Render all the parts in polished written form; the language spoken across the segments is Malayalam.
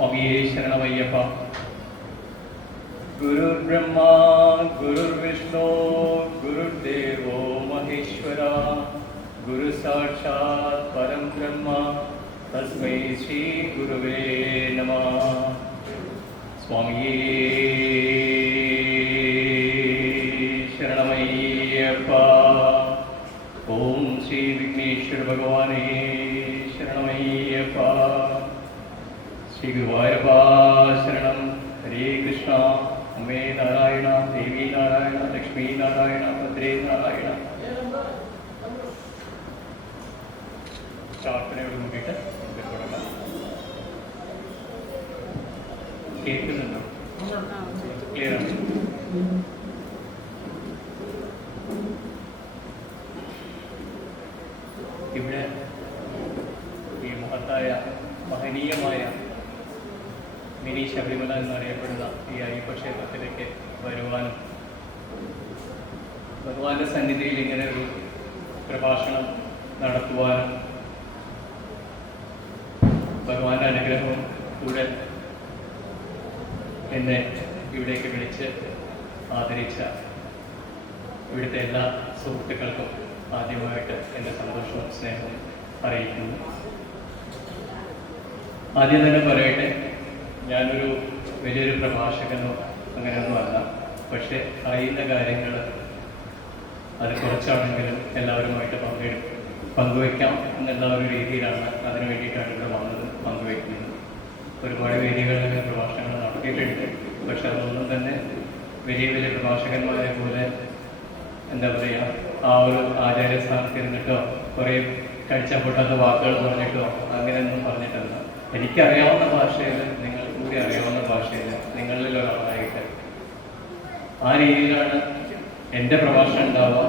സ്വാമിയേ ശരണമയ്യപ്പ. ഗുരുർബ്രഹ്മാ ഗുരുർവിഷ്ണു ഗുരുദേവോ മഹേശ്വര ഗുരു സാക്ഷാത് പരം ബ്രഹ്മ തസ്മൈ ശ്രീ ഗുരുവേ നമഃ. സ്വാമിയേ ശരണമയ്യപ്പ. ഓം ശ്രീ വിഘ്നേശ്വര ഭഗവാനേ ശരണമയ്യപ്പ. ശ്രീ ഗുരുവായൂരപ്പ ശരണം. ഹരേ കൃഷ്ണ. അമ്മേ നാരായണ, ദേവി നാരായണ, ലക്ഷ്മി നാരായണ, ഭദ്രേ നാരായണ. പ്രാർത്ഥനയോട് കൂടിയിട്ട് തുടങ്ങാം. കേൾക്കുന്നുണ്ടോ? ക്ലിയർ ആണ്? ഇവിടെ ഈ മഹനീയമായ മിനി ശബരിമല എന്നറിയപ്പെടുന്ന ഈ അയ്യപ്പ ക്ഷേത്രത്തിലേക്ക് വരുവാനും ഭഗവാന്റെ സന്നിധിയിൽ ഇങ്ങനെ ഒരു പ്രഭാഷണം നടത്തുവാനും ഭഗവാന്റെ അനുഗ്രഹവും കൂടെ എന്നെ ഇവിടേക്ക് വിളിച്ച് ആദരിച്ച ഇവിടുത്തെ എല്ലാ സുഹൃത്തുക്കൾക്കും ആദ്യമായിട്ട് എൻ്റെ സന്തോഷവും സ്നേഹവും അറിയിക്കുന്നു. ആദ്യം തന്നെ പറയട്ടെ, ഞാനൊരു വലിയൊരു പ്രഭാഷകനോ അങ്ങനെയൊന്നും അല്ല. പക്ഷെ അറിയുന്ന കാര്യങ്ങൾ അത് കുറച്ചാണെങ്കിലും എല്ലാവരുമായിട്ട് പങ്കുവയ്ക്കാം എന്നുള്ള ഒരു രീതിയിലാണ്, അതിനു വേണ്ടിയിട്ടാണ് ഇവിടെ വന്നത്, പങ്കുവയ്ക്കുന്നത്. ഒരുപാട് വേദികളിൽ പ്രഭാഷണങ്ങൾ നടത്തിയിട്ടുണ്ട്. പക്ഷെ അതൊന്നും തന്നെ വലിയ വലിയ പ്രഭാഷകന്മാരെ പോലെ എന്താ പറയുക, ആ ഒരു ആചാര്യസ്ഥാനത്ത് ഇരുന്നിട്ടോ കുറേ കഴിച്ചപ്പൊട്ടാത്ത വാക്കുകൾ പറഞ്ഞിട്ടോ അങ്ങനെയൊന്നും പറഞ്ഞിട്ടല്ല. എനിക്കറിയാവുന്ന ഭാഷയിൽ, നിങ്ങൾ കൂടി അറിയാവുന്ന ഭാഷയിൽ നിങ്ങളിൽ ഒരാളായിട്ട് ആ രീതിയിലാണ് എൻ്റെ പ്രഭാഷണം ഉണ്ടാവുക.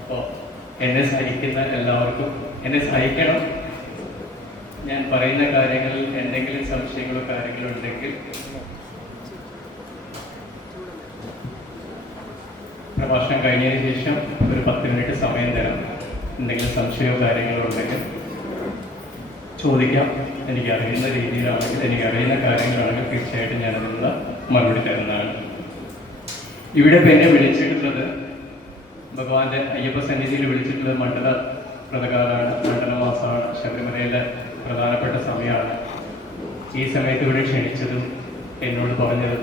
അപ്പോൾ എന്നെ സഹിക്കുന്ന എല്ലാവർക്കും എന്നെ സഹിക്കണം. ഞാൻ പറയുന്ന കാര്യങ്ങളിൽ എന്തെങ്കിലും സംശയങ്ങളോ കാര്യങ്ങളോ ഉണ്ടെങ്കിൽ പ്രഭാഷണം കഴിഞ്ഞതിന് ശേഷം ഒരു 10 മിനിറ്റ് സമയം തരാം. എന്തെങ്കിലും സംശയമോ കാര്യങ്ങളോ ഉണ്ടെങ്കിൽ ചോദിക്കാം. എനിക്കറിയുന്ന രീതിയിലാണെങ്കിൽ, എനിക്കറിയുന്ന കാര്യങ്ങളാണെങ്കിൽ തീർച്ചയായിട്ടും ഞാനതിനുള്ള മറുപടി തരുന്നതാണ്. ഇവിടെ എന്നെ വിളിച്ചിട്ടുള്ളത്, ഭഗവാന്റെ അയ്യപ്പ സന്നിധിയിൽ വിളിച്ചിട്ടുള്ളത് മണ്ഡല വ്രതകാലമാണ്, മണ്ഡലമാസമാണ്, ശബരിമലയിലെ പ്രധാനപ്പെട്ട സമയമാണ്. ഈ സമയത്ത് ഇവിടെ ക്ഷണിച്ചതും എന്നോട് പറഞ്ഞത്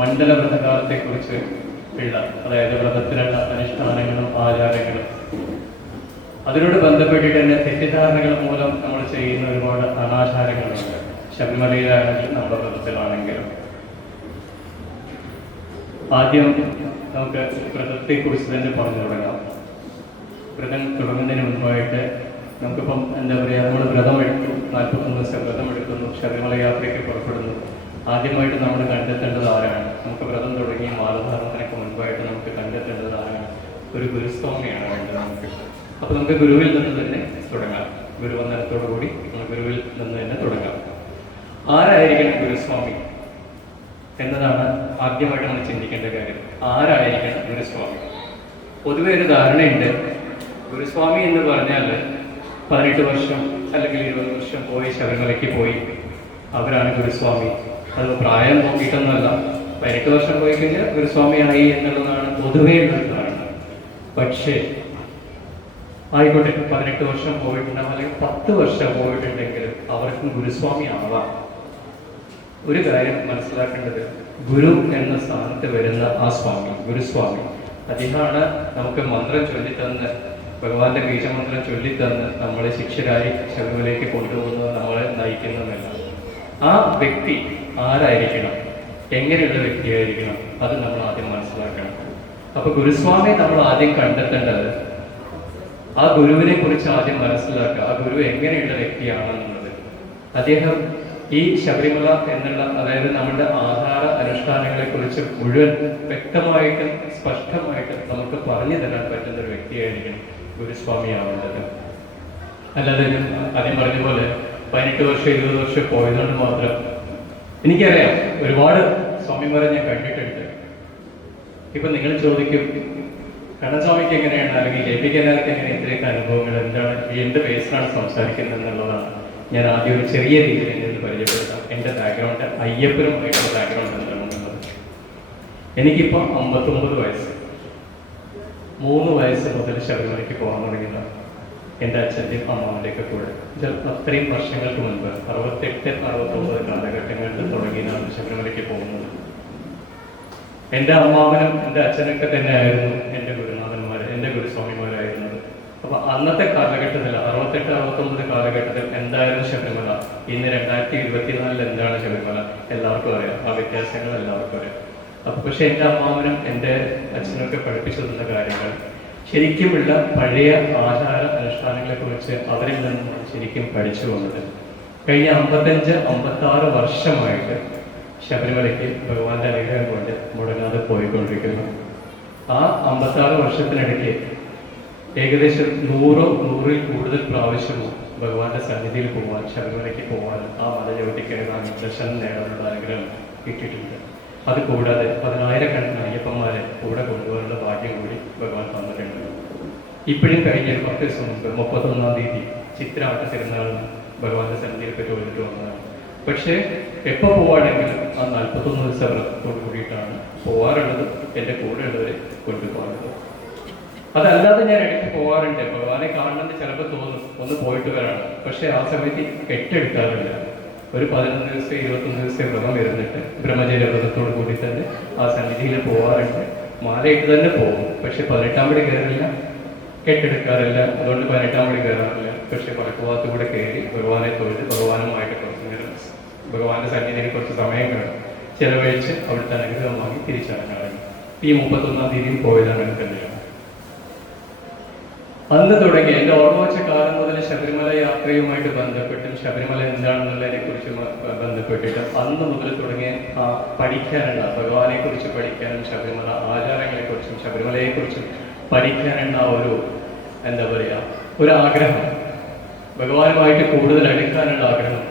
മണ്ഡല വ്രതകാലത്തെക്കുറിച്ച് എഴുതാം. അതായത് വ്രതത്തിലുള്ള അനുഷ്ഠാനങ്ങളും ആചാരങ്ങളും അതിനോട് ബന്ധപ്പെട്ടിട്ട് തന്നെ തെറ്റിദ്ധാരണകൾ മൂലം നമ്മൾ ചെയ്യുന്ന ഒരുപാട് അനാചാരങ്ങളുണ്ട്. ശബരിമലയിലാണെങ്കിലും നമ്മുടെ വ്രതത്തിലാണെങ്കിലും. ആദ്യം നമുക്ക് വ്രതത്തെക്കുറിച്ച് തന്നെ പറഞ്ഞു തുടങ്ങാം. വ്രതം തുടങ്ങുന്നതിന് മുൻപായിട്ട് നമുക്കിപ്പം എന്താ പറയുക, നമ്മൾ വ്രതം എടുക്കും, 41 ദിവസം വ്രതം എടുക്കുന്നു, ശബരിമല യാത്രയ്ക്ക് പുറപ്പെടുന്നു. ആദ്യമായിട്ട് നമ്മൾ കണ്ടെത്തേണ്ടത് ആരാണ്? നമുക്ക് വ്രതം തുടങ്ങി മാലധാരണത്തിനൊക്കെ മുൻപായിട്ട് നമുക്ക് കണ്ടെത്തേണ്ടത് ആരാണ്? ഒരു ഗുരുസ്വാമിയാണ് വേണ്ടത് നമുക്ക്. അപ്പോൾ നമുക്ക് ഗുരുവിൽ നിന്ന് തന്നെ തുടങ്ങാം. ഗുരുവന്ദനത്തോടു കൂടി നമ്മൾ ഗുരുവിൽ നിന്ന് തന്നെ തുടങ്ങാം. ആരായിരിക്കണം ഗുരുസ്വാമി എന്നതാണ് ആദ്യമായിട്ട് നമ്മൾ ചിന്തിക്കേണ്ട കാര്യം. ആരായിരിക്കണം ഗുരുസ്വാമി? പൊതുവെ ഒരു ധാരണയുണ്ട്, ഗുരുസ്വാമി എന്ന് പറഞ്ഞാൽ 18 വർഷം അല്ലെങ്കിൽ 20 വർഷം പോയി ശബരിമലയ്ക്ക് പോയി അവരാണ് ഗുരുസ്വാമി. അത് പ്രായം നോക്കിയിട്ടൊന്നുമല്ല. 18 വർഷം പോയി കഴിഞ്ഞാൽ ഗുരുസ്വാമിയായി എന്നുള്ളതാണ് പൊതുവേ ഉള്ളൊരു ധാരണ. പക്ഷേ ആയിക്കോട്ടെ, 18 വർഷം പോയിട്ടുണ്ടാവും അല്ലെങ്കിൽ 10 വർഷം പോയിട്ടുണ്ടെങ്കിലും അവർക്കും ഗുരുസ്വാമി ആവാം. ഒരു കാര്യം മനസ്സിലാക്കേണ്ടത്, ഗുരു എന്ന സ്ഥാനത്ത് വരുന്ന ആ സ്വാമി, ഗുരുസ്വാമി, അദ്ദേഹമാണ് നമുക്ക് മന്ത്രം ചൊല്ലിത്തന്ന്, ഭഗവാന്റെ ബീജമന്ത്രം ചൊല്ലിത്തന്ന് നമ്മളെ ശിഷ്യരായി ശബരിമലയിലേക്ക് കൊണ്ടുപോകുന്നത്, നമ്മളെ നയിക്കുന്നതല്ല. ആ വ്യക്തി ആരായിരിക്കണം, എങ്ങനെയുള്ള വ്യക്തിയായിരിക്കണം, അത് നമ്മൾ ആദ്യം മനസ്സിലാക്കണം. അപ്പൊ ഗുരുസ്വാമിയെ നമ്മൾ ആദ്യം കണ്ടെത്തേണ്ടത്, ആ ഗുരുവിനെ കുറിച്ച് ആദ്യം മനസ്സിലാക്കുക. ആ ഗുരു എങ്ങനെയുള്ള വ്യക്തിയാണെന്നുള്ളത്. അദ്ദേഹം ഈ ശബരിമല എന്നുള്ള, അതായത് നമ്മുടെ ആഹാര അനുഷ്ഠാനങ്ങളെ കുറിച്ച് മുഴുവൻ വ്യക്തമായിട്ടും സ്പഷ്ടമായിട്ടും നമുക്ക് പറഞ്ഞു തരാൻ പറ്റുന്ന ഒരു വ്യക്തിയായിരിക്കണം ഗുരുസ്വാമിയാവേണ്ടത്. അല്ലാതെ ആദ്യം പറഞ്ഞ പോലെ 18 വർഷം 20 വർഷം പോയതുകൊണ്ട് മാത്രം. എനിക്കറിയാം, ഒരുപാട് സ്വാമിമാരെ ഞാൻ കണ്ടിട്ടുണ്ട്. ഇപ്പൊ നിങ്ങൾ ചോദിക്കും, കണ്ണസ്വാമിക്ക് എങ്ങനെയാണ്, അല്ലെങ്കിൽ ജയിപ്പിക്കാനൊക്കെ എങ്ങനെ ഇത്രയൊക്കെ അനുഭവങ്ങൾ, എന്താണ്, എന്ത് ബേസിലാണ് സംസാരിക്കുന്നത് എന്നുള്ളതാണ് ഞാൻ ആദ്യം ഒരു ചെറിയ രീതിയിൽ എന്നെ പരിചയപ്പെടുത്താം. എൻ്റെ ബാക്ക്ഗ്രൗണ്ട് അയ്യപ്പനുമായിട്ടുള്ള ബാക്ക്ഗ്രൗണ്ട് എന്താണെന്നുള്ളത്. എനിക്കിപ്പോൾ 59 വയസ്സ്. 3 വയസ്സ് മുതൽ ശബരിമലയ്ക്ക് പോകാൻ തുടങ്ങിയതാണ് എൻ്റെ അച്ഛൻ്റെയും അമ്മാവൻ്റെയൊക്കെ കൂടെ. അത്രയും വർഷങ്ങൾക്ക് മുൻപ് 68, 69 കാലഘട്ടങ്ങളിൽ തുടങ്ങിയതാണ് ശബരിമലയ്ക്ക് പോകുന്നത്. എൻ്റെ അമ്മാവനും എൻ്റെ അച്ഛനൊക്കെ തന്നെയായിരുന്നു എൻ്റെ ഗുരുനാഥന്മാർ, എൻ്റെ ഗുരുസ്വാമിമാരായിരുന്നത്. അപ്പോൾ അന്നത്തെ കാലഘട്ടത്തിൽ 68, 69 കാലഘട്ടത്തിൽ എന്തായിരുന്നു ശബരിമല, ഇന്ന് 2024 എന്താണ് ശബരിമല എല്ലാവർക്കും അറിയാം. ആ വ്യത്യാസങ്ങൾ എല്ലാവർക്കും അറിയാം. അപ്പോൾ പക്ഷെ എൻ്റെ അമ്മാവനും എൻ്റെ അച്ഛനൊക്കെ പഠിപ്പിച്ചു തന്ന കാര്യങ്ങൾ, ശരിക്കുമുള്ള പഴയ ആചാര അനുഷ്ഠാനങ്ങളെ കുറിച്ച് അവരിൽ നിന്ന് ശരിക്കും പഠിച്ചു വന്നത്. കഴിഞ്ഞ 55, 56 വർഷമായിട്ട് ശബരിമലയ്ക്ക് ഭഗവാന്റെ അനുഗ്രഹം കൊണ്ട് മുടങ്ങാതെ പോയിക്കൊണ്ടിരിക്കുന്നു. ആ 56 വർഷത്തിനിടയ്ക്ക് ഏകദേശം 100-100-ൽ കൂടുതൽ പ്രാവശ്യമോ ഭഗവാന്റെ സന്നിധിയിൽ പോകാൻ, ശബരിമലയ്ക്ക് പോകാൻ, ആ മല ചവിട്ടി കയറാൻ, ദർശനം നേടാനുള്ള അനുഗ്രഹം കിട്ടിയിട്ടുണ്ട്. അതുകൂടാതെ 10,000-കണക്കിന് അയ്യപ്പന്മാരെ കൂടെ കൊണ്ടുപോകാനുള്ള ഭാഗ്യം കൂടി ഭഗവാൻ തന്നിട്ടുണ്ട്. ഇപ്പോഴും കഴിഞ്ഞ 10 ദിവസം മുമ്പ് 31-ാം തീയതി ചിത്രാട്ട തിരുനാളിന് ഭഗവാന്റെ സന്നിധിയിലൊക്കെ ചോദിച്ചിട്ട് വന്നതാണ്. പക്ഷേ എപ്പോൾ പോവാണെങ്കിലും ആ 41 ദിവസ വ്രതത്തോട് കൂടിയിട്ടാണ് പോവാറുള്ളത്. എൻ്റെ കൂടെ ഉള്ളവരെ കൊണ്ടുപോകാറുള്ളത്. അതല്ലാതെ ഞാൻ ഇടയ്ക്ക് പോകാറുണ്ട്. ഭഗവാനെ കാണണമെന്ന് ചിലപ്പോൾ തോന്നും, ഒന്ന് പോയിട്ട് വരാണ്. പക്ഷെ ആ സമയത്ത് കെട്ടെടുക്കാറില്ല. ഒരു 11 ദിവസം 21 ദിവസം വ്രതം ഇരുന്നിട്ട് ബ്രഹ്മചര്യ വ്രതത്തോട് കൂടി തന്നെ ആ സന്നിധിയിൽ പോകാറുണ്ട്. മാലയിട്ട് തന്നെ പോകും. പക്ഷെ 18-ാം പടി കയറില്ല, കെട്ടെടുക്കാറില്ല. അതുകൊണ്ട് 18-ാം പടി കയറാറില്ല. പക്ഷെ പലക്കുവാത്ത് കൂടെ കയറി ഭഗവാനെ തൊഴുത് ഭഗവാനുമായിട്ട് കുറച്ച് നേരം ഭഗവാന്റെ സന്നിധിയിൽ കുറച്ച് സമയം ചെലവഴിച്ച് അവിടുത്തെ അനുഗ്രഹം വാങ്ങി തിരിച്ചിറങ്ങാറുണ്ട്. ഈ 31-ാം തീയതിയും പോയതാണ് എനിക്ക് തന്നെയാണ്. അന്ന് തുടങ്ങി എൻ്റെ ഓർമ്മ വെച്ച കാലം മുതൽ ശബരിമല യാത്രയുമായിട്ട് ബന്ധപ്പെട്ടും ശബരിമല എന്താണെന്നുള്ളതിനെ കുറിച്ച് ബന്ധപ്പെട്ടിട്ട് അന്ന് മുതൽ തുടങ്ങിയ പഠിക്കാനുള്ള, ഭഗവാനെ കുറിച്ച് പഠിക്കാനും ശബരിമല ആചാരങ്ങളെക്കുറിച്ചും ശബരിമലയെക്കുറിച്ചും പഠിക്കാനുള്ള ഒരു എന്താ പറയുക, ഒരു ആഗ്രഹം, ഭഗവാനുമായിട്ട് കൂടുതൽ അടുക്കാനുള്ള ആഗ്രഹം,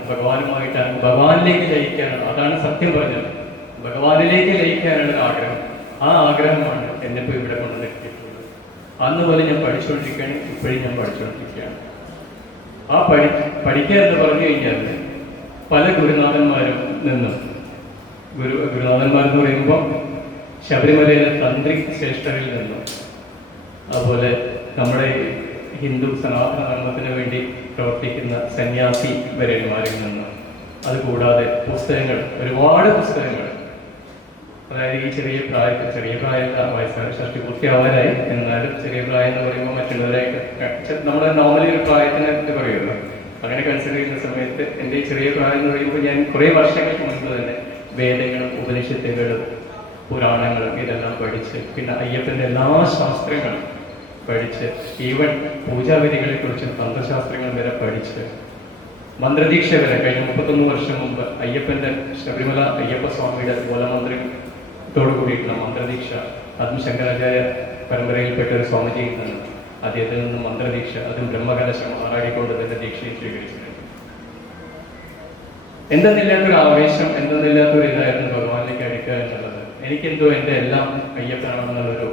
ഭഗവാനിലേക്ക് ലയിക്കാനുള്ള, അതാണ് സത്യം പറഞ്ഞത്, ഭഗവാനിലേക്ക് ലയിക്കാനുള്ള ആഗ്രഹം. ആ ആഗ്രഹമാണ് എന്നെ ഇപ്പോൾ ഇവിടെ കൊണ്ട് നിർത്തിയിട്ടുള്ളത്. അന്ന് പോലെ ഞാൻ പഠിച്ചുകൊണ്ടിരിക്കുകയാണ്, ഇപ്പോഴും ഞാൻ പഠിച്ചുകൊണ്ടിരിക്കുകയാണ്. ആ പഠിക്കുക എന്ന് പറഞ്ഞു കഴിഞ്ഞാൽ പല ഗുരുനാഥന്മാരും നിന്നും, ഗുരുനാഥന്മാരെന്ന് പറയുമ്പോൾ ശബരിമലയിലെ തന്ത്രി ശ്രേഷ്ഠരിൽ നിന്നും, അതുപോലെ നമ്മുടെ ഹിന്ദു സനാതന ധർമ്മത്തിന് വേണ്ടി പ്രവർത്തിക്കുന്ന സന്യാസി വര്യന്മാരിൽ നിന്നും, അതുകൂടാതെ പുസ്തകങ്ങൾ, ഒരുപാട് പുസ്തകങ്ങൾ, അതായത് ഈ ചെറിയ പ്രായമല്ല, വയസ്സാണ്, ഷഷ്ടി പൂർത്തിയാവാനായി, എന്നാലും ചെറിയ പ്രായം എന്ന് പറയുമ്പോൾ മറ്റുള്ളവരായിട്ട് നമ്മുടെ നോർമലി ഒരു പ്രായത്തിന് പറയുമല്ലോ, അങ്ങനെ കൺസിഡർ ചെയ്യുന്ന സമയത്ത് എൻ്റെ ഈ ചെറിയ പ്രായം എന്ന് പറയുമ്പോൾ ഞാൻ കുറേ വർഷങ്ങൾക്ക് മുൻപ് തന്നെ വേദങ്ങളും ഉപനിഷത്തുകളും പുരാണങ്ങളും ഇതെല്ലാം പഠിച്ച്, പിന്നെ അയ്യപ്പൻ്റെ എല്ലാ ശാസ്ത്രങ്ങളും പഠിച്ച്, ഈവൻ പൂജാവിധികളെ കുറിച്ചും തന്ത്രശാസ്ത്രങ്ങൾ വരെ പഠിച്ച്, മന്ത്രദീക്ഷ വരെ കഴിഞ്ഞ 31 വർഷം മുമ്പ് അയ്യപ്പൻ്റെ ശബരിമല അയ്യപ്പ സ്വാമിയുടെ മൂലമന്ത്രത്തോടു കൂടിയിട്ടുള്ള മന്ത്രദീക്ഷ, അതും ശങ്കരാചാര്യ പരമ്പരയിൽപ്പെട്ട ഒരു സ്വാമിജിയിൽ നിന്ന്, അദ്ദേഹത്തിൽ നിന്ന് മന്ത്രദീക്ഷ, അതും ബ്രഹ്മകലശം ആറാടിക്കൊണ്ട് തന്നെ ദീക്ഷയും സ്വീകരിച്ചിട്ടുണ്ട്. എന്തെന്നില്ലാത്തൊരു ആവേശം, എന്തെന്നില്ലാത്തൊരു ഇതായിരുന്നു ഭഗവാനിലേക്ക് അടുക്കുക എന്നുള്ളത്. എനിക്കെന്തോ എൻ്റെ എല്ലാം അയ്യപ്പനാണെന്നുള്ളൊരു,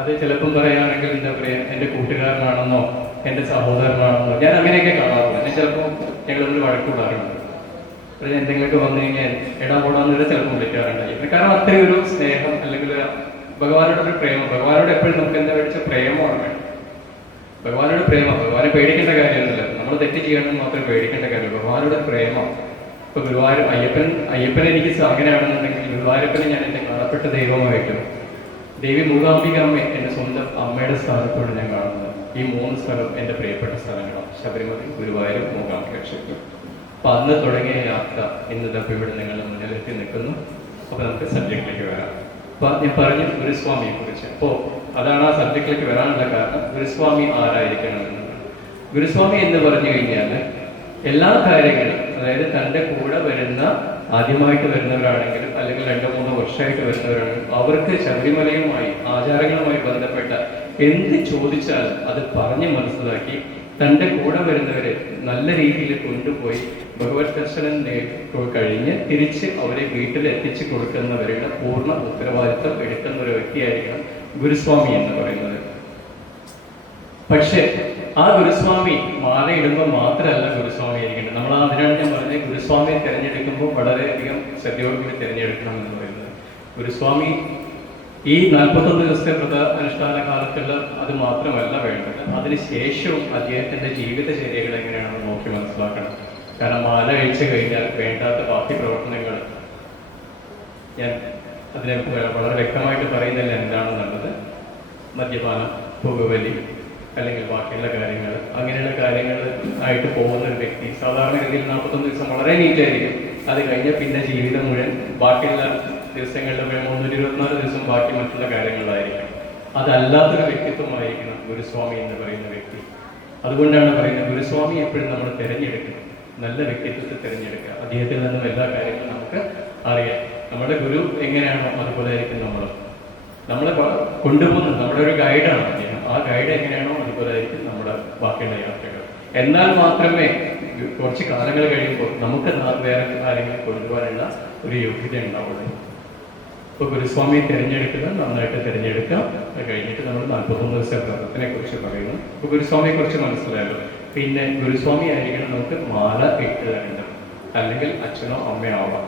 അത് ചിലപ്പം പറയുകയാണെങ്കിൽ എന്താ പറയുക, എൻ്റെ കൂട്ടുകാരനാണെന്നോ എൻ്റെ സഹോദരനാണെന്നോ ഞാൻ അങ്ങനെയൊക്കെ കാണാറുള്ളൂ. എന്നെ ചിലപ്പോൾ ഞങ്ങളൊന്ന് വഴക്കൂടാറുണ്ട്. പക്ഷേ എന്തെങ്കിലുമൊക്കെ വന്നു കഴിഞ്ഞാൽ ഇടാപോടാന്നൊരു ചിലപ്പോൾ വിളിക്കാറുണ്ടായി. കാരണം അത്രയും ഒരു സ്നേഹം, അല്ലെങ്കിൽ ഭഗവാനോട് ഒരു പ്രേമം, ഭഗവാനോട് എപ്പോഴും നമുക്ക് എന്താ പഠിച്ച പ്രേമമാണ് വേണം. ഭഗവാനോട് പ്രേമം, ഭഗവാനെ പേടിക്കേണ്ട കാര്യമൊന്നുമില്ല, നമ്മൾ തെറ്റ് ചെയ്യണമെന്ന് മാത്രമേ പേടിക്കേണ്ട കാര്യമുള്ളൂ. ഭഗവാനോട് പ്രേമം. ഇപ്പൊ ഗുരുവായൂർ അയ്യപ്പൻ എനിക്ക് അങ്ങനെയാണെന്നുണ്ടെങ്കിൽ ഗുരുവായൂരപ്പനെ ഞാൻ എൻ്റെ കാണപ്പെട്ട ദൈവമായിട്ടും ദേവി മൂകാംബിക അമ്മ എൻ്റെ സ്വന്തം അമ്മയുടെ സ്ഥാനത്തോട് ഞാൻ കാണുന്നത്. ഈ 3 സ്ഥലം എൻ്റെ പ്രിയപ്പെട്ട സ്ഥലങ്ങളാണ്: ശബരിമല, ഗുരുവായൂർ, മൂകാംബിക ക്ഷേത്രം. അപ്പൊ അന്ന് തുടങ്ങിയ യാത്ര ഇന്നത്തെ ഇവിടെ നിങ്ങളുടെ മുന്നിലെത്തി നിൽക്കുന്നു. അപ്പൊ നമുക്ക് സബ്ജക്റ്റിലേക്ക് വരാം. അപ്പൊ ഞാൻ പറഞ്ഞു ഗുരുസ്വാമിയെ കുറിച്ച്. അപ്പോൾ അതാണ് ആ സബ്ജക്റ്റിലേക്ക് വരാനുള്ള കാരണം. ഗുരുസ്വാമി ആരായിരിക്കണം എന്നുള്ളത്. ഗുരുസ്വാമി എന്ന് പറഞ്ഞു കഴിഞ്ഞാൽ എല്ലാ കാര്യങ്ങളും, അതായത് തൻ്റെ കൂടെ വരുന്ന, ആദ്യമായിട്ട് വരുന്നവരാണെങ്കിലും അല്ലെങ്കിൽ 2-3 വർഷമായിട്ട് വരുന്നവരാണെങ്കിലും അവർക്ക് ശബരിമലയുമായി ആചാരങ്ങളുമായി ബന്ധപ്പെട്ട എന്ത് ചോദിച്ചാലും അത് പറഞ്ഞ് മനസ്സിലാക്കി തൻ്റെ കൂടെ വരുന്നവരെ നല്ല രീതിയിൽ കൊണ്ടുപോയി ഭഗവത് ദർശനം കഴിഞ്ഞ് തിരിച്ച് അവരെ വീട്ടിൽ എത്തിച്ചു കൊടുക്കുന്നവരുടെ പൂർണ്ണ ഉത്തരവാദിത്വം എടുക്കുന്ന ഒരു വ്യക്തിയായിരിക്കണം ഗുരുസ്വാമി എന്ന് പറയുന്നത്. പക്ഷേ ആ ഗുരുസ്വാമി മാലയിടുമ്പോൾ മാത്രമല്ല ഗുരുസ്വാമി ആയിരിക്കേണ്ടത്. നമ്മൾ അതിനാണ് ഞാൻ പറഞ്ഞത് ഗുരുസ്വാമിയെ തിരഞ്ഞെടുക്കുമ്പോൾ വളരെയധികം ശ്രദ്ധയോടുകൂടി തിരഞ്ഞെടുക്കണം എന്ന് പറയുന്നത്. ഗുരുസ്വാമി ഈ 41 ദിവസത്തെ വ്രത അനുഷ്ഠാന കാലത്തുള്ള അത് മാത്രമല്ല വേണ്ടത്, അതിനുശേഷവും അദ്ദേഹത്തിന്റെ ജീവിതചര്യകൾ എങ്ങനെയാണെന്ന് നോക്കി മനസ്സിലാക്കണം. കാരണം മാല അഴിച്ചു കഴിഞ്ഞാൽ വേണ്ടാത്ത ബാക്കി പ്രവർത്തനങ്ങൾ ഞാൻ അതിനെ വളരെ വ്യക്തമായിട്ട് പറയുന്നില്ല എന്താണെന്നുള്ളത്. മദ്യപാനം, പുകവലി, അല്ലെങ്കിൽ ബാക്കിയുള്ള കാര്യങ്ങൾ, അങ്ങനെയുള്ള കാര്യങ്ങൾ ആയിട്ട് പോകുന്ന ഒരു വ്യക്തി സാധാരണഗതിയിൽ 41 ദിവസം വളരെ നീറ്റായിരിക്കും. അത് കഴിഞ്ഞാൽ പിന്നെ ജീവിതം മുഴുവൻ ബാക്കിയുള്ള ദിവസങ്ങളിൽ 324 ദിവസം ബാക്കി മറ്റുള്ള കാര്യങ്ങളായിരിക്കും. അതല്ലാത്തൊരു വ്യക്തിത്വമായിരിക്കണം ഗുരുസ്വാമി എന്ന് പറയുന്ന വ്യക്തി. അതുകൊണ്ടാണ് പറയുന്നത് ഗുരുസ്വാമി എപ്പോഴും നമ്മൾ തിരഞ്ഞെടുക്കണം, നല്ല വ്യക്തിത്വത്തെ തിരഞ്ഞെടുക്കുക. അദ്ദേഹത്തിൽ നിന്നും എല്ലാ കാര്യങ്ങളും നമുക്ക് അറിയാം. നമ്മുടെ ഗുരു എങ്ങനെയാണോ അതുപോലെ ആയിരിക്കും നമ്മളെ കൊണ്ടുപോകുന്നത്. നമ്മുടെ ഒരു ഗൈഡാണ് അദ്ദേഹം. ആ ഗൈഡ് എങ്ങനെയാണോ അതുപോലെ ആയിരിക്കും നമ്മുടെ ബാക്കിയുള്ള യാത്രകൾ. എന്നാൽ മാത്രമേ കുറച്ച് കാലങ്ങൾ കഴിയുമ്പോൾ നമുക്ക് വേറെ കാര്യങ്ങൾ കൊണ്ടുപോകാനുള്ള ഒരു യോഗ്യത ഉണ്ടാവുള്ളൂ. ഇപ്പോൾ ഗുരുസ്വാമിയെ തിരഞ്ഞെടുക്കുക, നന്നായിട്ട് തിരഞ്ഞെടുക്കാം. അത് കഴിഞ്ഞിട്ട് നമ്മൾ 41 ദിവസ വ്രതത്തിനെ കുറിച്ച് പറയുന്നു. ഇപ്പോൾ ഗുരുസ്വാമിയെ കുറിച്ച് മനസ്സിലായല്ലോ. പിന്നെ ഗുരുസ്വാമി ആയിരിക്കണം നമുക്ക് മാല ഇട്ട് തരേണ്ടത്, അല്ലെങ്കിൽ അച്ഛനോ അമ്മയോ ആവാം.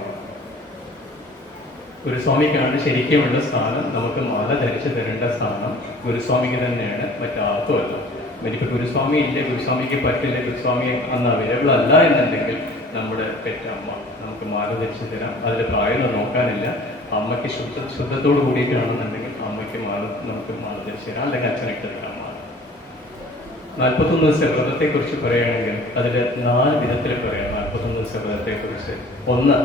ഗുരുസ്വാമിക്കാണ് ശരിക്കുമുള്ള സ്ഥാനം. നമുക്ക് മാല ധരിച്ചു തരേണ്ട സ്ഥാനം ഗുരുസ്വാമിക്ക് തന്നെയാണ്, മറ്റാർക്കും അല്ല. ഇനിയിപ്പോൾ ഗുരുസ്വാമി ഇല്ല, ഗുരുസ്വാമിക്ക് പറ്റില്ല, ഗുരുസ്വാമി അന്ന് അവൈലബിൾ അല്ല എന്നുണ്ടെങ്കിൽ നമ്മുടെ പെറ്റമ്മ നമുക്ക് മാല ധരിച്ചു തരാം. അതിൽ പ്രായം നോക്കാനില്ല. അമ്മയ്ക്ക് ശുദ്ധത്തോട് കൂടിയിട്ടാണെന്നുണ്ടെങ്കിൽ അമ്മയ്ക്ക് നമുക്ക് മാല ധരിച്ചു തരാം, അല്ലെങ്കിൽ അച്ഛനിട്ട് തരാം. 41 ദിവസ വ്രതത്തെക്കുറിച്ച് പറയുകയാണെങ്കിൽ അതിൽ 4 വിധത്തിൽ പറയാം 41 ദിവസ വ്രതത്തെക്കുറിച്ച്. ഒന്ന്,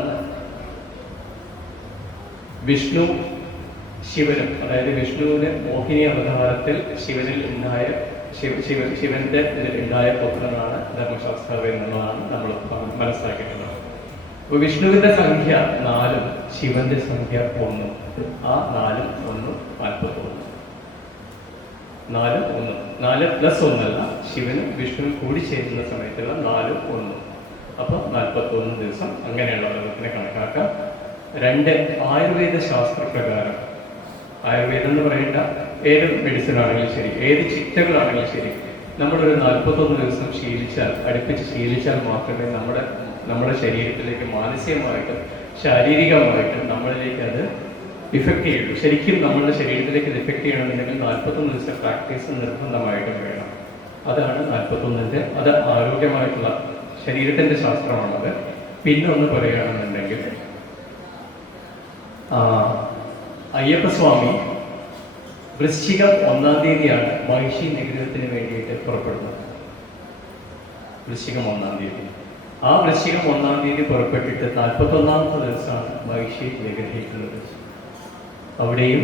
വിഷ്ണു ശിവനും, അതായത് വിഷ്ണുവിന് മോഹിനി അവതാരത്തിൽ ശിവന്റെ ഉണ്ടായ പുത്രനാണ് ധർമ്മശാസ്താവ് എന്നുള്ളതാണ് നമ്മൾ മനസ്സിലാക്കിയിട്ടുള്ളത്. അപ്പൊ വിഷ്ണുവിന്റെ സംഖ്യ 4, ശിവന്റെ സംഖ്യ 1. ആ 4 1 41. 4 1 4 + 1 അല്ല, ശിവനും വിഷ്ണുവും കൂടി ചേരുന്ന സമയത്തുള്ള 4 1. അപ്പൊ 41 ദിവസം അങ്ങനെയുള്ള വ്രതത്തിനെ കണക്കാക്കാം. 2, ആയുർവേദ ശാസ്ത്രപ്രകാരം, ആയുർവേദം എന്ന് പറയേണ്ട ഏത് മെഡിസിൻ ആണെങ്കിലും ശരി, ഏത് ചിട്ടകളാണെങ്കിലും ശരി, നമ്മളൊരു 41 ദിവസം അടുപ്പിച്ച് ശീലിച്ചാൽ മാത്രമേ നമ്മുടെ ശരീരത്തിലേക്ക് മാനസികമായിട്ടും ശാരീരികമായിട്ടും നമ്മളിലേക്ക് അത് ഇഫക്റ്റ് ചെയ്യുള്ളൂ. ശരിക്കും നമ്മളുടെ ശരീരത്തിലേക്ക് ഇത് ഇഫക്റ്റ് ചെയ്യണമെന്നുണ്ടെങ്കിൽ 41 ദിവസം പ്രാക്ടീസ് നിർബന്ധമായിട്ടും വേണം. അതാണ് 41ന്റെ, അത് ആരോഗ്യമായിട്ടുള്ള ശരീരത്തിന്റെ ശാസ്ത്രമാണത്. പിന്നെ ഒന്ന് പറയുകയാണെന്നുണ്ടെങ്കിൽ അയ്യപ്പസ്വാമി വൃശ്ചികം 1-ാം തീയതിയാണ് മഹിഷി നിഗ്രഹത്തിന് വേണ്ടിയിട്ട് പുറപ്പെടുന്നത്. വൃശ്ചികം 1-ാം തീയതി. ആ വൃശ്ചികം 1-ാം തീയതി പുറപ്പെട്ടിട്ട് 41ാമത്തെ ദിവസമാണ് മഹിഷി നിഗ്രഹിക്കുന്നത്. അവിടെയും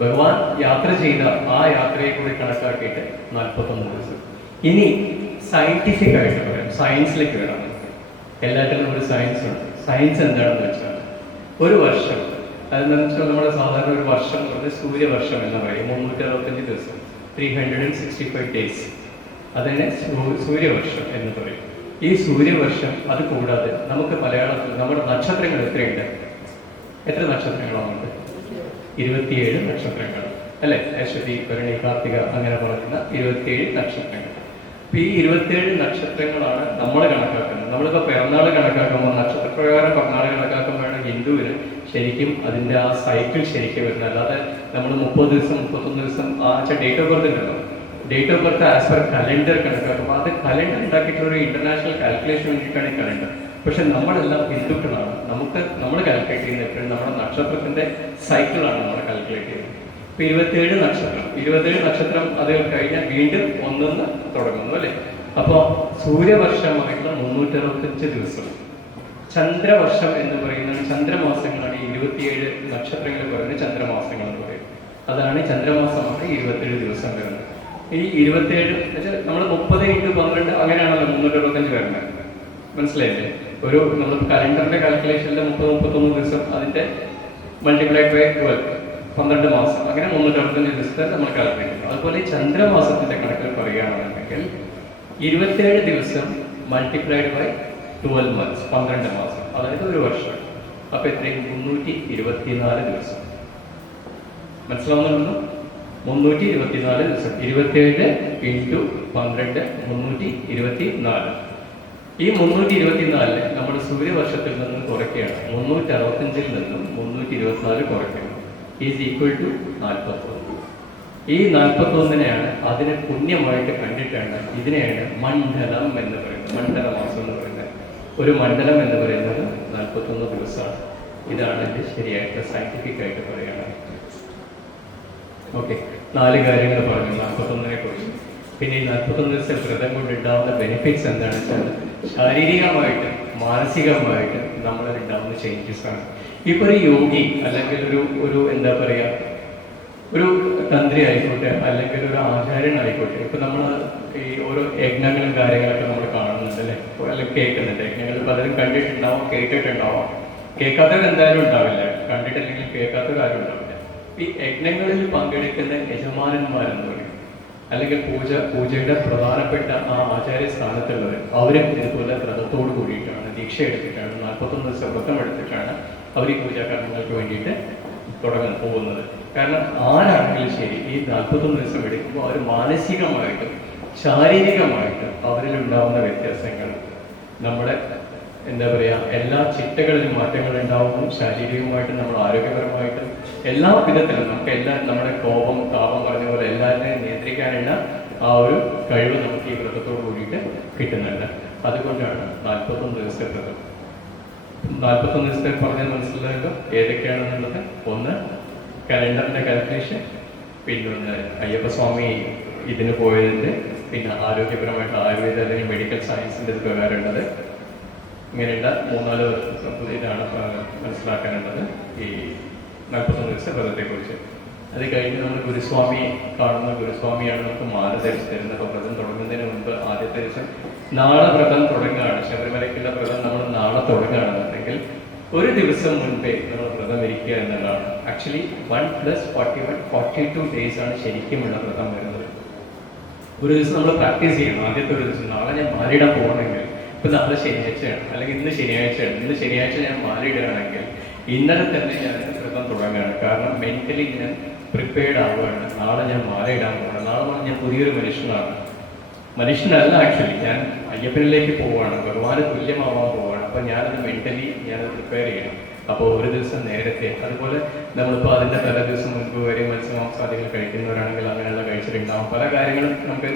ഭഗവാൻ യാത്ര ചെയ്ത ആ യാത്രയെ കൂടി കണക്കാക്കിയിട്ട് 41 ദിവസം. ഇനി സയന്റിഫിക് ആയിട്ട് പറയാം, സയൻസിലേക്ക് വരാം. എല്ലാത്തിനും ഒരു സയൻസ് ഉണ്ട്. സയൻസ് എന്താണെന്ന് വെച്ചാൽ ഒരു വർഷം, അതെന്താണെന്ന് വെച്ചാൽ നമ്മുടെ സാധാരണ ഒരു വർഷം എന്ന് പറഞ്ഞാൽ സൂര്യവർഷം എന്ന് പറയും. 365 ദിവസം, 365 ഡേയ്സ്. അതിനെ സൂര്യവർഷം എന്ന് പറയും. ഈ സൂര്യവർഷം അത് കൂടാതെ നമുക്ക് മലയാളത്തിൽ നമ്മുടെ നക്ഷത്രങ്ങൾ എത്രയുണ്ട്? എത്ര നക്ഷത്രങ്ങളാണുണ്ട്? 27 നക്ഷത്രങ്ങൾ അല്ലെ? അശ്വതി, ഭരണി, കാർത്തിക അങ്ങനെ പറയുന്ന 27 നക്ഷത്രങ്ങൾ. അപ്പൊ ഈ 27 നക്ഷത്രങ്ങളാണ് നമ്മൾ കണക്കാക്കുന്നത്. നമ്മളിപ്പോൾ പിറന്നാൾ കണക്കാക്കുമ്പോൾ നക്ഷത്രപ്രകാരം പിറന്നാൾ കണക്കാക്കുമ്പോഴാണ് ഹിന്ദുവിന് ശരിക്കും അതിൻ്റെ ആ സൈക്കിൾ ശരിക്കും വരുന്നത്. അല്ലാതെ നമ്മൾ 30 ദിവസം 31 ദിവസം ഡേറ്റ് ഓഫ് ബർത്ത് ഉണ്ടല്ലോ, date of birth as per calendar കണക്കാക്കുമ്പോൾ അത് കലണ്ടർ ഉണ്ടാക്കിയിട്ടുള്ള ഒരു ഇന്റർനാഷണൽ കാൽക്കുലേഷൻ വേണ്ടിയിട്ടാണ് ഈ കലണ്ടർ. പക്ഷെ നമ്മളെല്ലാം ഹിന്ദുക്കളാണ്. നമ്മൾ കാൽക്കുലേറ്റ് ചെയ്യുന്നത് എപ്പോഴും നമ്മുടെ നക്ഷത്രത്തിന്റെ സൈക്കിളാണ് നമ്മൾ കാൽക്കുലേറ്റ് ചെയ്യുന്നത്. ഇപ്പൊ 27 നക്ഷത്രം അത് കഴിഞ്ഞാൽ വീണ്ടും 1 തുടങ്ങുന്നു അല്ലെ? അപ്പൊ സൂര്യവർഷമായിട്ടുള്ള 365 ദിവസം. ചന്ദ്രവർഷം എന്ന് പറയുന്നത് ചന്ദ്രമാസങ്ങളാണ്. 27 നക്ഷത്രങ്ങൾ പറയുന്നത് ചന്ദ്രമാസങ്ങൾ എന്ന് പറയും. അതാണ് ചന്ദ്രമാസമാണ് 27 ദിവസം വരുന്നത്. ഈ 27 നമ്മൾ 30 × 12 അങ്ങനെയാണല്ലോ 365 വരുന്നത്. മനസ്സിലായില്ലേ? ഒരു നമ്മൾ കലണ്ടറിന്റെ കാൽക്കുലേഷനിൽ 30-31 ദിവസം, അതിന്റെ മൾട്ടിപ്ലൈഡ് ബൈ 12 മാസം, അങ്ങനെ 365 ദിവസത്തെ നമ്മൾ കാൽക്കുലേറ്റ് ചെയ്യുന്നു. അതുപോലെ ചന്ദ്രമാസത്തിന്റെ കണക്കിൽ പറയുകയാണെന്നുണ്ടെങ്കിൽ 27 ദിവസം മൾട്ടിപ്ലൈഡ് ബൈ 12 months, 12 മാസം, അതായത് ഒരു വർഷം. അപ്പൊ എത്രയും 324 ദിവസം. മനസ്സിലാവുന്നുണ്ടോ? 324 ദിവസം. 27 × 12 324. ഈ 324 നമ്മൾ സൂര്യവർഷത്തിൽ നിന്ന് കുറയ്ക്കുകയാണ്. 365 നിന്നും 324 കുറയ്ക്കണം. Is equal to 41. ഈ 41നെയാണ് അതിനെ പുണ്യമായിട്ട് കണ്ടിട്ടാണ് ഇതിനെയാണ് മണ്ഡലം എന്ന് പറയുന്നത്. മണ്ഡല മാസം എന്ന് പറയുന്നത്. ഒരു മണ്ഡലം എന്ന് പറയുന്നത് 41 ദിവസമാണ്. ഇതാണ് എൻ്റെ ശരിയായിട്ട് സയന്റിഫിക് ആയിട്ട് പറയുകയാണ്. ഓക്കെ, 4 കാര്യങ്ങൾ പറഞ്ഞു 41നെ കുറിച്ച്. പിന്നെ ഈ 41 ദിവസം വ്രതം കൊണ്ടുണ്ടാവുന്ന ബെനിഫിറ്റ്സ് എന്താണെന്ന് വെച്ചാൽ ശാരീരികമായിട്ട് മാനസികമായിട്ട് നമ്മളിലുണ്ടാവുന്ന ചേഞ്ചസ് ആണ്. ഇപ്പൊ ഒരു യോഗി അല്ലെങ്കിൽ ഒരു എന്താ പറയുക, ഒരു തന്ത്രി ആയിക്കോട്ടെ അല്ലെങ്കിൽ ഒരു ആചാര്യനായിക്കോട്ടെ, ഇപ്പൊ നമ്മൾ ഈ ഓരോ യജ്ഞങ്ങളും കാര്യങ്ങളൊക്കെ നമ്മൾ കാണുന്നുണ്ട് അല്ലെ, അല്ലെങ്കിൽ കേൾക്കുന്നുണ്ട്. യജ്ഞങ്ങൾ പലരും കണ്ടിട്ടുണ്ടാവും, കേട്ടിട്ടുണ്ടാവാം. കേൾക്കാത്തവർ എന്തായാലും ഉണ്ടാവില്ല, കണ്ടിട്ടില്ലെങ്കിൽ കേൾക്കാത്ത കാര്യം ഉണ്ടാവില്ല. ഈ യജ്ഞങ്ങളിൽ പങ്കെടുക്കുന്ന യജമാനന്മാരെന്ന് പറയും, അല്ലെങ്കിൽ പൂജയുടെ പ്രധാനപ്പെട്ട ആ ആചാര്യ സ്ഥാനത്തുള്ളവർ, അവരും ഇതുപോലെ വ്രതത്തോട് കൂടിയിട്ടാണ്, ദീക്ഷ എടുത്തിട്ടാണ്, 41 ദിവസം വ്രതം എടുത്തിട്ടാണ് അവർ ഈ പൂജാകർമ്മങ്ങൾക്ക് വേണ്ടിയിട്ട് പോകുന്നത്. കാരണം ആരാണെങ്കിലും ശരി, ഈ 41 ദിവസം എടുക്കുമ്പോൾ അവർ മാനസികമായിട്ടും ശാരീരികമായിട്ടും അവരിലുണ്ടാവുന്ന വ്യത്യാസങ്ങൾ നമ്മുടെ എന്താ പറയുക, എല്ലാ ചിട്ടകളിലും മാറ്റങ്ങൾ ഉണ്ടാവുന്നു. ശാരീരികമായിട്ടും നമ്മൾ ആരോഗ്യപരമായിട്ടും എല്ലാ വിധത്തിലും നമുക്ക് നമ്മുടെ കോപം, താപം പറഞ്ഞ പോലെ എല്ലാവരെയും നിയന്ത്രിക്കാനുള്ള ആ ഒരു കഴിവ് നമുക്ക് ഈ വ്രതത്തോട് കൂടിയിട്ട് കിട്ടുന്നുണ്ട്. അതുകൊണ്ടാണ് 41 ദിവസത്തെ വ്രതം. 41 ദിവസത്തെ പറഞ്ഞാൽ മനസ്സിലാക്കുക ഏതൊക്കെയാണെന്നുള്ളത്. ഒന്ന് കലണ്ടറിന്റെ കാൽക്കുലേഷൻ, പിന്നെ അയ്യപ്പസ്വാമി ഇതിന് പോയതിൻ്റെ, പിന്നെ ആരോഗ്യപരമായിട്ട് ആയുർവേദ അല്ലെങ്കിൽ മെഡിക്കൽ സയൻസിൻ്റെ പ്രകാരമുള്ളത്. ഇങ്ങനെയുള്ള 3-4 ഇതാണ് മനസ്സിലാക്കാനുള്ളത് ഈ 41 ദിവസത്തെ വ്രതത്തെക്കുറിച്ച്. അത് കഴിഞ്ഞ് നമ്മൾ ഗുരുസ്വാമി കാണുന്ന ഗുരുസ്വാമിയാണ് നമുക്ക് മാല ധരിച്ചു തരുന്നത്. അപ്പോൾ വ്രതം തുടങ്ങുന്നതിന് മുൻപ് ആദ്യത്തെ ദിവസം നാളെ വ്രതം തുടങ്ങുകയാണ്, ശബരിമലയ്ക്കുള്ള വ്രതം നമ്മൾ നാളെ തുടങ്ങുകയാണെന്നുണ്ടെങ്കിൽ ഒരു ദിവസം മുൻപേ നമ്മൾ വ്രതം ഇരിക്കുക എന്നുള്ളതാണ്. ആക്ച്വലി 1 + 41 42 ഡേയ്സ് ആണ് ശരിക്കുമുള്ള വ്രതം വരുന്നത്. ഒരു ദിവസം നമ്മൾ പ്രാക്ടീസ് ചെയ്യണം. ആദ്യത്തെ ഒരു ദിവസം നാളെ ഞാൻ മാലയിടാൻ പോകണമെങ്കിൽ, ഇപ്പൊ നാളെ ശനിയാഴ്ചയാണ് അല്ലെങ്കിൽ ഇന്ന് ശനിയാഴ്ചയാണ്, ഇന്ന് ശനിയാഴ്ച ഞാൻ മാലയിടുകയാണെങ്കിൽ ഇന്നലെ തന്നെ ഞാൻ വ്രതം തുടങ്ങുകയാണ്. കാരണം മെന്റലി ഞാൻ പ്രിപ്പയർഡ് ആവുകയാണ്. നാളെ ഞാൻ മാലയിടാൻ പോകണം, നാളെ ഞാൻ പുതിയൊരു മനുഷ്യനല്ല ആക്ച്വലി, ഞാൻ അയ്യപ്പനിലേക്ക് പോവുകയാണ്, ഭഗവാന് തുല്യമാവാൻ പോവുകയാണ്. അപ്പോൾ ഞാനത് മെന്റലി ഞാനത് പ്രിപ്പയർ ചെയ്യണം. അപ്പോൾ ഒരു ദിവസം നേരത്തെ, അതുപോലെ നമ്മളിപ്പോൾ അതിൻ്റെ തലേ ദിവസം മുൻപ് വരെ മത്സ്യമാംസാദികൾ കഴിക്കുന്നവരാണെങ്കിൽ അങ്ങനെയുള്ള കഴിച്ചിട്ടുണ്ടാവും. പല കാര്യങ്ങളും നമുക്ക്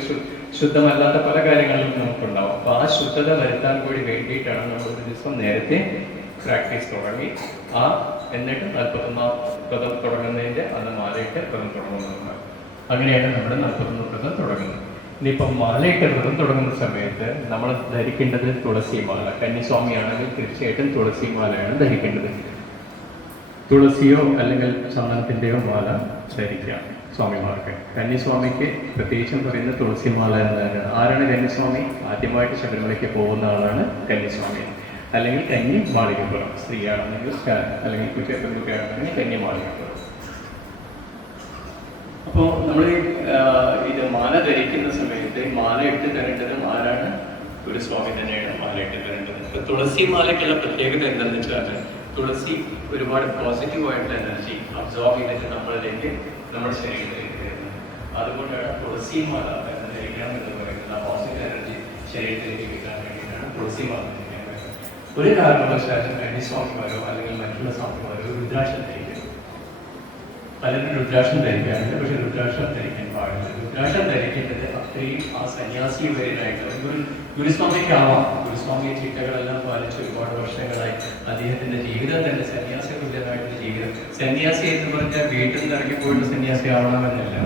ശുദ്ധമല്ലാത്ത പല കാര്യങ്ങളും നമുക്കുണ്ടാവും. അപ്പോൾ ആ ശുദ്ധത വരുത്താൻ കൂടി വേണ്ടിയിട്ടാണ് നമ്മൾ ഒരു ദിവസം നേരത്തെ പ്രാക്ടീസ് തുടങ്ങി എന്നിട്ട് 41 വ്രതം തുടങ്ങുന്നതിൻ്റെ അന്ന് മാലയിട്ട് വ്രതം തുടങ്ങുന്നതാണ്. അങ്ങനെയാണ് നമ്മുടെ 41 വ്രതം തുടങ്ങുന്നത്. ഇനിയിപ്പം മാലയിട്ട് വ്രതം തുടങ്ങുന്ന സമയത്ത് നമ്മൾ ധരിക്കേണ്ടത് തുളസി മാല. കന്യാസ്വാമിയാണെങ്കിൽ തീർച്ചയായിട്ടും തുളസി മാലയാണ് ധരിക്കേണ്ടത്. തുളസിയോ അല്ലെങ്കിൽ ചന്ദനത്തിൻ്റെയോ മാല ധരിക്കാം സ്വാമിമാർക്ക്. കന്യാസ്വാമിക്ക് പ്രത്യേകിച്ചും പറയുന്ന തുളസി മാല എന്നതാണ്. ആരാണ് കന്യാസ്വാമി? ആദ്യമായിട്ട് ശബരിമലയ്ക്ക് പോകുന്ന ആളാണ് കന്യാസ്വാമി. അല്ലെങ്കിൽ കന്നി മാളികപ്പുറം, സ്ത്രീയാണെങ്കിൽ അല്ലെങ്കിൽ പെൺകുട്ടിയാണെങ്കിൽ കന്നി മാളികപ്പുറം. അപ്പോൾ നമ്മൾ ഇത് മാല ധരിക്കുന്ന സമയത്ത് മാല ഇട്ട് തരേണ്ടതും ആരാണ്? ഒരു സ്വാമി തന്നെയാണ് മാല ഇട്ട് തരേണ്ടത്. ഇപ്പൊ തുളസി മാലയ്ക്കുള്ള പ്രത്യേകത എന്താണെന്ന് വെച്ചാൽ തുളസി ഒരുപാട് പോസിറ്റീവായിട്ടുള്ള എനർജി അബ്സോർബ് ചെയ്തിട്ട് നമ്മളിലേക്ക് നമ്മുടെ ശരീരത്തിലേക്ക് തരുന്നത്. അതുകൊണ്ടാണ് തുളസി മാല ധരിക്കണം എന്ന് പറയുന്നത്. ആ പോസിറ്റീവ് എനർജി ശരീരത്തിലേക്ക് കിട്ടാൻ വേണ്ടിയിട്ടാണ് തുളസി മാല ധരിക്കുന്നത്. ഒരു കാരണവശാലും കന്യാസ്വാമിമാരോ അല്ലെങ്കിൽ മറ്റുള്ള സ്വാമിമാരോ രുദ്രാക്ഷം ധരിക്കും. പലരും രുദ്രാക്ഷം ധരിക്കാറുണ്ട്, പക്ഷെ രുദ്രാക്ഷം ധരിക്കാൻ പാടില്ല. രുദ്രാക്ഷം ധരിക്കേണ്ടത് അത്രയും ആ സന്യാസി വരെയായിട്ട് ഗുരുസ്വാമിക്കാവാം. ഗുരുസ്വാമി ചിട്ടകളെല്ലാം പാലിച്ച് ഒരുപാട് വർഷങ്ങളായി അദ്ദേഹത്തിന്റെ ജീവിതം തന്നെ സന്യാസി തുല്യമായിട്ടുള്ള ജീവിതം. സന്യാസി എന്ന് പറഞ്ഞാൽ വീട്ടിൽ നിന്ന് ഇറങ്ങിപ്പോയിട്ട് സന്യാസി ആവണമെന്നില്ല.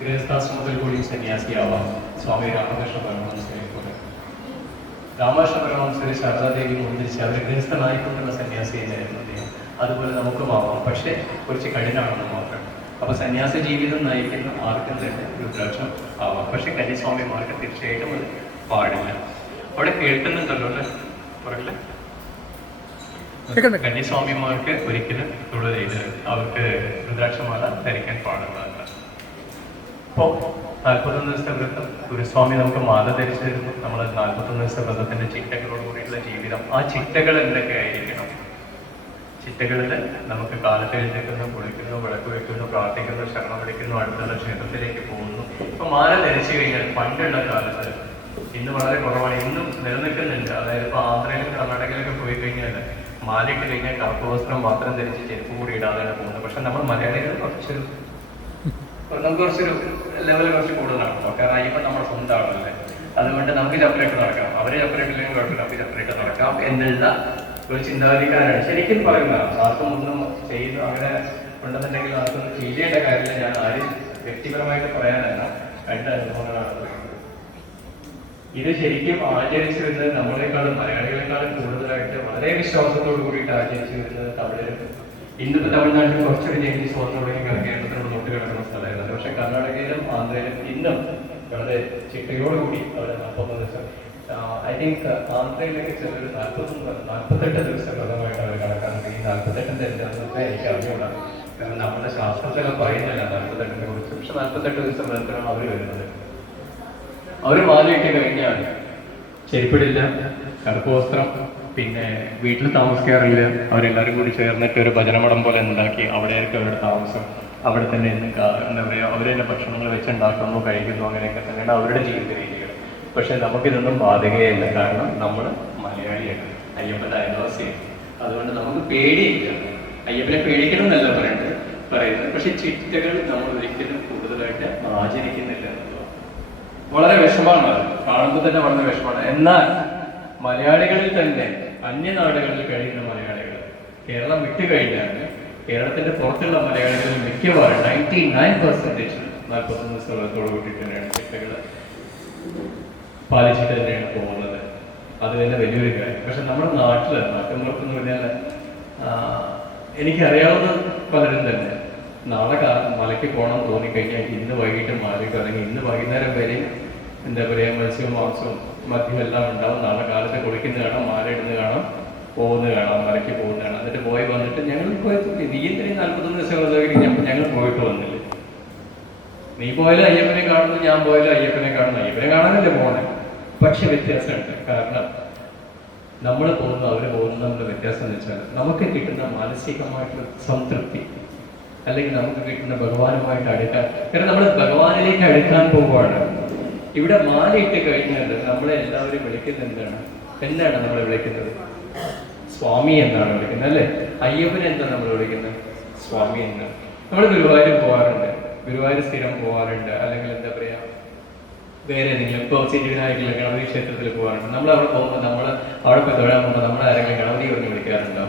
ഗൃഹസ്ഥാശ്രമത്തിൽ കൂടി സന്യാസിയാവാം. സ്വാമി രാമകൃഷ്ണ പരമഹംസരെ പോലെ. രാമകൃഷ്ണ പരമഹംസരെ ശാരദാദേവി മുൻതിരിച്ച് അവർ ഗൃഹസ്ഥനായിക്കൊണ്ടുള്ള സന്യാസി തന്നെയായിരുന്നു അദ്ദേഹം. അതുപോലെ നമുക്കും ആവാം, പക്ഷെ കുറച്ച് കഠിനമാണെന്ന് മാത്രം. അപ്പൊ സന്യാസ ജീവിതം നയിക്കുന്ന ആർക്കും തന്നെ രുദ്രാക്ഷം ആവാം, പക്ഷെ കന്യാസ്വാമിമാർക്ക് തീർച്ചയായിട്ടും അത് പാടില്ല. അവിടെ കേൾക്കുന്നുണ്ടല്ലോ അല്ലെ പുറകില്? കന്യാസ്വാമിമാർക്ക് ഒരിക്കലും ഇത് അവർക്ക് രുദ്രാക്ഷമാല ധരിക്കാൻ പാടുള്ളതല്ല. അപ്പോൾ 41 ദിവസത്തെ വ്രതം ഗുരുസ്വാമി നമുക്ക് മാല ധരിച്ചു തരുന്നു. നമ്മൾ 41 ദിവസത്തെ വ്രതത്തിന്റെ ചിട്ടകളോട് കൂടിയുള്ള ജീവിതം. ആ ചിട്ടകൾ എന്തൊക്കെ ആയിരിക്കണം? ചിട്ടകളിൽ നമുക്ക് കാലത്ത് എഴുന്നേൽക്കുന്നു, കുളിക്കുന്നു, വിളക്ക് വയ്ക്കുന്നു, പ്രാർത്ഥിക്കുന്നു, ശരണം വിളിക്കുന്നു, അടുത്തുള്ള ക്ഷേത്രത്തിലേക്ക് പോകുന്നു. ഇപ്പൊ മാല ധരിച്ചു കഴിഞ്ഞാൽ പണ്ടുള്ള കാലത്ത് ഇന്ന് വളരെ കുറവാണ്, ഇന്നും നിലനിൽക്കുന്നുണ്ട്. അതായത് ഇപ്പോൾ ആന്ധ്രയിലും കർണാടകയിലൊക്കെ പോയി കഴിഞ്ഞാൽ മാലയിട്ട് കഴിഞ്ഞാൽ കറുപ്പ് വസ്ത്രം മാത്രം ധരിച്ച് ചെരുപ്പ് കൂടി ഇടാതെയാണ് പോകുന്നത്. പക്ഷെ നമ്മൾ മലയാളികൾ നമുക്ക് കുറച്ചൊരു ലെവൽ കുറച്ച് കൂടുതലാണ്. കാരണം അയ്യപ്പൻ നമ്മുടെ സ്വന്തം ആളല്ലേ, അതുകൊണ്ട് നമുക്ക് സെപ്പറേറ്റ് നടക്കാം, അവര് സെപ്പറേറ്റ് ഇല്ലെങ്കിൽ കുഴപ്പമില്ല, നമുക്ക് സെപ്പറേറ്റ് നടക്കാം എന്നുള്ള ഒരു ചിന്താഗതിക്കാരാണ് ശരിക്കും പറയുന്നത്. ആർക്കും ഒന്നും ചെയ്ത് അങ്ങനെ ഉണ്ടെന്നുണ്ടെങ്കിൽ ആർക്കും ഫീൽ ചെയ്യേണ്ട കാര്യമില്ല. ഞാൻ ആരും വ്യക്തിപരമായിട്ട് പറയാനല്ല, രണ്ട് അനുഭവങ്ങളാണ്. ഇത് ശരിക്കും ആചരിച്ചു വരുന്നത് നമ്മളെക്കാളും മലയാളികളെക്കാളും കൂടുതലായിട്ട് വളരെ വിശ്വാസത്തോടു കൂടിയിട്ട് ആചരിച്ചു വരുന്നത് തമിഴരും. ഇന്നിപ്പോൾ തമിഴ്നാട്ടിൽ കുറച്ചൊരു ചേഞ്ച് സ്വാതന്ത്ര്യം കേരളത്തിനോട് തൊട്ട് കിടക്കുന്ന സ്ഥലമായിരുന്നു. പക്ഷെ കർണാടകയിലും ആന്ധ്രയിലും ഇന്നും വളരെ ചിട്ടയോടുകൂടി അവർ 40 ദിവസം, ഐ തിങ്ക് ആന്ധ്രയിലൊക്കെ ചിലർ 48 ദിവസം വ്രതമായിട്ട് അവർ കണക്കാക്കുന്നത്. ഈ 48 എന്താണെന്നൊക്കെ എനിക്ക് അറിഞ്ഞുകൂടാ, കാരണം നമ്മുടെ ശാസ്ത്രത്തിലൊക്കെ പറയുന്നില്ല 48 കുറിച്ച്. പക്ഷെ 48 ദിവസം വ്രതത്തിലാണ് അവർ വരുന്നത്. അവർ മാലയിട്ട് കഴിഞ്ഞാൽ ചെരുപ്പിടില്ല, കറുപ്പ് വസ്ത്രം, പിന്നെ വീട്ടിൽ താമസിക്കാറില്ല. അവരെല്ലാവരും കൂടി ചേർന്നിട്ട് ഒരു ഭജനമടം പോലെ ഉണ്ടാക്കി അവിടെയായിരിക്കും അവരുടെ താമസം. അവിടെ തന്നെ എന്താ പറയുക, അവർ തന്നെ ഭക്ഷണങ്ങൾ വെച്ചുണ്ടാക്കുന്നു, കഴിക്കുന്നു, അങ്ങനെയൊക്കെ തന്നെയാണ് അവരുടെ ജീവിത രീതികൾ. പക്ഷെ നമുക്കിതൊന്നും ബാധകയല്ല, കാരണം നമ്മൾ മലയാളിയാണ്, അയ്യപ്പൻ്റെ അയൽവാസിയാണ്. അതുകൊണ്ട് നമുക്ക് പേടിയില്ല. അയ്യപ്പനെ പേടിക്കണം എന്നല്ല പറയുന്നത്. പക്ഷെ ചിട്ടകൾ നമ്മൾ ഒരിക്കലും കൂടുതലായിട്ട് ആചരിക്കുന്നില്ല എന്നുള്ളത് വളരെ വിഷമാണ്. കാണുമ്പോൾ തന്നെ വളരെ വിഷമാണ്. എന്നാൽ മലയാളികളിൽ തന്നെ അന്യനാടുകളിൽ കഴിയുന്ന മലയാളികൾ കേരളം വിട്ടു കഴിഞ്ഞാൽ കേരളത്തിന്റെ പുറത്തുള്ള മലയാളികളിൽ മിക്കവാറും 99% 41 സ്ഥലത്തോട് കൂട്ടിട്ട് തന്നെയാണ് ചിട്ടകൾ പാലിച്ചിട്ട് തന്നെയാണ് പോകുന്നത്. അത് തന്നെ വലിയൊരു കാര്യം. പക്ഷെ നമ്മുടെ നാട്ടിൻപുറത്തെന്ന് പറഞ്ഞാൽ എനിക്കറിയാവുന്ന പലരും തന്നെ നാളെ മലയ്ക്ക് പോകണം തോന്നിക്കഴിഞ്ഞാൽ ഇന്ന് വൈകിട്ട് മാറിയിട്ട്, അല്ലെങ്കിൽ ഇന്ന് വൈകുന്നേരം വരെ എന്താ പറയുക, മത്സ്യവും മാംസവും മദ്യവും എല്ലാം ഉണ്ടാവും. നാളെ കാലത്ത് കുളിക്കുന്ന കാണാം, മാലയിടുന്ന കാണാം, പോകുന്നത് കാണാം, മലയ്ക്ക് പോകുന്ന കാണാം. എന്നിട്ട് പോയി വന്നിട്ട് ഞങ്ങൾ പോയത് നീ ഇത്രയും 41 ദിവസം ഞങ്ങൾ പോയിട്ട് വന്നില്ലേ? നീ പോയാലും അയ്യപ്പനെ കാണുന്നു, ഞാൻ പോയാലും അയ്യപ്പനെ കാണുന്നു. അയ്യപ്പനെ കാണാനല്ലേ പോകണേ. പക്ഷെ വ്യത്യാസമുണ്ട്. കാരണം നമ്മൾ പോകുന്നു, അവർ പോകുന്നു, നമ്മുടെ വ്യത്യാസം എന്ന് വെച്ചാൽ നമുക്ക് കിട്ടുന്ന മാനസികമായിട്ടുള്ള സംതൃപ്തി, അല്ലെങ്കിൽ നമുക്ക് കിട്ടുന്ന ഭഗവാനുമായിട്ട് അടുക്കാൻ. കാരണം നമ്മൾ ഭഗവാനിലേക്ക് അടുക്കാൻ പോവുകയാണ്. ഇവിടെ മാലയിട്ട് കഴിഞ്ഞാൽ നമ്മളെ എല്ലാവരും വിളിക്കുന്നത് എന്താണ് നമ്മളെ വിളിക്കുന്നത്? സ്വാമി എന്നാണ് വിളിക്കുന്നത്, അല്ലേ? അയ്യപ്പനെ എന്താണ് നമ്മൾ വിളിക്കുന്നത്? സ്വാമി എന്നാണ്. നമ്മൾ ഗുരുവായൂർ പോകാറുണ്ട്, ഗുരുവായൂർ സ്ഥിരം പോകാറുണ്ട്, അല്ലെങ്കിൽ എന്താ പറയാ, വേറെ ഏതെങ്കിലും ഇപ്പോൾ സിദ്ധിവിനായകയിലെ ഗണപതി ക്ഷേത്രത്തിൽ പോകാറുണ്ട്. നമ്മൾ അവിടെ പോകുമ്പോൾ നമ്മൾ അവിടെ പോയി തൊഴാൻ പോകുമ്പോൾ നമ്മളെ ആരെങ്കിലും ഗണപതി പറഞ്ഞ് വിളിക്കാറുണ്ടോ?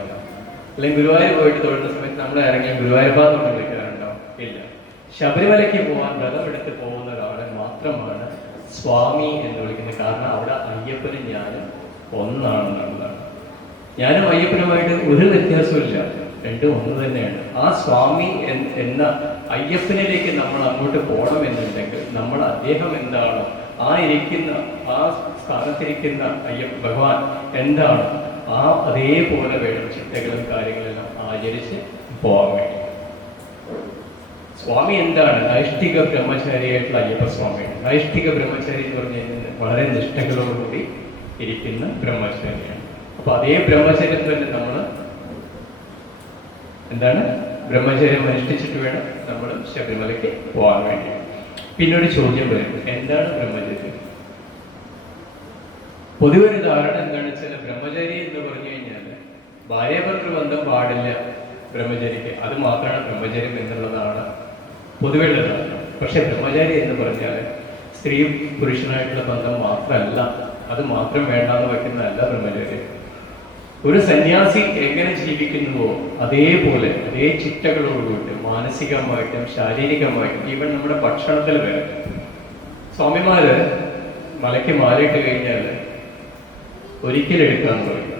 അല്ലെങ്കിൽ ഗുരുവായൂർ പോയിട്ട് തൊഴുന്ന സമയത്ത് നമ്മളെ ആരെങ്കിലും ഗുരുവായൂർപ്പാ തൊട്ട് വിളിക്കാറുണ്ടോ? ഇല്ല. ശബരിമലയ്ക്ക് പോകാൻ വ്രതമെടുത്ത് പോകുന്ന ഒരാളെ മാത്രമാണ് സ്വാമി എന്ന് വിളിക്കുന്നത്. കാരണം അവിടെ അയ്യപ്പനും ഞാനും ഒന്നാണെന്നുള്ളതാണ്. ഞാനും അയ്യപ്പനുമായിട്ട് ഒരു വ്യത്യാസമില്ല, രണ്ടും ഒന്ന് തന്നെയാണ്. ആ സ്വാമി എന്ന അയ്യപ്പനിലേക്ക് നമ്മൾ അങ്ങോട്ട് പോകണം എന്നുണ്ടെങ്കിൽ നമ്മൾ അദ്ദേഹം എന്താണോ, ആ സ്ഥാനത്തിരിക്കുന്ന ഭഗവാൻ എന്താണ്, അതേപോലെ വേണം ചിട്ടകളും കാര്യങ്ങളെല്ലാം ആചരിച്ച് പോകാൻ വേണ്ടി. സ്വാമി എന്താണ്? നൈഷ്ഠിക ബ്രഹ്മചാരിയായിട്ടുള്ള അയ്യപ്പ സ്വാമിയാണ്. നൈഷ്ഠിക ബ്രഹ്മചാരി എന്ന് പറഞ്ഞു കഴിഞ്ഞാൽ വളരെ നിഷ്ഠകളോടുകൂടി ഇരിക്കുന്ന ബ്രഹ്മചാരിയാണ്. അപ്പൊ അതേ ബ്രഹ്മചര്യത്തിൽ തന്നെ നമ്മൾ എന്താണ്, ബ്രഹ്മചര്യം അനുഷ്ഠിച്ചിട്ട് വേണം നമ്മൾ ശബരിമലയ്ക്ക് പോകാൻ വേണ്ടി. പിന്നെ ഒരു ചോദ്യം വരും, എന്താണ് ബ്രഹ്മചര്യം? പൊതുവെ ഒരു ധാരണ എന്താണെന്ന് വെച്ചാൽ ബ്രഹ്മചാരി എന്ന് പറഞ്ഞു കഴിഞ്ഞാൽ ഭാര്യാഭർത്തൃ ബന്ധം പാടില്ല ബ്രഹ്മചാരിക്ക്, അത് മാത്രമാണ് ബ്രഹ്മചര്യം എന്നുള്ളതാണ് പൊതുവെയുള്ള ധാരണ. പക്ഷെ ബ്രഹ്മചാരി എന്ന് പറഞ്ഞാൽ സ്ത്രീ പുരുഷനായിട്ടുള്ള ബന്ധം മാത്രമല്ല, അത് മാത്രം വേണ്ടാന്ന് വയ്ക്കുന്നതല്ല ബ്രഹ്മചാരി. ഒരു സന്യാസി എങ്ങനെ ജീവിക്കുന്നുവോ അതേപോലെ അതേ ചിട്ടകളോടുകൂടി മാനസികമായിട്ടും ശാരീരികമായിട്ടും, ഈവൻ നമ്മുടെ ഭക്ഷണത്തിൽ വരെ. സ്വാമിമാര് മലയ്ക്ക് മാലയിട്ട് കഴിഞ്ഞാൽ ഒരിക്കലും എടുക്കാന്ന് പറയും,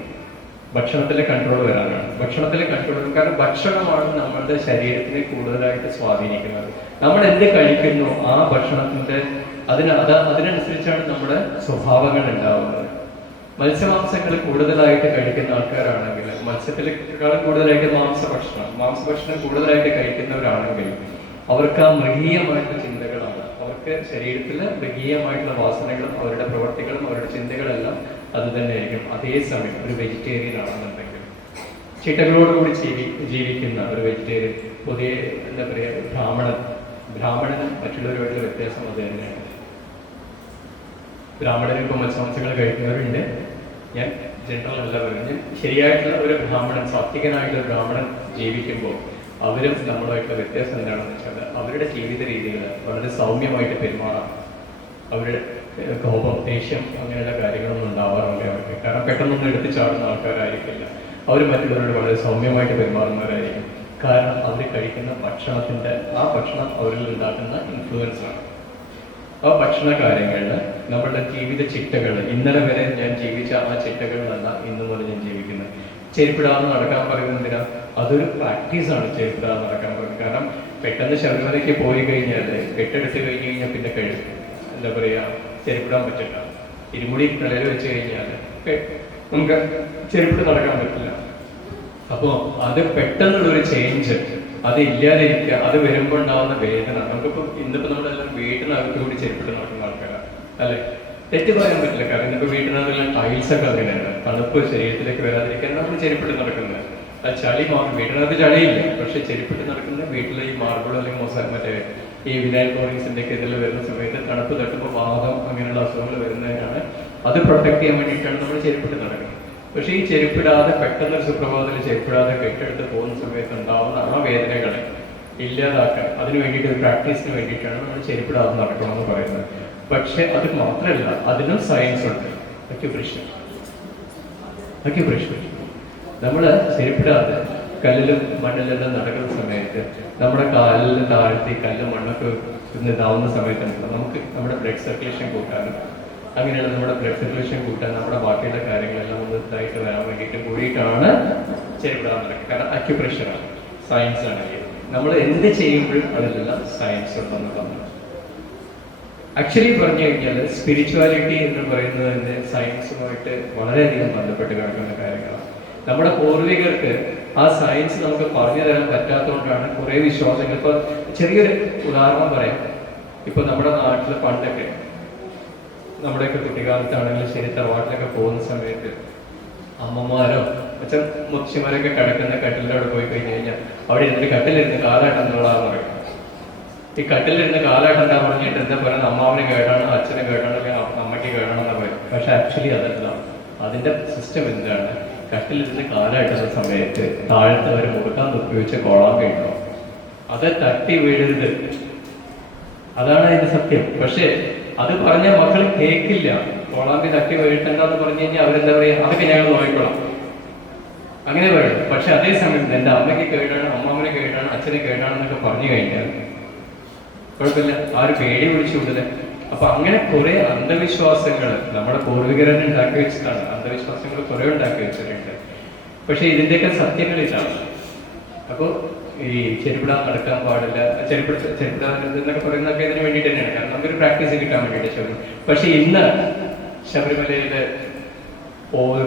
ഭക്ഷണത്തിലെ കൺട്രോൾ വരാനാണ്. ഭക്ഷണത്തിലെ കൺട്രോൾ, കാരണം ഭക്ഷണമാണ് നമ്മളുടെ ശരീരത്തിനെ കൂടുതലായിട്ട് സ്വാധീനിക്കുന്നത്. നമ്മൾ എന്ത് കഴിക്കുന്നു ആ ഭക്ഷണത്തിന്റെ അതിനനുസരിച്ചാണ് നമ്മുടെ സ്വഭാവങ്ങൾ ഉണ്ടാവുന്നത്. മത്സ്യമാംസങ്ങൾ കൂടുതലായിട്ട് കഴിക്കുന്ന ആൾക്കാരാണെങ്കിൽ, മത്സ്യത്തിലേക്കാളും കൂടുതലായിട്ട് മാംസഭക്ഷണം കൂടുതലായിട്ട് കഴിക്കുന്നവരാണെങ്കിൽ അവർക്ക് ആ മൃഗീയമായിട്ടുള്ള ചിന്തകളാണ്, അവർക്ക് ശരീരത്തിൽ മൃഗീയമായിട്ടുള്ള വാസനകളും അവരുടെ പ്രവർത്തികളും അവരുടെ ചിന്തകളെല്ലാം അത് തന്നെ ആയിരിക്കും. അതേസമയം ഒരു വെജിറ്റേറിയൻ ആണെന്നുണ്ടെങ്കിൽ, ചിട്ടകളോടുകൂടി ജീവിക്കുന്ന ഒരു വെജിറ്റേറിയൻ, പുതിയ എന്താ പറയുക, ബ്രാഹ്മണനും മറ്റുള്ളവരുമായിട്ടുള്ള വ്യത്യാസം അത് തന്നെയാണ്. ബ്രാഹ്മണരും ഇപ്പോൾ മത്സ്യമാംസങ്ങൾ കഴിക്കുന്നവരുണ്ട്. ഞാൻ ജനറൽ അല്ല പറഞ്ഞു, ശരിയായിട്ടുള്ള ഒരു ബ്രാഹ്മണൻ, സാത്വികനായിട്ടുള്ള ബ്രാഹ്മണൻ ജീവിക്കുമ്പോൾ അവരും നമ്മളുമായിട്ടുള്ള വ്യത്യാസം എന്താണെന്ന് വെച്ചാൽ അവരുടെ ജീവിത രീതികൾ വളരെ സൗമ്യമായിട്ട് പെരുമാറാം. അവരുടെ കോപം, ദേഷ്യം അങ്ങനെയുള്ള കാര്യങ്ങളൊന്നും ഉണ്ടാവാറുണ്ട് അവർക്ക്. കാരണം പെട്ടെന്നൊന്നും എടുത്ത് ചാടുന്ന ആൾക്കാരായിരിക്കില്ല. അവർ മറ്റുള്ളവരോട് വളരെ സൗമ്യമായിട്ട് പെരുമാറുന്നവരായിരിക്കും. കാരണം അവർ കഴിക്കുന്ന ഭക്ഷണത്തിൻ്റെ ആ ഭക്ഷണം അവരിൽ ഉണ്ടാക്കുന്ന ഇൻഫ്ലുവൻസ് ആണ്. ആ ഭക്ഷണ കാര്യങ്ങളിൽ നമ്മളുടെ ജീവിത ചിട്ടകൾ, ഇന്നലെ വരെ ഞാൻ ജീവിച്ച ആ ചിട്ടകളിലല്ല ഇന്നു മുതൽ ഞാൻ ജീവിക്കുന്നത്. ചെരുപ്പിടാതെ നടക്കാൻ പറയുന്നത് എന്തിനാ? അതൊരു പ്രാക്ടീസാണ് ചെരുപ്പിടാതെ നടക്കാൻ പറയുന്നത്. കാരണം പെട്ടെന്ന് ശബരിമലയ്ക്ക് പോയി കഴിഞ്ഞാൽ, കെട്ടെടുത്ത് കഴിഞ്ഞ് കഴിഞ്ഞാൽ പിന്നെ എന്താ പറയുക, ചെരുപ്പിടാൻ പറ്റില്ല. ഇരുമുടി തലയിൽ വെച്ച് കഴിഞ്ഞാൽ നമുക്ക് ചെരുപ്പിട്ട് നടക്കാൻ പറ്റില്ല. അപ്പോൾ അത് പെട്ടെന്നുള്ളൊരു ചേഞ്ച്, അത് ഇല്ലാതിരിക്കുക, അത് വരുമ്പോൾ ഉണ്ടാകുന്ന വേദന. നമുക്കിപ്പോൾ ഇന്നിപ്പോൾ നമ്മളെല്ലാം വീട്ടിനകത്ത് കൂടി ചെരുപ്പിട്ട് നടക്കുന്ന ആൾക്കാരാണ് അല്ലേ? തെറ്റ് പറയാൻ പറ്റില്ല. കാരണം ഇന്നിപ്പോൾ വീട്ടിനകത്തെല്ലാം ടൈൽസൊക്കെ അങ്ങനെയാണ്. തണുപ്പ് ശരീരത്തിലേക്ക് വരാതിരിക്കാൻ നമ്മൾ ചെരുപ്പിട്ട് നടക്കുന്നത്. അത് ചളി മാറും. വീട്ടിനകത്ത് ചളിയില്ല, പക്ഷെ ചെരുപ്പിട്ട് നടക്കുന്ന വീട്ടിലെ ഈ മാർബിൾ അല്ലെങ്കിൽ മറ്റേ ഈ വിനൈൽ കോറിങ്സിൻ്റെ ഒക്കെ ഇതിൽ വരുന്ന സമയത്ത് തണുപ്പ് തട്ടുമ്പോൾ വാദം അങ്ങനെയുള്ള അസുഖങ്ങൾ വരുന്നതിനാണ്. അത് പ്രൊട്ടക്ട് ചെയ്യാൻ വേണ്ടിയിട്ടാണ് നമ്മൾ ചെരുപ്പിട്ട് നടക്കുന്നത്. പക്ഷേ ഈ ചെരുപ്പിടാതെ പെട്ടെന്നൊരു സുപ്രഭാതത്തിൽ ചെരുപ്പിടാതെ കെട്ടെടുത്ത് പോകുന്ന സമയത്ത് ഉണ്ടാവുന്ന ആ വേദനകളെ ഇല്ലാതാക്കാൻ, അതിന് വേണ്ടിയിട്ട് ഒരു പ്രാക്ടീസിന് വേണ്ടിയിട്ടാണ് നമ്മൾ ചെരുപ്പിടാതെ നടക്കണമെന്ന് പറയുന്നത്. പക്ഷെ അത് മാത്രമല്ല, അതിനും സയൻസ് ഉണ്ട്. അക്യുപ്രഷർ നമ്മൾ ചെരുപ്പിടാതെ കല്ലിലും മണ്ണിലെല്ലാം നടക്കുന്ന സമയത്ത് നമ്മുടെ കാലിൽ താഴ്ത്തി കല്ലും മണ്ണൊക്കെ ഇതാവുന്ന സമയത്തുണ്ടല്ലോ, നമുക്ക് നമ്മുടെ ബ്ലഡ് സർക്കുലേഷൻ കൂട്ടാനും അങ്ങനെയുള്ള നമ്മുടെ ബ്ലഡ് സർക്കുലേഷൻ കൂട്ടാൻ നമ്മുടെ ബാക്കിയുള്ള കാര്യങ്ങളെല്ലാം ഒന്ന് ഇതായിട്ട് വരാൻ വേണ്ടിയിട്ട് കൂടിയിട്ടാണ് ചെരുപ്പിടാൻ നടക്കുക. കാരണം അക്യുപ്രഷറാണ്, സയൻസാണ്. നമ്മൾ എന്ത് ചെയ്യുമ്പോഴും അതിലെല്ലാം സയൻസ് ഉണ്ടെന്ന് പറഞ്ഞു. ആക്ച്വലി പറഞ്ഞു കഴിഞ്ഞാൽ സ്പിരിച്വാലിറ്റി എന്ന് പറയുന്നത് തന്നെ സയൻസുമായിട്ട് വളരെയധികം ബന്ധപ്പെട്ട് കിടക്കുന്ന കാര്യങ്ങളാണ്. നമ്മുടെ പൂർവികർക്ക് ആ സയൻസ് നമുക്ക് പറഞ്ഞു തരാൻ പറ്റാത്തതുകൊണ്ടാണ് കുറേ വിശ്വാസങ്ങൾ. ഇപ്പൊ ചെറിയൊരു ഉദാഹരണം പറയാം. ഇപ്പൊ നമ്മുടെ നാട്ടിൽ പണ്ടൊക്കെ, നമ്മുടെയൊക്കെ കുട്ടിക്കാലത്താണെങ്കിലും ശരി, തറവാട്ടിലൊക്കെ പോകുന്ന സമയത്ത് അമ്മമാരോ അച്ഛൻ മുത്തശ്ശിമാരൊക്കെ കിടക്കുന്ന കട്ടിലിൻ്റെ അവിടെ പോയി കഴിഞ്ഞ് കഴിഞ്ഞാൽ അവിടെ ഇരുന്നിട്ട് കട്ടിലിരുന്ന് കാലാട്ടം എന്നുള്ളതാന്ന് പറയും. ഈ കട്ടിലിരുന്ന് കാലാട്ടം എന്താ പറഞ്ഞിട്ട് എന്താ പറയുന്നത്, അമ്മാവന് കേടാണോ അച്ഛന് കേടാണോ അല്ലെങ്കിൽ അമ്മയ്ക്ക് കേടാണെന്ന് പറയും. പക്ഷെ ആക്ച്വലി അതല്ല. അതിന്റെ സിസ്റ്റം എന്താണ്? കട്ടിലിരുന്ന് കാലാട്ടുന്ന സമയത്ത് താഴത്ത് അവർ മുറുക്കാൻ ഉപയോഗിച്ച് കോളാമ്പി ഉണ്ടോ, അത് തട്ടി വീഴരുത്. അതാണ് അതിന്റെ സത്യം. പക്ഷെ അത് പറഞ്ഞ മക്കൾ കേൾക്കില്ല. കോളാമ്പി തട്ടി വീഴ്ത്തണ്ടെന്ന് പറഞ്ഞു കഴിഞ്ഞാൽ അവരെന്താ പറയുക, അതൊക്കെ ഞങ്ങൾ നോക്കിക്കോളാം, അങ്ങനെ പറയും. പക്ഷെ അതേസമയം എൻ്റെ അമ്മയ്ക്ക് കേടാണ്, അമ്മാമ്മന് കേടാണ്, അച്ഛന് കേടാണെന്നൊക്കെ പറഞ്ഞു കഴിഞ്ഞാൽ കുഴപ്പമില്ല, ആ ഒരു പേടി വിളിച്ചുകൊണ്ടില്ല. അപ്പൊ അങ്ങനെ കുറെ അന്ധവിശ്വാസങ്ങൾ നമ്മുടെ പൂർവികർ തന്നെ ഉണ്ടാക്കി വെച്ചിട്ടാണ്. അന്ധവിശ്വാസങ്ങൾ കുറെ ഉണ്ടാക്കി വെച്ചിട്ടുണ്ട്. പക്ഷെ ഇതിന്റെയൊക്കെ സത്യങ്ങളിലാണ്. അപ്പോൾ ഈ ചെരുപ്പിടാൻ നടക്കാൻ പാടില്ല, ചെരുപ്പിടാൻ എന്നൊക്കെ പറയുന്നതൊക്കെ ഇതിന് വേണ്ടിയിട്ട് തന്നെയാണ്. കാരണം നമുക്കൊരു പ്രാക്ടീസ് കിട്ടാൻ വേണ്ടിയിട്ട് ശബരിമല. പക്ഷെ ഇന്ന് ശബരിമലയില്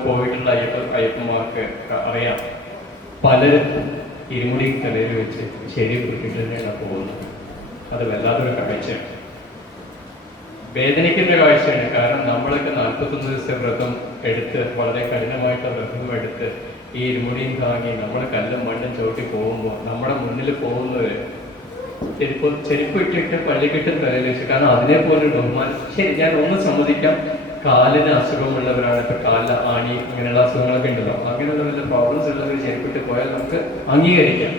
പോയിട്ടുള്ള അയ്യപ്പന്മാർക്ക് അറിയാം, പലരും ഇരുമുടി തലയിൽ വെച്ച് ശരി വിട്ടിട്ട് തന്നെയാണ് പോകുന്നത്. അത് വല്ലാത്തൊരു കാഴ്ചയാണ്, വേദനിക്കുന്ന കാഴ്ചയാണ്. കാരണം നമ്മളൊക്കെ 41 ദിവസത്തെ വ്രതം എടുത്ത്, വളരെ കഠിനമായിട്ടുള്ള വ്രതം എടുത്ത് ഈ ഇരുമുടിയും താങ്ങി നമ്മൾ കല്ലും മണ്ണും ചവിട്ടി പോകുമ്പോൾ നമ്മുടെ മുന്നിൽ പോകുന്നവര് ചെരുപ്പ് ഇട്ടിട്ട് പള്ളിക്കെട്ടും തലയിൽ വെച്ച്. കാരണം അതിനെപ്പോലെ ബഹുമാനം. ശരി, ഞാൻ ഒന്ന് സമ്മതിക്കാം, കാലിന് അസുഖമുള്ളവരാണ്, ഇപ്പൊ കാലിന് ആണി അങ്ങനെയുള്ള അസുഖങ്ങളൊക്കെ ഉണ്ടല്ലോ, അങ്ങനെയുള്ള വല്ല പ്രോബ്ലംസ് ഉള്ളവർ ചെരുപ്പിട്ട് പോയാൽ നമുക്ക് അംഗീകരിക്കാം.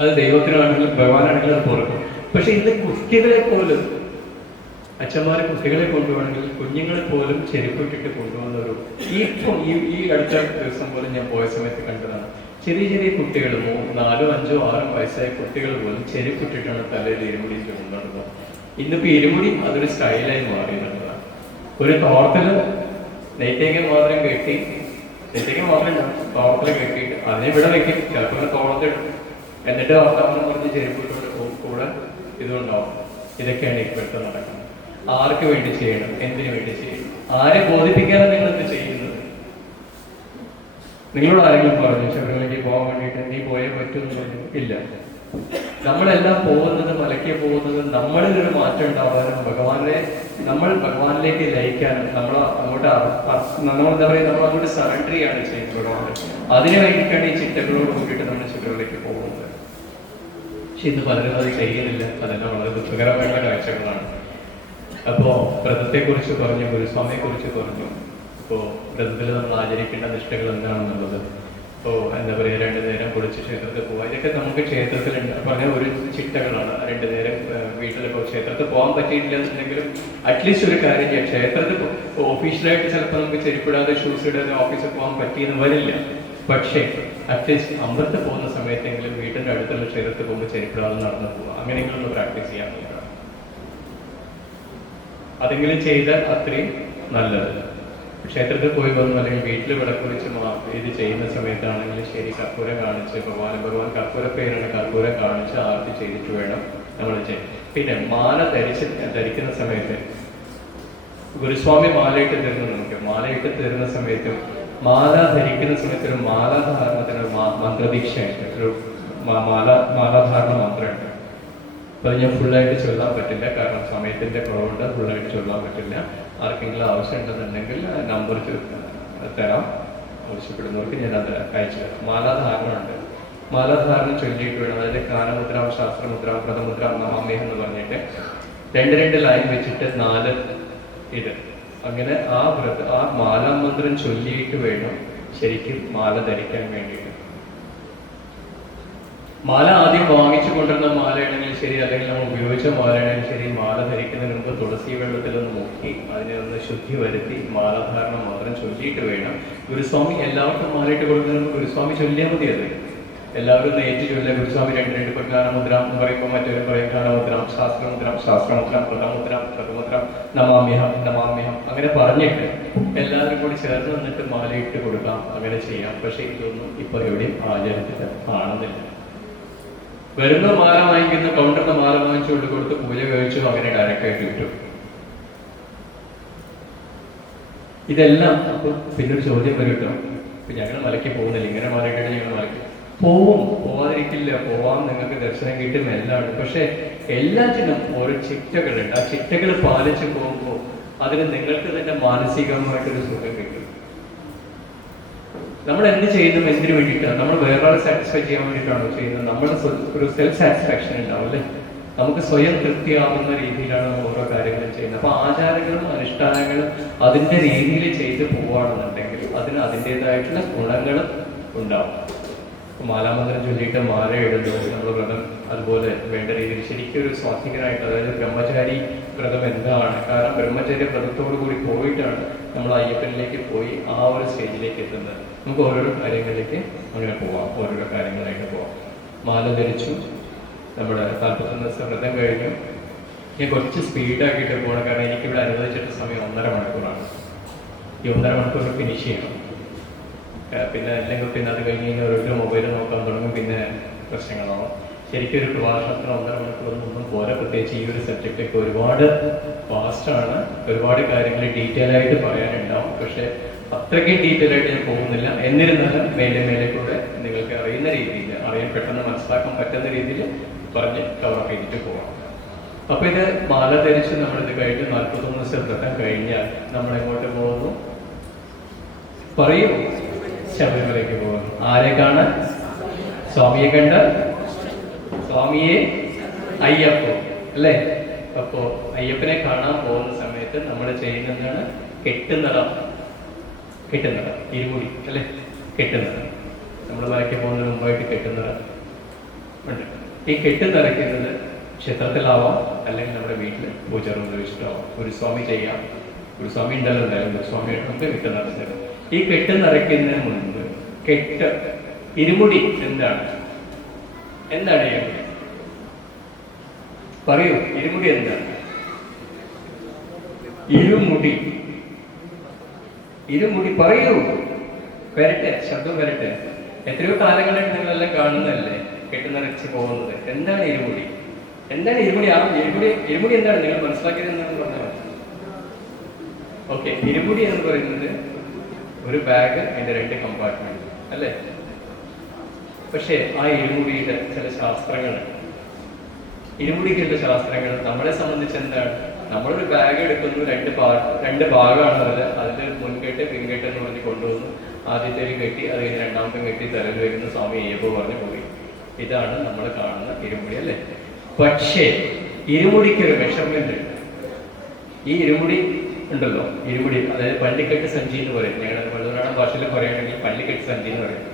അത് ദൈവത്തിനാണെങ്കിലും ഭഗവാനാണെങ്കിലും അത് പുറക്കും. പക്ഷെ ഇത് കുട്ടികളെ പോലും, അച്ഛന്മാരെ കുട്ടികളെ കൊണ്ടുപോകണമെങ്കിൽ കുഞ്ഞുങ്ങളെ പോലും ചെരുപ്പിട്ടിട്ട് കൊണ്ടുപോകുന്നൊരു ഈ അടുത്ത ദിവസം പോലും ഞാൻ പോയ സമയത്ത് കണ്ടതാണ്. ചെറിയ ചെറിയ കുട്ടികൾ, 4, 5, 6 വയസ്സായ കുട്ടികൾ പോലും ചെരുപ്പിട്ടിട്ടാണ് തലയിൽ ഇരുമുടി കൊണ്ടുവന്നത്. ഇന്നിപ്പോ ഇരുമുടി അതൊരു സ്റ്റൈലായി മാറിയെന്നുള്ളതാണ്. ഒരു തോർത്തില് നെയ്ത്തേക്ക് മാത്രം കെട്ടി, നെയ്ത്തേക്ക് മാത്രം തോർത്തില് കെട്ടിയിട്ട് അതിനെ ഇവിടെ വെക്കും, ചിലപ്പോൾ തോളത്തിടും, എന്നിട്ട് വർത്താനം പറഞ്ഞ് ചെരുപ്പിട്ടോട് കൂടെ ഇതുണ്ടാവും. ഇതൊക്കെയാണ് ഇപ്പോഴത്തെ നടക്കുന്നത്. ആർക്ക് വേണ്ടി ചെയ്യണം, എന്തിനു വേണ്ടി ചെയ്യണം, ആരെ ബോധിപ്പിക്കാനാണ് നിങ്ങളിത് ചെയ്യുന്നത്? നിങ്ങളോട് ആരെങ്കിലും പറഞ്ഞു ശബരിമലയ്ക്ക് പോകാൻ വേണ്ടിയിട്ട് നീ പോയേ പറ്റുമെന്ന് പറഞ്ഞു? ഇല്ല. നമ്മളെല്ലാം പോകുന്നത്, മലയ്ക്ക് പോകുന്നത് നമ്മളിലൊരു മാറ്റം ഉണ്ടാവാനും നമ്മൾ ഭഗവാനിലേക്ക് ലയിക്കാനും, നമ്മളെന്താ പറയുക, നമ്മൾ അങ്ങോട്ട് സറണ്ടർ ചെയ്യാണ് ചെയ്യുന്നത് ഭഗവാൻ. അതിനു വേണ്ടിയിട്ടാണ് ഈ ചിട്ടകളോട് കൂട്ടിയിട്ട് നമ്മൾ ശബരിമലയ്ക്ക് പോകുന്നത്. പക്ഷെ ഇന്ന് പലരും അത് ചെയ്യുന്നില്ല. അതെല്ലാം വളരെ ദുഃഖകരമായിട്ടുള്ള കാഴ്ചകളാണ്. അപ്പോൾ വ്രതത്തെക്കുറിച്ച് പറഞ്ഞു, ഗുരുസ്വാമിയെക്കുറിച്ച് പറഞ്ഞു. ഇപ്പോൾ വ്രതത്തിൽ നമ്മൾ ആചരിക്കേണ്ട നിഷ്ഠകൾ എന്താണെന്നുള്ളത്, ഇപ്പോൾ എന്താ പറയുക, 2 നേരം കുളിച്ച് ക്ഷേത്രത്തിൽ പോവുക, ഇതൊക്കെ നമുക്ക് ക്ഷേത്രത്തിൽ പറഞ്ഞ ഒരു ചിട്ടകളാണ്. 2 നേരം വീട്ടിലിപ്പോൾ ക്ഷേത്രത്തിൽ പോകാൻ പറ്റിയിട്ടില്ല എന്നുണ്ടെങ്കിലും അറ്റ്ലീസ്റ്റ് ഒരു കാര്യം ചെയ്യാം. ക്ഷേത്രത്തിൽ ഒഫീഷ്യലായിട്ട് ചിലപ്പോൾ നമുക്ക് ചെരുപ്പിടാതെ ഷൂസ് ഇടാതെ ഓഫീസിൽ പോകാൻ പറ്റിയെന്ന് വരില്ല. പക്ഷേ അറ്റ്ലീസ്റ്റ് അമ്പലത്തിൽ പോകുന്ന സമയത്തെങ്കിലും വീട്ടിൻ്റെ അടുത്തുള്ള ക്ഷേത്രത്തിൽ പോകുമ്പോൾ ചെരുപ്പിടാതെ നടന്നു പോവുക, അങ്ങനെയെങ്കിലും ഒന്ന് പ്രാക്ടീസ് ചെയ്യാൻ പറ്റുക. അതെങ്കിലും ചെയ്താൽ അത്രയും നല്ലത്. ക്ഷേത്രത്തിൽ പോയി വന്നു അല്ലെങ്കിൽ വീട്ടിൽ വിളക്ക് വെച്ച് ഇത് ചെയ്യുന്ന സമയത്താണെങ്കിലും ശരി, കർപ്പൂരം കാണിച്ച് ഭഗവാൻ കർപ്പൂര പേരാണ്, കർപ്പൂരം കാണിച്ച് ആർത്തി ചെയ്തിട്ട് വേണം നമ്മൾ ചെയ്യാൻ. പിന്നെ മാല ധരിക്കുന്ന സമയത്ത് ഗുരുസ്വാമി മാലയിട്ട് തരുന്ന, നമുക്ക് മാലയിട്ട് തരുന്ന സമയത്തും മാല ധരിക്കുന്ന സമയത്ത് ഒരു മാലാധാരണത്തിന് മന്ത്രദീക്ഷയുണ്ട്, ഒരു മാലാധാരണ മന്ത്രമുണ്ട്. അപ്പോൾ അത് ഞാൻ ഫുള്ളായിട്ട് ചൊല്ലാൻ പറ്റില്ല, കാരണം സമയത്തിൻ്റെ കുറവുണ്ട്, ഫുള്ളായിട്ട് ചൊല്ലാൻ പറ്റില്ല. ആർക്കെങ്കിലും ആവശ്യമുണ്ടെന്നുണ്ടെങ്കിൽ നമ്പർ തരാം, ആവശ്യപ്പെടുന്നവർക്ക് ഞാൻ അത് അയച്ചു തരാം. മാലാധാരണ ഉണ്ട്. മാലാധാരണം ചൊല്ലിയിട്ട് വേണം, അതായത് കാനമുദ്ര, ശാസ്ത്രമുദ്ര, വ്രതമുദ്ര, നമാമ്യം എന്ന് പറഞ്ഞിട്ട് 2 ലൈൻ വെച്ചിട്ട് 4 ഇത് അങ്ങനെ ആ മാലാമന്ത്രം ചൊല്ലിയിട്ട് വേണം ശരിക്കും മാല ധരിക്കാൻ വേണ്ടിയിട്ട്. മാല ആദ്യം വാങ്ങിച്ചു കൊണ്ടിരുന്ന മാലയാണെങ്കിൽ ശരി, അല്ലെങ്കിൽ നമ്മൾ ഉപയോഗിച്ച മാലയാണെങ്കിൽ ശരി, മാല ധരിക്കുന്നതിന് മുമ്പ് തുളസി വെള്ളത്തിലൊന്ന് മുക്കി അതിനെ ഒന്ന് ശുദ്ധി വരുത്തി മാലാധാരണം മാത്രം ചൊല്ലിയിട്ട് വേണം. ഗുരുസ്വാമി എല്ലാവർക്കും മാലയിട്ട് കൊടുക്കുന്നതിന് മുമ്പ് ഗുരുസ്വാമി ചൊല്ലിയാൽ മതി. അത് എല്ലാവരും നേരിട്ട് ചൊല്ലിയ ഗുരുസ്വാമി 2 പ്രജ്ഞാനമുദ്ര എന്ന് പറയുമ്പോൾ മറ്റൊരു പറയും ജ്ഞാനമുദ്ര, ശാസ്ത്രമുദ്ര, വ്രതമുദ്ര, നമാമ്യഹം അങ്ങനെ പറഞ്ഞിട്ട് എല്ലാവരും കൂടി ചേർന്ന് നിന്നിട്ട് മാലയിട്ട് കൊടുക്കാം, അങ്ങനെ ചെയ്യാം. പക്ഷേ ഇതൊന്നും ഇപ്പോൾ എവിടെയും ആചാരത്തിൽ കാണുന്നില്ല. വരുന്ന മാല വാങ്ങിക്കുന്ന കൗണ്ടറിന്റെ മാല വാങ്ങിച്ചുകൊണ്ട് കൊടുത്ത് പൂജ കഴിച്ചു, അങ്ങനെ ഡയറക്റ്റായിട്ട് കിട്ടും. ഇതെല്ലാം അപ്പൊ പിന്നൊരു ചോദ്യം വരും കേട്ടോ, ഇപ്പൊ ഞങ്ങൾ മലയ്ക്ക് പോകുന്നില്ല, ഇങ്ങനെ മാറിയിട്ടാണ് ഞങ്ങൾ മലയ്ക്ക് പോവാതിരിക്കില്ല, പോവാൻ നിങ്ങൾക്ക് ദർശനം കിട്ടും എല്ലാം. പക്ഷെ എല്ലാറ്റിനും ഓരോ ചിട്ടകളുണ്ട്. ആ ചിട്ടകൾ പാലിച്ചു പോകുമ്പോൾ അതിന് നിങ്ങൾക്ക് തന്നെ മാനസികമായിട്ടൊരു സുഖം കിട്ടും. നമ്മൾ എന്ത് ചെയ്യുന്നു, എന്തിനു വേണ്ടിയിട്ടാണ്? നമ്മൾ വേറൊരാളെ സാറ്റിസ്ഫൈ ചെയ്യാൻ വേണ്ടിയിട്ടാണോ ചെയ്യുന്നത്? നമ്മുടെ ഒരു സെൽഫ് സാറ്റിസ്ഫാക്ഷൻ ഉണ്ടാവും അല്ലേ? നമുക്ക് സ്വയം തൃപ്തിയാവുന്ന രീതിയിലാണ് നമ്മൾ ഓരോ കാര്യങ്ങളും ചെയ്യുന്നത്. അപ്പൊ ആചാരങ്ങളും അനുഷ്ഠാനങ്ങളും അതിൻ്റെ രീതിയിൽ ചെയ്ത് പോവുകയാണെന്നുണ്ടെങ്കിൽ അതിന് അതിൻ്റെതായിട്ടുള്ള ഗുണങ്ങളും ഉണ്ടാവും. മാലാമന്ത്രം ചൊല്ലിയിട്ട് മാല ഇടുന്നു, നമ്മൾ വ്രതം അതുപോലെ വേണ്ട രീതിയിൽ ശരിക്കും ഒരു സ്വാത്വികനായിട്ട്, അതായത് ബ്രഹ്മചാരി വ്രതം എന്താണ്? കാരണം ബ്രഹ്മചര്യ വ്രതത്തോടു കൂടി പോയിട്ടാണ് നമ്മൾ അയ്യപ്പനിലേക്ക് പോയി ആ ഒരു സ്റ്റേജിലേക്ക് എത്തുന്നത്. നമുക്ക് ഓരോരോ കാര്യങ്ങളിലേക്ക് അങ്ങനെ പോവാം, ഓരോരോ കാര്യങ്ങളായിട്ട് പോവാം. മാല ധരിച്ചു, നമ്മുടെ 41 ദിവസം വ്രതം കഴിഞ്ഞു. ഞാൻ കുറച്ച് സ്പീഡാക്കിയിട്ട് പോകണം, കാരണം എനിക്കിവിടെ അനുവദിച്ചിട്ട് സമയം 1.5 മണിക്കൂറാണ്. ഈ 1.5 മണിക്കൂർ ഫിനിഷ് ചെയ്യണം. പിന്നെ അല്ലെങ്കിൽ പിന്നെ അത് കഴിഞ്ഞ് കഴിഞ്ഞാൽ ഓരോരുത്തർ മൊബൈൽ നോക്കാൻ തുടങ്ങും, പിന്നെ പ്രശ്നങ്ങളാവും. ശരിക്കും ഒരു പ്രഭാഷണത്തിന് 1.5 മണിക്കൂറൊന്നും പോരാ. പ്രത്യേകിച്ച് ഈ ഒരു സബ്ജക്റ്റൊക്കെ ഒരുപാട് ഫാസ്റ്റാണ്, ഒരുപാട് കാര്യങ്ങൾ ഡീറ്റെയിൽ ആയിട്ട് പറയാനുണ്ടാവും. പക്ഷെ അത്രയ്ക്കും ഡീറ്റെയിൽ ആയിട്ട് ഞാൻ പോകുന്നില്ല. എന്നിരുന്നാലും മേലെ കൂടെ നിങ്ങൾക്ക് അറിയുന്ന രീതിയിൽ, അറിയാൻ പെട്ടെന്ന് മനസ്സിലാക്കാൻ പറ്റുന്ന രീതിയിൽ പറഞ്ഞ് കവറപ്പ് ചെയ്തിട്ട് പോകാം. അപ്പൊ ഇത് മാല ധരിച്ച് നമ്മളിത് കഴിഞ്ഞ് 41 ദിവസം വ്രതം കഴിഞ്ഞാൽ നമ്മൾ എങ്ങോട്ട് പോകുന്നു? പറയൂ. ശബരിമലയ്ക്ക് പോകുന്നു. ആരെ കാണാൻ? സ്വാമിയെ കണ്ട സ്വാമിയെ അയ്യപ്പോ അല്ലേ? അപ്പോ അയ്യപ്പനെ കാണാൻ പോകുന്ന സമയത്ത് നമ്മൾ ചെയ്യുന്നതാണ് കെട്ടുന്നടം. ഇരുമുടി അല്ലെ? കെട്ടുന്നടം നമ്മൾ മലയ്ക്ക് പോകുന്നതിന് മുമ്പായിട്ട് കെട്ടുന്നടം ഉണ്ട്. ഈ കെട്ടുനിറയ്ക്കുന്നത് ക്ഷേത്രത്തിലാവാം, അല്ലെങ്കിൽ നമ്മുടെ വീട്ടിൽ പൂജ റൂമിൽ വെച്ചിട്ടാവാം. ഗുരുസ്വാമി ചെയ്യാം. ഗുരുസ്വാമി ഉണ്ടല്ലോ, എന്തായാലും ഗുരുസ്വാമിയായിട്ട് നമുക്ക് കെട്ടുനിറച്ചത്. ഈ കെട്ടുനിറയ്ക്കുന്നതിന് മുൻപ് ഇരുമുടി എന്താണ്? ഇരുമുടി? പറയൂ, ഇരുമുടി എന്താണ്? ഇരുമുടി പറയൂ, വരട്ടെ, ശബ്ദം വരട്ടെ. എത്രയോ കാലങ്ങളായിട്ട് നിങ്ങളെല്ലാം കാണുന്നതല്ലേ കെട്ടുനിറച്ച് പോകുന്നത്. എന്താണ് ഇരുമുടി? ഇരുമുടി എന്താണ്? നിങ്ങൾ മനസ്സിലാക്കിയത് എന്താണെന്ന് പറഞ്ഞാൽ ഓക്കെ. ഇരുമുടി എന്ന് പറയുന്നത് ഒരു ബാഗ്, അതിന്റെ 2 കമ്പാർട്ട്മെന്റ് അല്ലേ? പക്ഷേ ആ ഇരുമുടിയുടെ ചില ശാസ്ത്രങ്ങളുണ്ട്. ഇരുമുടിക്കുള്ള ശാസ്ത്രങ്ങൾ നമ്മളെ സംബന്ധിച്ച് എന്താണ്? നമ്മളൊരു ബാഗ് എടുക്കുന്നു, 2 ഭാഗമാണ് അതിൽ മുൻകെട്ട് പിൻകെട്ട് എന്ന് പറഞ്ഞ് കൊണ്ടുവന്നു. ആദ്യത്തേൽ കെട്ടി, അത് കഴിഞ്ഞ് 2ാമത്തെ കെട്ടി തലയിൽ വരുന്ന സ്വാമി അയ്യപ്പോ പറഞ്ഞു പോയി. ഇതാണ് നമ്മൾ കാണുന്ന ഇരുമുടി അല്ലേ? പക്ഷേ ഇരുമുടിക്കൊരു മെഷർമെന്റ് ഉണ്ട്. ഈ ഇരുമുടി ഉണ്ടല്ലോ, ഇരുമുടി, അതായത് പള്ളിക്കെട്ട് സഞ്ചി എന്ന് പറയും. ഞങ്ങളുടെ വള്ളുവനാടൻ ഭാഷയിൽ പറയുകയാണെങ്കിൽ പള്ളിക്കെട്ട് സഞ്ചി എന്ന് പറയും.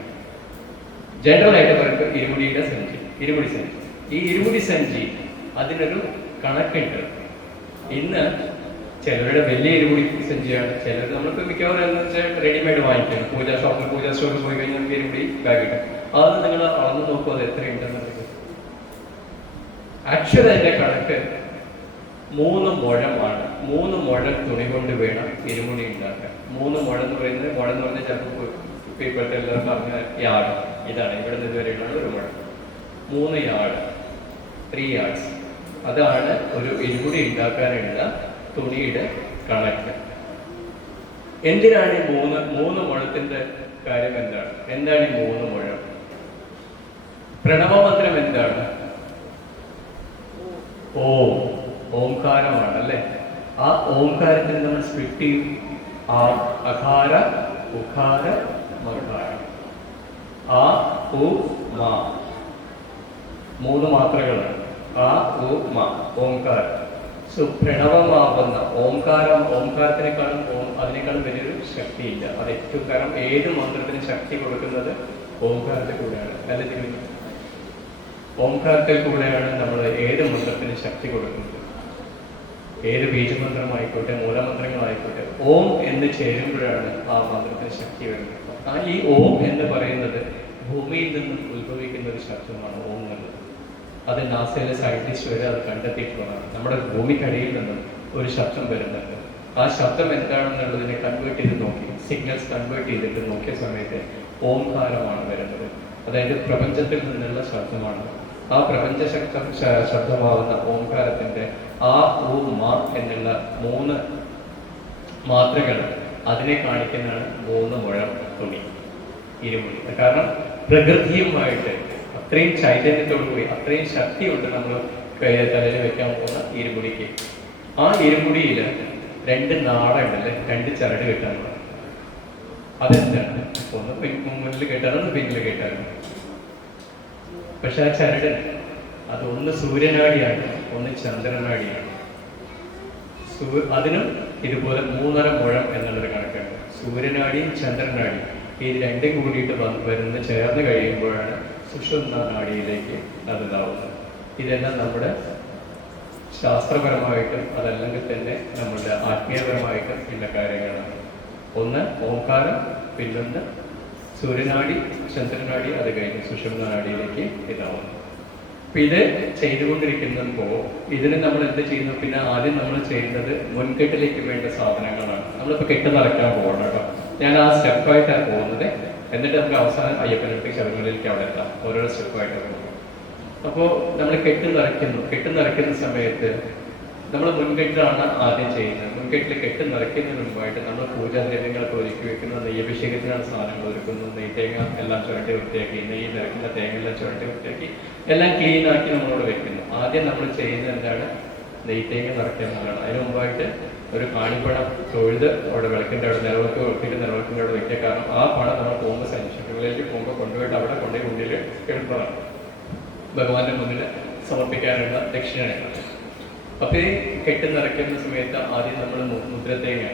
ജനറൽ ആയിട്ട് പറയുമ്പോൾ ഇരുമുടിയുടെ സഞ്ചി, ഇരുമുടി സഞ്ചി. ഈ ഇരുമുടി സഞ്ചി അതിനൊരു കണക്കുണ്ട്. ഇന്ന് ചിലരുടെ വലിയ ഇരുമുടി സഞ്ചിയാണ്, ചിലർ നമ്മൾക്ക് മിക്കവാറും എന്ന് വെച്ചാൽ റെഡിമെയ്ഡ് വാങ്ങിക്കണം. പൂജാ സ്റ്റോറിൽ പോയി കഴിഞ്ഞാൽ നമുക്ക് ഇരുമുടി ബാഗ് കിട്ടും. അത് നിങ്ങൾ അളന്ന് നോക്കുക, അത് എത്രയുണ്ടെന്നുള്ളത്. ആക്ച്വലി അതിന്റെ കണക്ക് 3 മുഴമാണ്. 3 മുഴം തുണി കൊണ്ട് വേണം ഇരുമുടി ഉണ്ടാക്കാൻ. 3 മുഴം എന്ന് പറയുന്നത്, മുഴം എന്ന് പറഞ്ഞാൽ ചിലപ്പോൾ ഇപ്പോഴത്തെ എല്ലാവരും പറഞ്ഞ യാർഡ് ഇതാണ്. ഇവിടെ നിന്ന് ഇതുവരെയുള്ള ഒരു മുഴം. 3 യാർഡ്, 3 yards. അതാണ് ഒരു ഇരുമുടി ഉണ്ടാക്കാനുള്ള തുണിയുടെ കണക്ക്. എന്തിനാണ് ഈ 3 മുഴത്തിന്റെ കാര്യം? എന്താണ് ഈ 3 മുഴം? പ്രണവമന്ത്രം എന്താണ്? ഓംകാരമാണ് അല്ലെ. ആ ഓംകാരത്തിന് നമ്മൾ സ്പ്ലിറ്റ് ചെയ്യും. അകാര, ഉകാര, മകാര. ആ, ഉ, മ. 3 മാത്രകളാണ്. ആ, ഉ, മ, ഓംകാരം. പ്രണവമാകുന്ന ഓംകാരത്തിനേക്കാളും അതിനേക്കാളും വലിയൊരു ശക്തിയില്ല. അത് ഏറ്റവും, കാരണം ഏത് മന്ത്രത്തിന് ശക്തി കൊടുക്കുന്നത് ഓംകാരത്തിൽ കൂടെയാണ്. അല്ലെങ്കിൽ ഓംകാരത്തിൽ കൂടെയാണ് നമ്മൾ ഏത് മന്ത്രത്തിന് ശക്തി കൊടുക്കുന്നത്. ഏത് ബീജമന്ത്രമായിക്കോട്ടെ, മൂലമന്ത്രങ്ങളായിക്കോട്ടെ, ഓം എന്ന് ചേരുമ്പോഴാണ് ആ മന്ത്രത്തിന് ശക്തി വരുന്നത്. ഈ ഓം എന്ന് പറയുന്നത് ഭൂമിയിൽ നിന്നും ഉത്ഭവിക്കുന്ന ഒരു ശബ്ദമാണ് ഓം എന്നുള്ളത്. അത് നാസയിലെ സയന്റിസ്റ്റ് വരെ അത് കണ്ടെത്തിയിട്ടുള്ളതാണ്. നമ്മുടെ ഭൂമിക്കടിയിൽ നിന്നും ഒരു ശബ്ദം വരുന്നുണ്ട്. ആ ശബ്ദം എന്താണെന്നുള്ളതിനെ കൺവേർട്ട് ചെയ്ത് നോക്കി, സിഗ്നൽസ് കൺവേർട്ട് ചെയ്തിട്ട് നോക്കിയ സമയത്ത് ഓംകാരമാണ് വരുന്നത്. അതായത് പ്രപഞ്ചത്തിൽ നിന്നുള്ള ശബ്ദമാണ്. ആ പ്രപഞ്ച ശബ്ദമാവുന്ന ഓംകാരത്തിന്റെ ആ, ഉ, മ എന്നുള്ള 3 മാത്രകൾ അതിനെ കാണിക്കുന്നതാണ് 3 മുഴം തുണി, ഇരുമുടി. കാരണം പ്രകൃതിയുമായിട്ട് അത്രയും ചൈതന്യത്തോടു കൂടി, അത്രയും ശക്തിയുണ്ട് നമ്മൾ തലയിൽ വെക്കാൻ പോകുന്ന ഇരുമുടിക്ക്. ആ ഇരുമുടിയിൽ 2 നാടയുണ്ടല്ലേ, 2 ചരട് കെട്ടാനുള്ള. അതെന്താണ്? ഒന്ന് മുന്നിൽ കെട്ടാനും ഒന്ന് പിന്നിൽ കെട്ടാനും. പക്ഷെ ആ ചരട് അതൊന്ന് സൂര്യനാടിയാണ്, ഒന്ന് ചന്ദ്രനാടിയാണ്. അതിനും ഇതുപോലെ 3.5 മുഴം എന്നുള്ളൊരു കണക്കാണ്. സൂര്യനാടിയും ചന്ദ്രനാടിയും ഈ 2 കൂടിയിട്ട് ചേർന്ന് കഴിയുമ്പോഴാണ് സുഷുമ്ന നാഡിയിലേക്ക് അത് ഇതാവുന്നത്. ഇതെല്ലാം നമ്മുടെ ശാസ്ത്രപരമായിട്ടും അതല്ലെങ്കിൽ തന്നെ നമ്മുടെ ആത്മീയപരമായിട്ടും ഉള്ള കാര്യങ്ങളാണ്. ഒന്ന് ഓംകാരം, പിന്നൊന്ന് സൂര്യനാടി, ചന്ദ്രനാടി, അത് കഴിഞ്ഞ് സുഷുമ്ന നാഡിയിലേക്ക് ഇതാവുന്നു. അപ്പൊ ഇത് ചെയ്തുകൊണ്ടിരിക്കുമ്പോൾ ഇതിന് നമ്മൾ എന്ത് ചെയ്യുന്നു? പിന്നെ ആദ്യം നമ്മൾ ചെയ്യുന്നത് മുൻകെട്ടിലേക്ക് വേണ്ട സാധനങ്ങളാണ്. നമ്മളിപ്പോൾ കെട്ട് നിറയ്ക്കാൻ പോകണം കേട്ടോ. ഞാൻ ആ സ്റ്റെപ്പായിട്ടാണ് പോകുന്നത്. എന്നിട്ട് നമുക്ക് അവസാനം അയ്യപ്പനടുത്ത് ശബരിമലയിലേക്ക് അവിടെ എത്താം. ഓരോ സ്റ്റെപ്പായിട്ടാണ് പോകുന്നത്. അപ്പോൾ നമ്മൾ കെട്ട് നിറയ്ക്കുന്ന സമയത്ത് നമ്മൾ മുൻകെട്ടാണ് ആദ്യം ചെയ്യുന്നത്. മുൻകെട്ടിൽ കെട്ട് നിറയ്ക്കുന്നതിന് മുൻപായിട്ട് നമ്മൾ പൂജാദ്രവ്യങ്ങളൊക്കെ ഒരുക്കി വെക്കുന്നു. നെയ്യഭിഷേകത്തിനാണ് സാധനങ്ങൾ ഒരുക്കുന്നു. തേങ്ങ എല്ലാം ചുരട്ടി വൃത്തിയാക്കി, നെയ്യ് നിറയ്ക്കുന്ന തേങ്ങ എല്ലാം ചുരട്ടി വൃത്തിയാക്കി എല്ലാം ക്ലീൻ ആക്കി നമ്മളോട് വെക്കുന്നു. ആദ്യം നമ്മൾ ചെയ്യുന്നത് എന്താണ്? തേങ്ങ നിറയ്ക്കുക എന്നുള്ളതാണ്. അതിന് മുമ്പായിട്ട് ഒരു കാണിപ്പണം തൊഴുത് അവിടെ വിളക്കിൻ്റെ അവിടെ നിലവിളക്ക് വെളുത്തിട്ട് നിലവിളക്കിൻ്റെ അവിടെ വെക്കുക. കാരണം ആ പണം നമ്മൾ പോകുമ്പോൾ ശബരിമലയിലേക്ക് പോകുമ്പോൾ കൊണ്ടുപോയിട്ട് അവിടെ കൊണ്ടുപോയി ഉള്ളിൽ എടുത്തതാണ്. ഭഗവാന്റെ മുന്നിൽ സമർപ്പിക്കാനുള്ള ദക്ഷിണയാണ്. അപ്പൊ ഈ കെട്ട് നിറയ്ക്കുന്ന സമയത്ത് ആദ്യം നമ്മൾ മുദ്രത്തേങ്ങ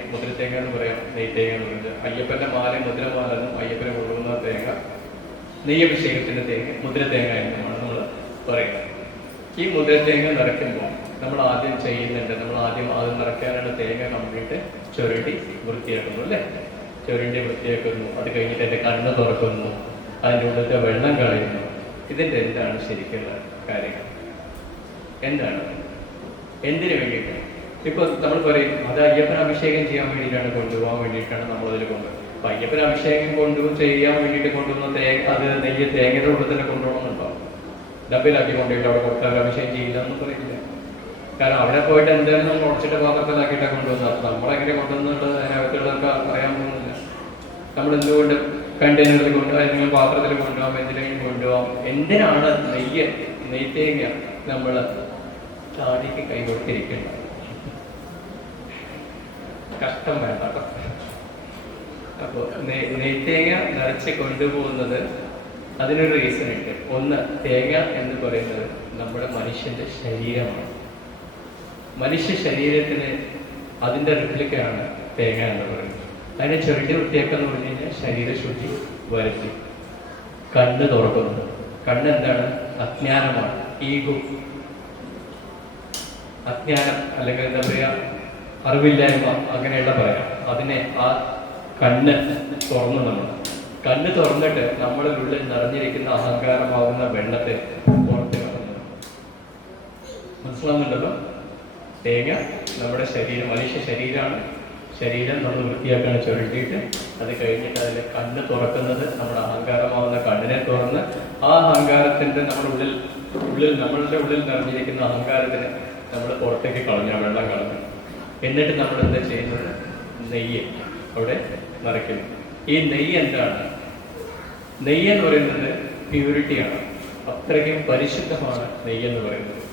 എന്ന് പറയാം, നെയ്ത്തേങ്ങ എന്ന് പറയുന്നത്. അയ്യപ്പന്റെ മാല മുദ്രമാല എന്നും അയ്യപ്പനെ കൊണ്ടുപോകുന്ന തേങ്ങ, നെയ്യഭിഷേകത്തിന്റെ തേങ്ങ മുദ്രത്തേങ്ങ എന്നുമാണ് നമ്മൾ പറയുന്നത്. ഈ മുദ്രത്തേങ്ങ നിറയ്ക്കുമ്പോൾ നമ്മൾ ആദ്യം ചെയ്യുന്നുണ്ട്, നമ്മൾ ആദ്യം നിറയ്ക്കാനുള്ള തേങ്ങ കംപ്ലീറ്റ് ചുരണ്ടി വൃത്തിയാക്കുന്നു അല്ലേ. ചുരണ്ടി വൃത്തിയാക്കുന്നു. അത് കഴിഞ്ഞിട്ട് എൻ്റെ കണ്ണ് തുറക്കുന്നു, അതിൻ്റെ ഉള്ളിലത്തെ വെള്ളം കളയുന്നു. ഇതിൻ്റെ എന്താണ് ശരിക്കുള്ള കാര്യങ്ങൾ? എന്താണ്? എന്തിനു വേണ്ടിയിട്ട്? ഇപ്പൊ നമ്മൾ പറയും അത് അയ്യപ്പൻ അഭിഷേകം ചെയ്യാൻ വേണ്ടിയിട്ടാണ്, കൊണ്ടുപോകാൻ വേണ്ടിയിട്ടാണ് നമ്മളതിൽ കൊണ്ടുപോകുന്നത്. അപ്പൊ അയ്യപ്പൻ അഭിഷേകം ചെയ്യാൻ വേണ്ടിയിട്ട് കൊണ്ടുവന്ന അത് നെയ്യ് തേങ്ങയുടെ ഉള്ളിൽ തന്നെ കൊണ്ടുപോകണമെന്നുണ്ടോ? ഡബിലാക്കി കൊണ്ടുപോയിട്ട് അവിടെ കൊടുത്താൽ അഭിഷേകം ചെയ്യില്ല എന്ന് പറയില്ല. കാരണം അവിടെ പോയിട്ട് എന്തായാലും നമ്മൾ ഉടച്ചിട്ട് പാത്രത്തിലാക്കിയിട്ടാണ് കൊണ്ടുവന്നത്. നമ്മളെങ്ങനെ കൊണ്ടുവന്നുള്ളത് അതിനകത്തുള്ളവർക്ക് അറിയാൻ പോകുന്നില്ല. നമ്മൾ എന്തുകൊണ്ട് കണ്ടെയ്നറിൽ അല്ലെങ്കിൽ പാത്രത്തിൽ കൊണ്ടുപോകാം, എന്തിനെങ്കിലും കൊണ്ടുപോകാം. എന്തിനാണ് നെയ്ത്തേങ്ങ നമ്മൾ ചാടിക്ക് കൈ കൊടുത്തിരിക്കുന്നത്? കഷ്ടം വേണ്ട. അപ്പോൾ നെയ്ത്തേങ്ങ നിറച്ച് കൊണ്ടുപോകുന്നത് അതിനൊരു റീസൺ ഉണ്ട്. ഒന്ന്, തേങ്ങ എന്ന് പറയുന്നത് നമ്മുടെ മനുഷ്യന്റെ ശരീരമാണ്. മനുഷ്യ ശരീരത്തിന് അതിൻ്റെ റിപ്ലിക്കയാണ് തേങ്ങ എന്ന് പറയുന്നത്. അതിനെ ചെറിയ വൃത്തിയാക്കുക എന്ന് പറഞ്ഞു കഴിഞ്ഞാൽ ശരീരശുദ്ധി വരുത്തി. കണ്ണ് തുറക്കുന്നത്, കണ്ണ് എന്താണ്? അജ്ഞാനമാണ്, ഈഗോ, അജ്ഞാനം അല്ലെങ്കിൽ എന്താ പറയുക, അറിവില്ലായ്മ, അങ്ങനെയുള്ള പറയാം. അതിനെ ആ കണ്ണ് തുറന്നു. നമ്മൾ കണ്ണ് തുറന്നിട്ട് നമ്മുടെ ഉള്ളിൽ നിറഞ്ഞിരിക്കുന്ന അഹങ്കാരമാവുന്ന വെള്ളത്തെ പുറത്ത് കളഞ്ഞു. മനസ്സിലാവുന്നുണ്ടല്ലോ? തേങ്ങ നമ്മുടെ ശരീരം, മനുഷ്യ ശരീരമാണ്. ശരീരം നമ്മൾ വൃത്തിയാക്കാൻ ചുരുട്ടിയിട്ട് അത് കഴിഞ്ഞിട്ട് അതിൽ കണ്ണ് തുറക്കുന്നത്, നമ്മുടെ അഹങ്കാരമാവുന്ന കണ്ണിനെ തുറന്ന് ആ അഹങ്കാരത്തിൻ്റെ നമ്മളുടെ ഉള്ളിൽ നിറഞ്ഞിരിക്കുന്ന അഹങ്കാരത്തിന് നമ്മൾ പുറത്തേക്ക് കളഞ്ഞ വെള്ളം കളഞ്ഞു. എന്നിട്ട് നമ്മൾ എന്താ ചെയ്യുന്നത്? നെയ്യ് അവിടെ നിറയ്ക്കുന്നു. ഈ നെയ്യ് എന്താണ്? നെയ്യ് എന്ന് പറയുന്നത് പ്യൂരിറ്റിയാണ്. അത്രയ്ക്കും പരിശുദ്ധമാണ് നെയ്യ് എന്ന് പറയുന്നത്.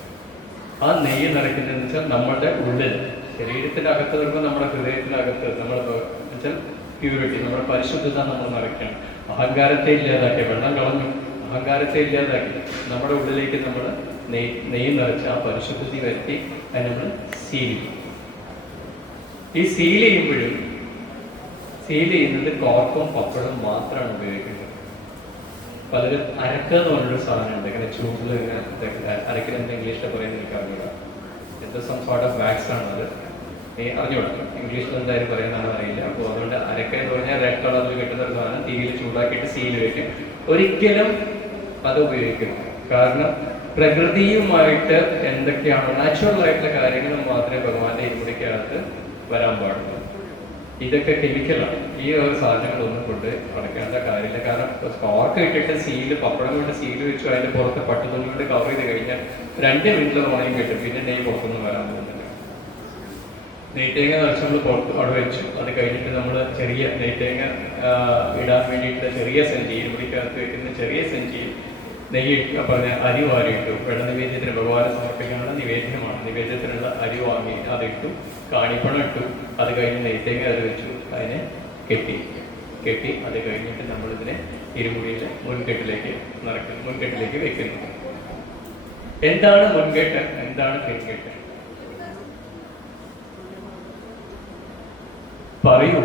ആ നെയ്യ് നിറയ്ക്കുന്നതെന്ന് വെച്ചാൽ നമ്മുടെ ഉള്ളിൽ, ശരീരത്തിൻ്റെ അകത്ത് നിൽക്കുമ്പോൾ നമ്മുടെ ഹൃദയത്തിനകത്ത് നമ്മൾ വെച്ചാൽ പ്യൂരിറ്റി, നമ്മുടെ പരിശുദ്ധത നമ്മൾ നിറയ്ക്കണം. അഹങ്കാരത്തെ ഇല്ലാതാക്കി, വെള്ളം കളഞ്ഞു, അഹങ്കാരത്തെ ഇല്ലാതാക്കി നമ്മുടെ ഉള്ളിലേക്ക് നമ്മൾ നെയ്യ് നിറച്ച് ആ പരിശുദ്ധി വരുത്തി അത് നമ്മൾ സീൽ ചെയ്യും. ഈ സീൽ ചെയ്യുന്നത് കോർക്കും പപ്പടം മാത്രമാണ് ഉപയോഗിക്കുന്നത്. പലരും അരക്ക എന്ന് പറഞ്ഞൊരു സാധനമുണ്ട്, ഇങ്ങനെ ചൂടിൽ അരക്കുന്ന ഇംഗ്ലീഷിൽ പറയുന്നത് എനിക്ക് അറിഞ്ഞൂടാ. എന്തോ സം സോർട്ട് ഓഫ് വാക്സ് ആണ് അത്, അറിഞ്ഞൂടാ ഇംഗ്ലീഷിൽ എന്തായാലും പറയുന്നതാണ് അറിയില്ല. അപ്പോൾ അതുകൊണ്ട് അരക്ക എന്ന് പറഞ്ഞാൽ റെഡ് കളറിൽ കിട്ടുന്ന ഒരു സാധനം തീയിൽ ചൂടാക്കിയിട്ട് സീൽ വയ്ക്കും. ഒരിക്കലും അത് ഉപയോഗിക്കണം. കാരണം പ്രകൃതിയുമായിട്ട് എന്തൊക്കെയാണോ നാച്ചുറൽ ആയിട്ടുള്ള കാര്യങ്ങൾ മാത്രമേ ഭഗവാന്റെ ഇരുമുടിക്കകത്ത് വരാൻ പാടുള്ളൂ. ഇതൊക്കെ കെമിക്കലാണ്. ഈ ഒരു സാധനങ്ങളൊന്നും കൊണ്ട് നടക്കേണ്ട കാര്യമില്ല. കാരണം സ്കോർക്ക് ഇട്ടിട്ട് സീല്, പപ്പടം കൊണ്ട് സീല് വെച്ചു, അതിന്റെ പുറത്ത് പട്ടുതുണി കൊണ്ട് കവർ ചെയ്ത് കഴിഞ്ഞാൽ 2 മിനിറ്റിൽ ഉണങ്ങി കിട്ടും. പിന്നെ നെയ്യ് പുറത്തൊന്നും വരാൻ പോകുന്നില്ല. നെയ്ത്തേങ്ങ നിറച്ച് നമ്മൾ പുറത്ത് അവിടെ വെച്ചു. അത് കഴിഞ്ഞിട്ട് നമ്മൾ ചെറിയ നെയ്ത്തേങ്ങ ഇടാൻ വേണ്ടിയിട്ട് ചെറിയ സഞ്ചി, ഇരുമുടിക്കകത്ത് വെക്കുന്ന ചെറിയ സഞ്ചിയിൽ നെയ്യ് പറഞ്ഞ അരി വാരിയിട്ടു. വെള്ള നിവേദ്യത്തിന് ഭഗവാനെ സമർപ്പിക്കാനുള്ള നിവേദ്യമാണ്. നിവേദ്യത്തിനുള്ള അരി വാങ്ങി അതിട്ടു, കാണിപ്പണം ഇട്ടു. അത് കഴിഞ്ഞ് നെയ്ത്തേങ്ങ അത് വെച്ചു, അതിനെ കെട്ടി അത് കഴിഞ്ഞിട്ട് നമ്മളിതിനെ ഇരുമുടിയുടെ മുൻകെട്ടിലേക്ക് വെക്കുന്നു. എന്താണ് മുൻകെട്ട്, എന്താണ് പിൻകെട്ട്? പറയൂ.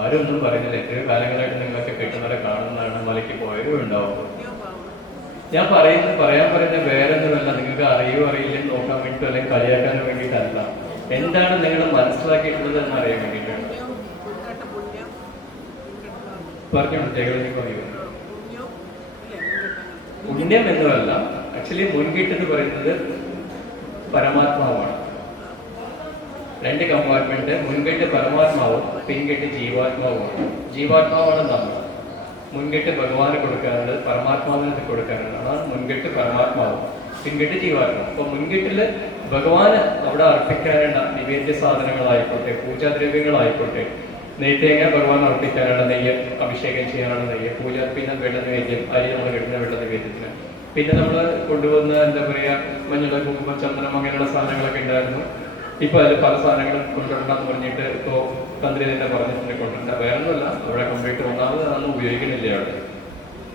ആരും ഒന്നും പറയുന്നില്ല. എത്രയോ കാലങ്ങളായിട്ട് നിങ്ങളൊക്കെ കെട്ടുന്നവരെ കാണുന്നതാണ്. മലയ്ക്ക് പോയവരും ഉണ്ടാവും. ഞാൻ പറയാൻ പറയുന്ന വേറെ ഒന്നുമല്ല, നിങ്ങൾക്ക് അറിയോ അറിയില്ലെന്ന് നോക്കാൻ വേണ്ടിട്ടോ അല്ലെങ്കിൽ കളിയാക്കാൻ വേണ്ടിയിട്ടല്ല. എന്താണ് നിങ്ങൾ മനസ്സിലാക്കിയിട്ടുള്ളത് എന്ന് അറിയാൻ വേണ്ടിയിട്ടാണ്. പറഞ്ഞോളൂ, ജയകലി പറയൂ. പുണ്യം എന്നതല്ല, ആക്ച്വലി മുൻകെട്ട് എന്ന് പറയുന്നത് പരമാത്മാവാണ്. 2 കമ്പാർട്ട്മെന്റ്, മുൻകെട്ട് പരമാത്മാവും പിൻകെട്ട് ജീവാത്മാവുമാണ്. ജീവാത്മാവാണ് നമ്മൾ. മുൻകെട്ട് ഭഗവാന് കൊടുക്കാനുള്ളത്, പരമാത്മാവിന് കൊടുക്കാനുള്ളത്. അതാണ് മുൻകെട്ട് പരമാത്മാവും, പിൻകെട്ട് ജീവാത്മാവും. അപ്പൊ മുൻകെട്ടില് ഭഗവാന് അവിടെ അർപ്പിക്കാനുള്ള നിവേദ്യ സാധനങ്ങളായിക്കോട്ടെ, പൂജാദ്രവ്യങ്ങളായിക്കോട്ടെ, നെയ്ത്തേങ്ങ ഭഗവാൻ അർപ്പിക്കാനുള്ള നെയ്യ്, അഭിഷേകം ചെയ്യാനുള്ള നെയ്യ്, പൂജ, പിന്നെ വെള്ള നിവേദ്യം, അരി നമ്മൾ കിട്ടുന്ന വെള്ള നിവേദ്യത്തിന്, പിന്നെ നമ്മൾ കൊണ്ടുവന്ന എന്താ പറയുക മഞ്ഞൾ, കുങ്കുമം, ചന്ദനം, അങ്ങനെയുള്ള സാധനങ്ങളൊക്കെ ഉണ്ടായിരുന്നു. ഇപ്പൊ അതിൽ പല സാധനങ്ങളും കൊണ്ടുവരണ്ടെന്ന് പറഞ്ഞിട്ട് ഇപ്പോ തന്ത്രി തന്നെ പറഞ്ഞിട്ടുണ്ട് കൊണ്ടുവരണ്ട. വേറൊന്നുമല്ല, അവിടെ കൊണ്ടുപോയിട്ട് ഒന്നാമത് അതൊന്നും ഉപയോഗിക്കുന്നില്ല. അവിടെ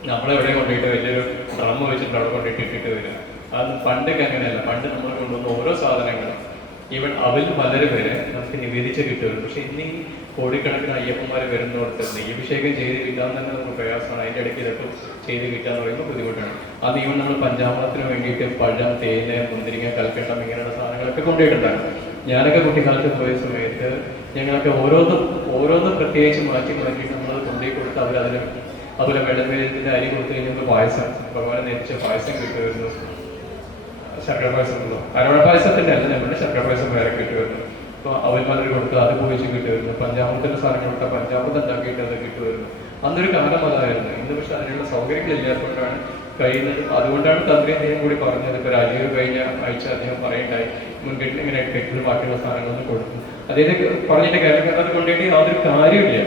നമ്മളെവിടെ കൊണ്ടുപോയിട്ട് വലിയൊരു ഡ്രം വെച്ചിട്ട് അവിടെ കൊണ്ടുപോയിട്ട് ഇട്ടിട്ട് വരിക. അതൊന്നും പണ്ടൊക്കെ അങ്ങനെയല്ല. പണ്ട് നമ്മൾ കൊണ്ടുവന്ന ഓരോ സാധനങ്ങളും, ഈവൻ അവൽ വളരെ വരെ നമുക്ക് നിവേദിച്ച് കിട്ടുമല്ലോ. പക്ഷെ ഇന്ന് ഈ കോടിക്കണക്കിന് അയ്യപ്പന്മാർ വരുന്നോടത്ത് നെയ്യഭിഷേകം ചെയ്ത് കിട്ടാൻ തന്നെ നമുക്ക് പ്രയാസമാണ്. അതിൻ്റെ ഇടയ്ക്ക് ഇതൊക്കെ ചെയ്ത് കിട്ടാന്ന് പറയുമ്പോൾ ബുദ്ധിമുട്ടാണ്. അത് ഈവൻ നമ്മൾ പഞ്ചാമത്തിന് വേണ്ടിയിട്ട് പഴം, തേയില, മുന്തിരിങ്ങ, കൽക്കട്ടം ഇങ്ങനെയുള്ള സാധനങ്ങളൊക്കെ കൊണ്ടുപോയിട്ടുണ്ടായിരുന്നു. ഞാനൊക്കെ കുട്ടിക്കാലത്ത് പോയ സമയത്ത് ഞങ്ങളൊക്കെ ഓരോന്നും പ്രത്യേകിച്ച് മാറ്റിയിട്ട് നമ്മൾ കൊണ്ടുപോയി കൊടുത്ത് അവരതിന്, അതുപോലെ വെള്ളമേലത്തിൻ്റെ അരി കൊടുത്തു കഴിഞ്ഞാൽ പായസം, ഭഗവാനെ നേരിച്ച പായസം കിട്ടുമായിരുന്നു. ശർക്കര പായസം ഉണ്ടോ? അരവണ പായസത്തിൻ്റെ അല്ല, നമ്മുടെ ശർക്കര പായസം വേറെ കിട്ടുമായിരുന്നു. അപ്പോൾ അവന്മാർ കൊടുത്ത് അത് പോയിച്ച് കിട്ടുമായിരുന്നു. പഞ്ചാമൃതത്തിൻ്റെ സാധനം കൊടുത്താൽ പഞ്ചാമൃതം ഉണ്ടാക്കിയിട്ട് അത് കിട്ടുമായിരുന്നു. അന്നൊരു കാലം അതായിരുന്നു. ഇന്ന് പക്ഷെ അതിനുള്ള സൗകര്യങ്ങളില്ലാത്തതുകൊണ്ടാണ് കഴിയുന്നത്. അതുകൊണ്ടാണ് തന്ത്രി അദ്ദേഹം കൂടി പറഞ്ഞത്. ഇപ്പോൾ രാജീവ് കഴിഞ്ഞ ആഴ്ച അദ്ദേഹം പറയണ്ടായി, മുൻകെട്ടിൽ ഇങ്ങനെ കെട്ടിൽ ബാക്കിയുള്ള സാധനങ്ങളൊന്നും കൊടുക്കും. അദ്ദേഹം പറഞ്ഞിട്ട് കാര്യം, അത് കൊണ്ടുപോയിട്ട് യാതൊരു കാര്യമില്ല.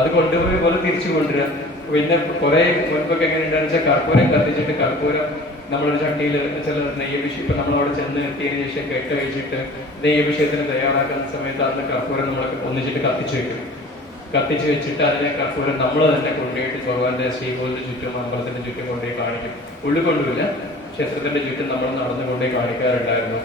അത് കൊണ്ടുപോയ പോലെ തിരിച്ചു കൊണ്ടുവരിക. പിന്നെ കുറെ മുൻപൊക്കെ എങ്ങനെ ഉണ്ടാണെന്ന് വെച്ചാൽ കർപ്പൂരം കത്തിച്ചിട്ട്, കർപ്പൂരം നമ്മളൊരു ചട്ടിയിൽ ചില നെയ്യഭിഷേകം, ഇപ്പം നമ്മളവിടെ ചെന്ന് എത്തിയതിനു ശേഷം കെട്ട് കഴിച്ചിട്ട് നെയ്യഭിഷേകത്തിന് തയ്യാറാക്കുന്ന സമയത്ത് അതിന് കർപ്പൂരം നമ്മൾ ഒന്നിച്ചിട്ട് കത്തിച്ച് വെച്ചിട്ട് അതിനെ കർപ്പൂരം നമ്മൾ തന്നെ കൊണ്ടുപോയിട്ട് ഭഗവാന്റെ ശ്രീകോവിലിന്റെ ചുറ്റും, അമ്പലത്തിന്റെ ചുറ്റും കൊണ്ടുപോയി കാണിക്കും. ഉള്ളിൽ കൊണ്ടുപോയില്ല, ക്ഷേത്രത്തിന്റെ ചുറ്റും നമ്മൾ നടന്നു കൊണ്ടുപോയി കാണിക്കാറുണ്ടായിരുന്നു.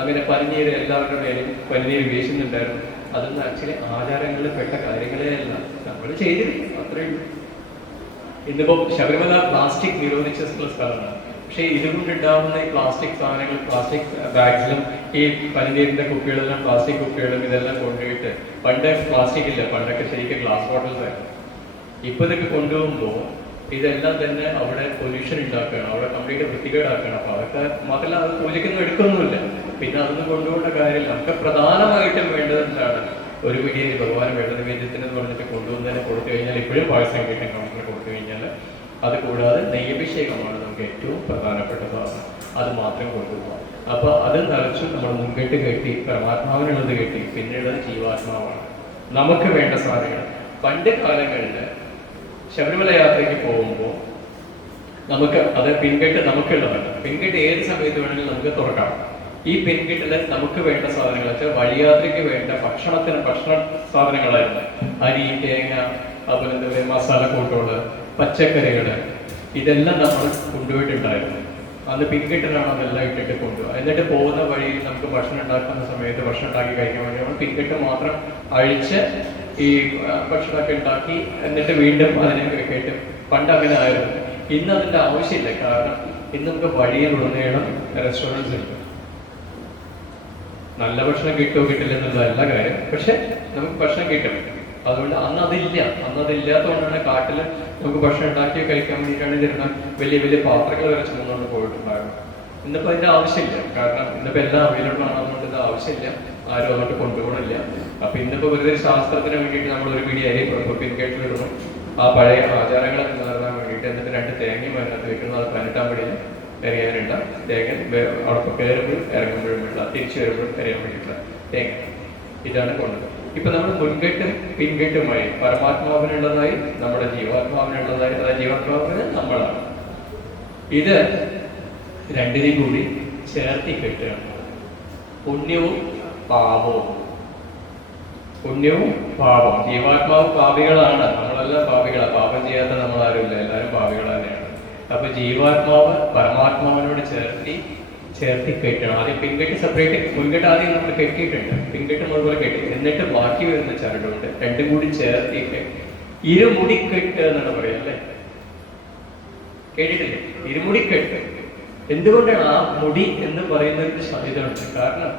അങ്ങനെ പനിനീര് എല്ലാവരുടെ മേലും പനിനീര് വീശുന്നുണ്ടായിരുന്നു. അതൊന്നും ആക്ച്വലി ആചാരങ്ങളിൽ പെട്ട കാര്യങ്ങളേ അല്ല, നമ്മൾ ചെയ്തിരുന്നു, അത്രയേ ഉള്ളൂ. ഇന്നിപ്പം ശബരിമല പ്ലാസ്റ്റിക് നിരോധിച്ചിട്ടുള്ള സ്ഥലമാണ്. പക്ഷേ ഇതുകൊണ്ടുണ്ടാവുന്ന ഈ പ്ലാസ്റ്റിക് സാധനങ്ങൾ, പ്ലാസ്റ്റിക് ബാഗ്സിലും ഈ പനിനീരിന്റെ കുപ്പികളെല്ലാം പ്ലാസ്റ്റിക് കുപ്പികളും ഇതെല്ലാം കൊണ്ടുപോയിട്ട്, പണ്ട് പ്ലാസ്റ്റിക് ഇല്ല, പണ്ടൊക്കെ ശരിക്കും ഗ്ലാസ് ബോട്ടിൽസ് ആയിരുന്നു. ഇപ്പൊ ഇതൊക്കെ കൊണ്ടുപോകുമ്പോൾ ഇതെല്ലാം തന്നെ അവിടെ പൊല്യൂഷൻ ഉണ്ടാക്കുകയാണ്, അവിടെ കംപ്ലീറ്റ് വൃത്തികേടാക്കുകയാണ്. അപ്പൊ അതൊക്കെ മാത്രമല്ല, അത് പൂജയ്ക്കൊന്നും എടുക്കൊന്നുമില്ല. പിന്നെ അതൊന്നും കൊണ്ടുപോകേണ്ട കാര്യമില്ല. നമുക്ക് പ്രധാനമായിട്ടും വേണ്ടത് എന്താണ്? ഒരു പിടി ഭഗവാൻ വെള്ളനിവേദ്യത്തിന് എന്ന് പറഞ്ഞിട്ട് കൊണ്ടുവന്നതിനെ കൊടുത്തു കഴിഞ്ഞാൽ, ഇപ്പോഴും പായസം കിട്ടും കണക്കിന് കൊടുത്തു കഴിഞ്ഞാൽ, അത് കൂടാതെ നെയ്യഭിഷേകമാണ് നമുക്ക് ഏറ്റവും പ്രധാനപ്പെട്ട സാധനം. അത് മാത്രം കൊണ്ടുപോകാം. അപ്പൊ അത് നിറച്ചും നമ്മൾ മുൻകെട്ട് കെട്ടി പരമാത്മാവിനുള്ളത് കെട്ടി, പിന്നീട് ജീവാത്മാവാണ് നമുക്ക് വേണ്ട സാധനങ്ങൾ. പണ്ട് കാലങ്ങളിൽ ശബരിമല യാത്രയ്ക്ക് പോകുമ്പോൾ നമുക്ക് അത് പിൻകെട്ട് നമുക്കുള്ളതാണ്. പിൻകെട്ട് ഏത് സമയത്ത് വേണമെങ്കിലും നമുക്ക് തുറക്കാം. ഈ പിൻകെട്ടില് നമുക്ക് വേണ്ട സാധനങ്ങൾ വെച്ചാൽ വഴിയാത്രയ്ക്ക് വേണ്ട ഭക്ഷണ സാധനങ്ങളായിരുന്നു. അരി, തേങ്ങ, അതുപോലെ എന്താ പറയുക, മസാല കൂട്ടുകള്, പച്ചക്കറികള്, ഇതെല്ലാം നമ്മൾ കൊണ്ടുപോയിട്ടുണ്ടായിരുന്നു. അന്ന് പിൻകെട്ടിലാണ് അതെല്ലാം ഇട്ടിട്ട് കൊണ്ടുപോകുക. എന്നിട്ട് പോകുന്ന വഴിയിൽ നമുക്ക് ഭക്ഷണം ഉണ്ടാക്കുന്ന സമയത്ത് ഭക്ഷണം ഉണ്ടാക്കി കഴിക്കാൻ വേണ്ടി നമ്മൾ പിൻകെട്ട് മാത്രം അഴിച്ച് ഈ ഭക്ഷണമൊക്കെ ഉണ്ടാക്കി എന്നിട്ട് വീണ്ടും അതിനെ കേട്ട്. പണ്ട് അങ്ങനെ ആയിരുന്നു. ഇന്ന് അതിന്റെ ആവശ്യമില്ല. കാരണം ഇന്ന് നമുക്ക് വഴിയിലുടനീളം റെസ്റ്റോറൻറ്റ്സ് ഉണ്ട്. നല്ല ഭക്ഷണം കിട്ടുമോ കിട്ടില്ല എന്നുള്ളതല്ല കാര്യം, പക്ഷെ നമുക്ക് ഭക്ഷണം കിട്ടും. അതുകൊണ്ട് അന്ന് അതില്ലാത്തതുകൊണ്ടാണ് കാട്ടില് നമുക്ക് ഭക്ഷണം ഉണ്ടാക്കി കഴിക്കാൻ വേണ്ടിയിട്ടാണ് ഇതിരുന്ന വലിയ വലിയ പാത്രങ്ങൾ വരെ ചുമന്നുകൊണ്ട് പോയിട്ടുണ്ടായിരുന്നു. ഇന്നിപ്പോ അതിന്റെ ആവശ്യമില്ല. കാരണം ഇന്നിപ്പോ എല്ലാം അവൈലബിൾ ആണ്. അതുകൊണ്ട് ഇത് ആവശ്യമില്ല, ആരും അതുകൊണ്ട് കൊണ്ടുപോകണില്ല. അപ്പൊ ഇന്നിപ്പോ വെറുതെ ശാസ്ത്രത്തിന് വേണ്ടിയിട്ട് നമ്മൾ ഒരു പിടി അരി പിൻകേട്ടിലിടുന്നു, ആ പഴയ ആചാരങ്ങളൊക്കെ നിലനിർത്താൻ വേണ്ടിയിട്ട്. എന്നിട്ട് 2 തേങ്ങയും അതിനകത്ത് വെക്കുന്നു. അത് 18-ാം പടിയിൽ എറിയാനുണ്ട തേങ്ങ, അവിടെ കയറുമ്പോഴും ഇറങ്ങുമ്പോഴും വേണ്ട, തിരിച്ചു വരുമ്പോഴും എറിയാൻ വേണ്ടിയിട്ടുള്ള തേങ്ങ. ഇതാണ് കൊണ്ടത്. ഇപ്പൊ നമ്മൾ മുൻകെട്ടും പിൻകെട്ടുമായി പരമാത്മാവിനുള്ളതായി, നമ്മുടെ ജീവാത്മാവിനുള്ളതായി, അതായത് ജീവാത്മാവിന് നമ്മളാണ്. ഇത് രണ്ടിനെയും കൂടി ചേർത്തി കെട്ടുകയാണ്. പുണ്യവും പാപവും. പുണ്യവും പാപം. ജീവാത്മാവ് പാപികളാണ്, നമ്മളെല്ലാം പാപികളാണ്. പാപം ചെയ്യാത്ത നമ്മളാരുമില്ല, എല്ലാവരും പാപികൾ തന്നെയാണ്. അപ്പൊ ജീവാത്മാവ് പരമാത്മാവിനോട് ചേർത്തി കെട്ടണം. ആദ്യം പിൻകെട്ട് സെപ്പറേറ്റ്, മുൻകെട്ട് ആദ്യം നമ്മൾ കെട്ടിയിട്ടുണ്ട്, പിൻകെട്ട് മുഴുവൻ കെട്ടി. എന്നിട്ട് ബാക്കി വരുന്ന ചരടുണ്ട്, രണ്ടും കൂടി ചേർത്തിട്ട് ഇരുമുടിക്കെട്ട് എന്നാണ് പറയാ, അല്ലേ? കേട്ടിട്ടില്ലേ? ഇരുമുടിക്കെട്ട്. എന്തുകൊണ്ടാണ് ആ മുടി എന്ന് പറയുന്നതിന് സാധ്യതയുണ്ട്? കാരണം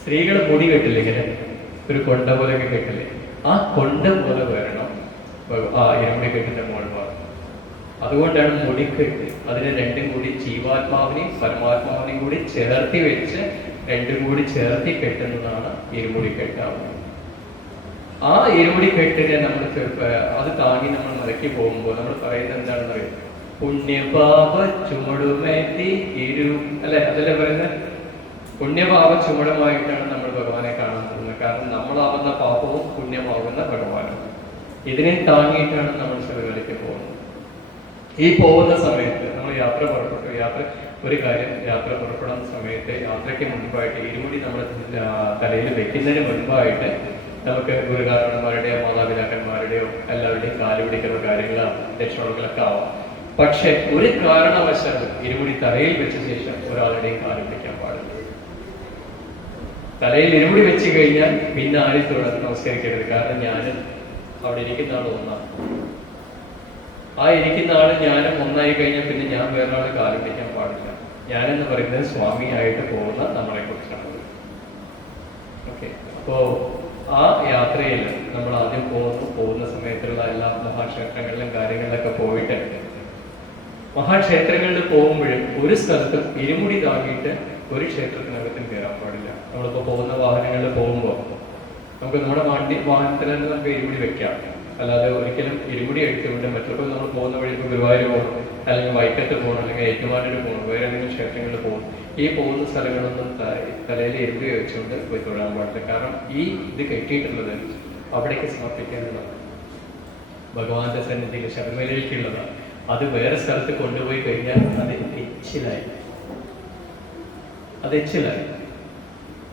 സ്ത്രീകൾ മുടി കെട്ടില്ല, ഇങ്ങനെ ഒരു കൊണ്ട പോലെയൊക്കെ കെട്ടില്ലേ? ആ കൊണ്ട പോലെ വരണം ആ ഇരുമുടിക്കെട്ടിന്റെ മുകൾ ഭാഗം. അതുകൊണ്ടാണ് മുടിക്കെട്ട്. അതിനെ രണ്ടും കൂടി ജീവാത്മാവിനെയും പരമാത്മാവിനെയും കൂടി ചേർത്തി വെച്ച് രണ്ടും കൂടി ചേർത്തി കെട്ടുന്നതാണ് ഇരുമുടിക്കെട്ടാവുന്നത്. ആ ഇരുമുടിക്കെട്ടിനെ നമ്മൾ അത് താങ്ങി നമ്മൾ മലക്കി പോകുമ്പോൾ നമ്മൾ പറയുന്നത് എന്താണെന്ന് അറിയാം? പുണ്യപാപ ചുമടുമേറ്റി അല്ലെ? അതല്ലേ പറയുന്നത്? പുണ്യപാപ ചുമടുമായിട്ടാണ് നമ്മൾ ഭഗവാനെ കാണാൻ പോകുന്നത്. കാരണം നമ്മളാവുന്ന പാപവും പുണ്യമാവുന്ന ഭഗവാനും. ഇതിനെ താങ്ങിയിട്ടാണ് നമ്മൾ ശബരിമലയ്ക്ക് പോകുന്നത്. ഈ പോകുന്ന സമയത്ത് നമ്മൾ യാത്ര പുറപ്പെട്ടു. യാത്ര പുറപ്പെടുന്ന സമയത്ത് യാത്രയ്ക്ക് മുൻപായിട്ട് ഇരുമുടി നമ്മുടെ തലയിൽ വെക്കുന്നതിന് മുൻപായിട്ട് നമുക്ക് ഗുരുകാരണന്മാരുടെയോ മാതാപിതാക്കന്മാരുടെയോ എല്ലാവരുടെയും കാല് പിടിക്കുന്ന കാര്യങ്ങളോ ദക്ഷിണകളൊക്കെ ആവാം. പക്ഷെ ഒരു കാരണവശാലും ഇരുമുടി തലയിൽ വെച്ച ശേഷം ഒരാളുടെയും കാല് പിടിക്കാൻ പാടില്ല. തലയിൽ ഇരുമുടി വെച്ച് കഴിഞ്ഞാൽ പിന്നെ ആരും തുടർന്ന് നമസ്കരിക്കരുത്. കാരണം ഞാനും അവിടെ ഇരിക്കുന്ന ആൾ ഒന്നാണ്. ആ ഇരിക്കുന്ന ആള് ഞാനും ഒന്നായി കഴിഞ്ഞാൽ പിന്നെ ഞാൻ വേറൊരാൾ കാല് പിടിക്കാൻ പാടില്ല. ഞാനെന്ന് പറയുന്നത് സ്വാമിയായിട്ട് പോകുന്ന നമ്മളെ കുറിച്ചാണ്. ഓക്കെ, അപ്പോ ആ യാത്രയിൽ നമ്മൾ ആദ്യം പോകുന്ന സമയത്തുള്ള എല്ലാ മഹാക്ഷേത്രങ്ങളിലും കാര്യങ്ങളിലൊക്കെ പോയിട്ട്, മഹാക്ഷേത്രങ്ങളിൽ പോകുമ്പോഴും ഒരു സ്ഥലത്തും ഇരുമുടി താങ്ങിയിട്ട് ഒരു ക്ഷേത്രത്തിനകത്തും കയറാൻ പാടില്ല. നമ്മളിപ്പോ പോകുന്ന വാഹനങ്ങളിൽ പോകുമ്പോൾ നമുക്ക് നമ്മുടെ വാഹനത്തിൽ തന്നെ നമുക്ക് ഇരുമുടി വെക്കാം. അല്ലാതെ ഒരിക്കലും ഇരുമുടി എടുത്തുകൊണ്ട് മറ്റുള്ള നമ്മൾ പോകുന്ന വഴി ഇപ്പോൾ ഗുരുവായൂർ പോകണം, അല്ലെങ്കിൽ വൈക്കത്ത് പോകണം, അല്ലെങ്കിൽ ഏറ്റുമാനൂർ പോകണം, വേറെ ഏതെങ്കിലും ക്ഷേത്രങ്ങളിൽ പോകണം, ഈ പോകുന്ന സ്ഥലങ്ങളൊന്നും തലയിൽ ഇരുമുടി വെച്ചുകൊണ്ട് പോയി തൊഴാൻ പാടില്ല. കാരണം ഈ ഇത് കെട്ടിയിട്ടുള്ളത് അവിടേക്ക് സമർപ്പിക്കാനുള്ളതാണ്, ഭഗവാന്റെ സന്നിധിയിൽ ശബരിമലയിലേക്കുള്ളതാണ്. അത് വേറെ സ്ഥലത്ത് കൊണ്ടുപോയി കഴിഞ്ഞാൽ അത്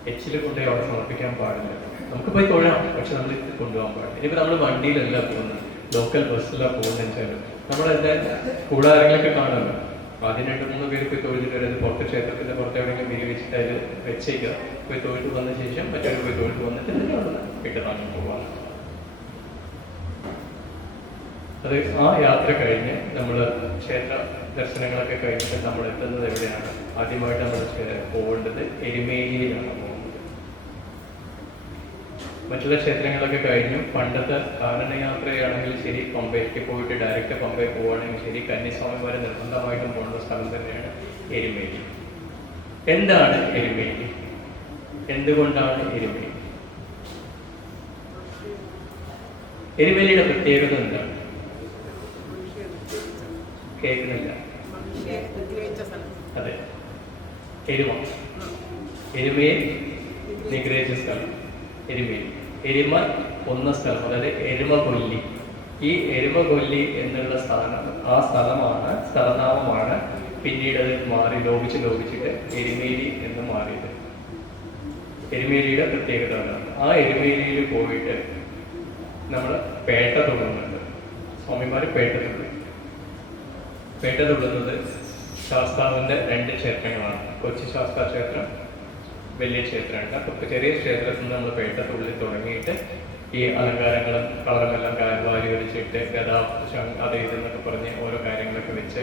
എച്ചിൽ കൊണ്ടുപോയി അവിടെ സമർപ്പിക്കാൻ പാടില്ല. നമുക്ക് പോയി തൊഴാം, പക്ഷെ നമ്മൾ കൊണ്ടുപോകാൻ പാടില്ല. ഇനിയിപ്പോൾ നമ്മൾ വണ്ടിയിലല്ല പോകുന്നത്, ലോക്കൽ ബസ്സിലാണ് പോകുന്നത് വെച്ചാൽ നമ്മളെന്താ കൂടാരങ്ങളൊക്കെ കാണുമല്ലോ, ആദ്യം 2-3 പേര് പോയി തൊഴുതിട്ട് വരും. പുറത്ത് ക്ഷേത്രത്തിന്റെ പുറത്ത് എവിടെയെങ്കിലും തിരി വെച്ചിട്ട് അതിൽ വെച്ചേക്കുക. പോയി തൊഴുത്ത് വന്ന ശേഷം മറ്റൊരു പോയി തൊഴുത്ത് വന്നിട്ട് തന്നെ അവിടെ കിട്ടുന്ന പോവാണ്. അത് ആ യാത്ര കഴിഞ്ഞ് നമ്മൾ ക്ഷേത്ര ദർശനങ്ങളൊക്കെ കഴിഞ്ഞിട്ട് നമ്മൾ എത്തുന്നത് എവിടെയാണ്? ആദ്യമായിട്ട് നമ്മൾ പോകേണ്ടത് എരുമേലിയിലാണ് പോകുന്നത്. മറ്റുള്ള ക്ഷേത്രങ്ങളൊക്കെ കഴിഞ്ഞു. പണ്ടത്തെ കാനനയാത്രയാണെങ്കിൽ ശരി, പമ്പയ്ക്ക് പോയിട്ട് ഡയറക്റ്റ് പമ്പയിൽ പോവുകയാണെങ്കിൽ ശരി, കന്യാസ്വാമിമാരെ നിർബന്ധമായിട്ടും പോകുന്ന സ്ഥലം തന്നെയാണ് എരുമേലി. എന്താണ് എരുമേലി? എന്തുകൊണ്ടാണ് എരുമേലി? എരുമേലിയുടെ പ്രത്യേകത എന്താണ്? കേൾക്കുന്നില്ല. അതെ, എരുമ. എരുമയെ നിഗ്രഹിച്ച സ്ഥലം എരുമേലി. എരുമ കൊന്ന സ്ഥലം, അതായത് എരുമ കൊല്ലി. ഈ എരുമ കൊല്ലി എന്നുള്ള ആ സ്ഥലനാമമാണ് പിന്നീട് അത് മാറി ലോപിച്ചിട്ട് എരുമേലി എന്ന് മാറിയത്. എരുമേലിയുടെ പ്രത്യേകത അതാണ്. ആ എരുമേലിയിൽ പോയിട്ട് നമ്മൾ പേട്ട തൊടുന്നുണ്ട്. സ്വാമിമാർ പേട്ട തൊടുന്നത് ശാസ്താവിന്റെ 2 ക്ഷേത്രങ്ങളാണ്. കൊച്ചി ശാസ്താ ക്ഷേത്രം, വലിയ ക്ഷേത്രമുണ്ട്. അപ്പൊ ചെറിയ ക്ഷേത്രത്തിൽ നിന്ന് നമ്മൾ പേട്ടത്തുള്ളിൽ തുടങ്ങിയിട്ട് ഈ അലങ്കാരങ്ങളും കളറുമെല്ലാം വാരി വലിച്ചിട്ട് ഗതാ അത് ഇതെന്നൊക്കെ പറഞ്ഞ് ഓരോ കാര്യങ്ങളൊക്കെ വെച്ച്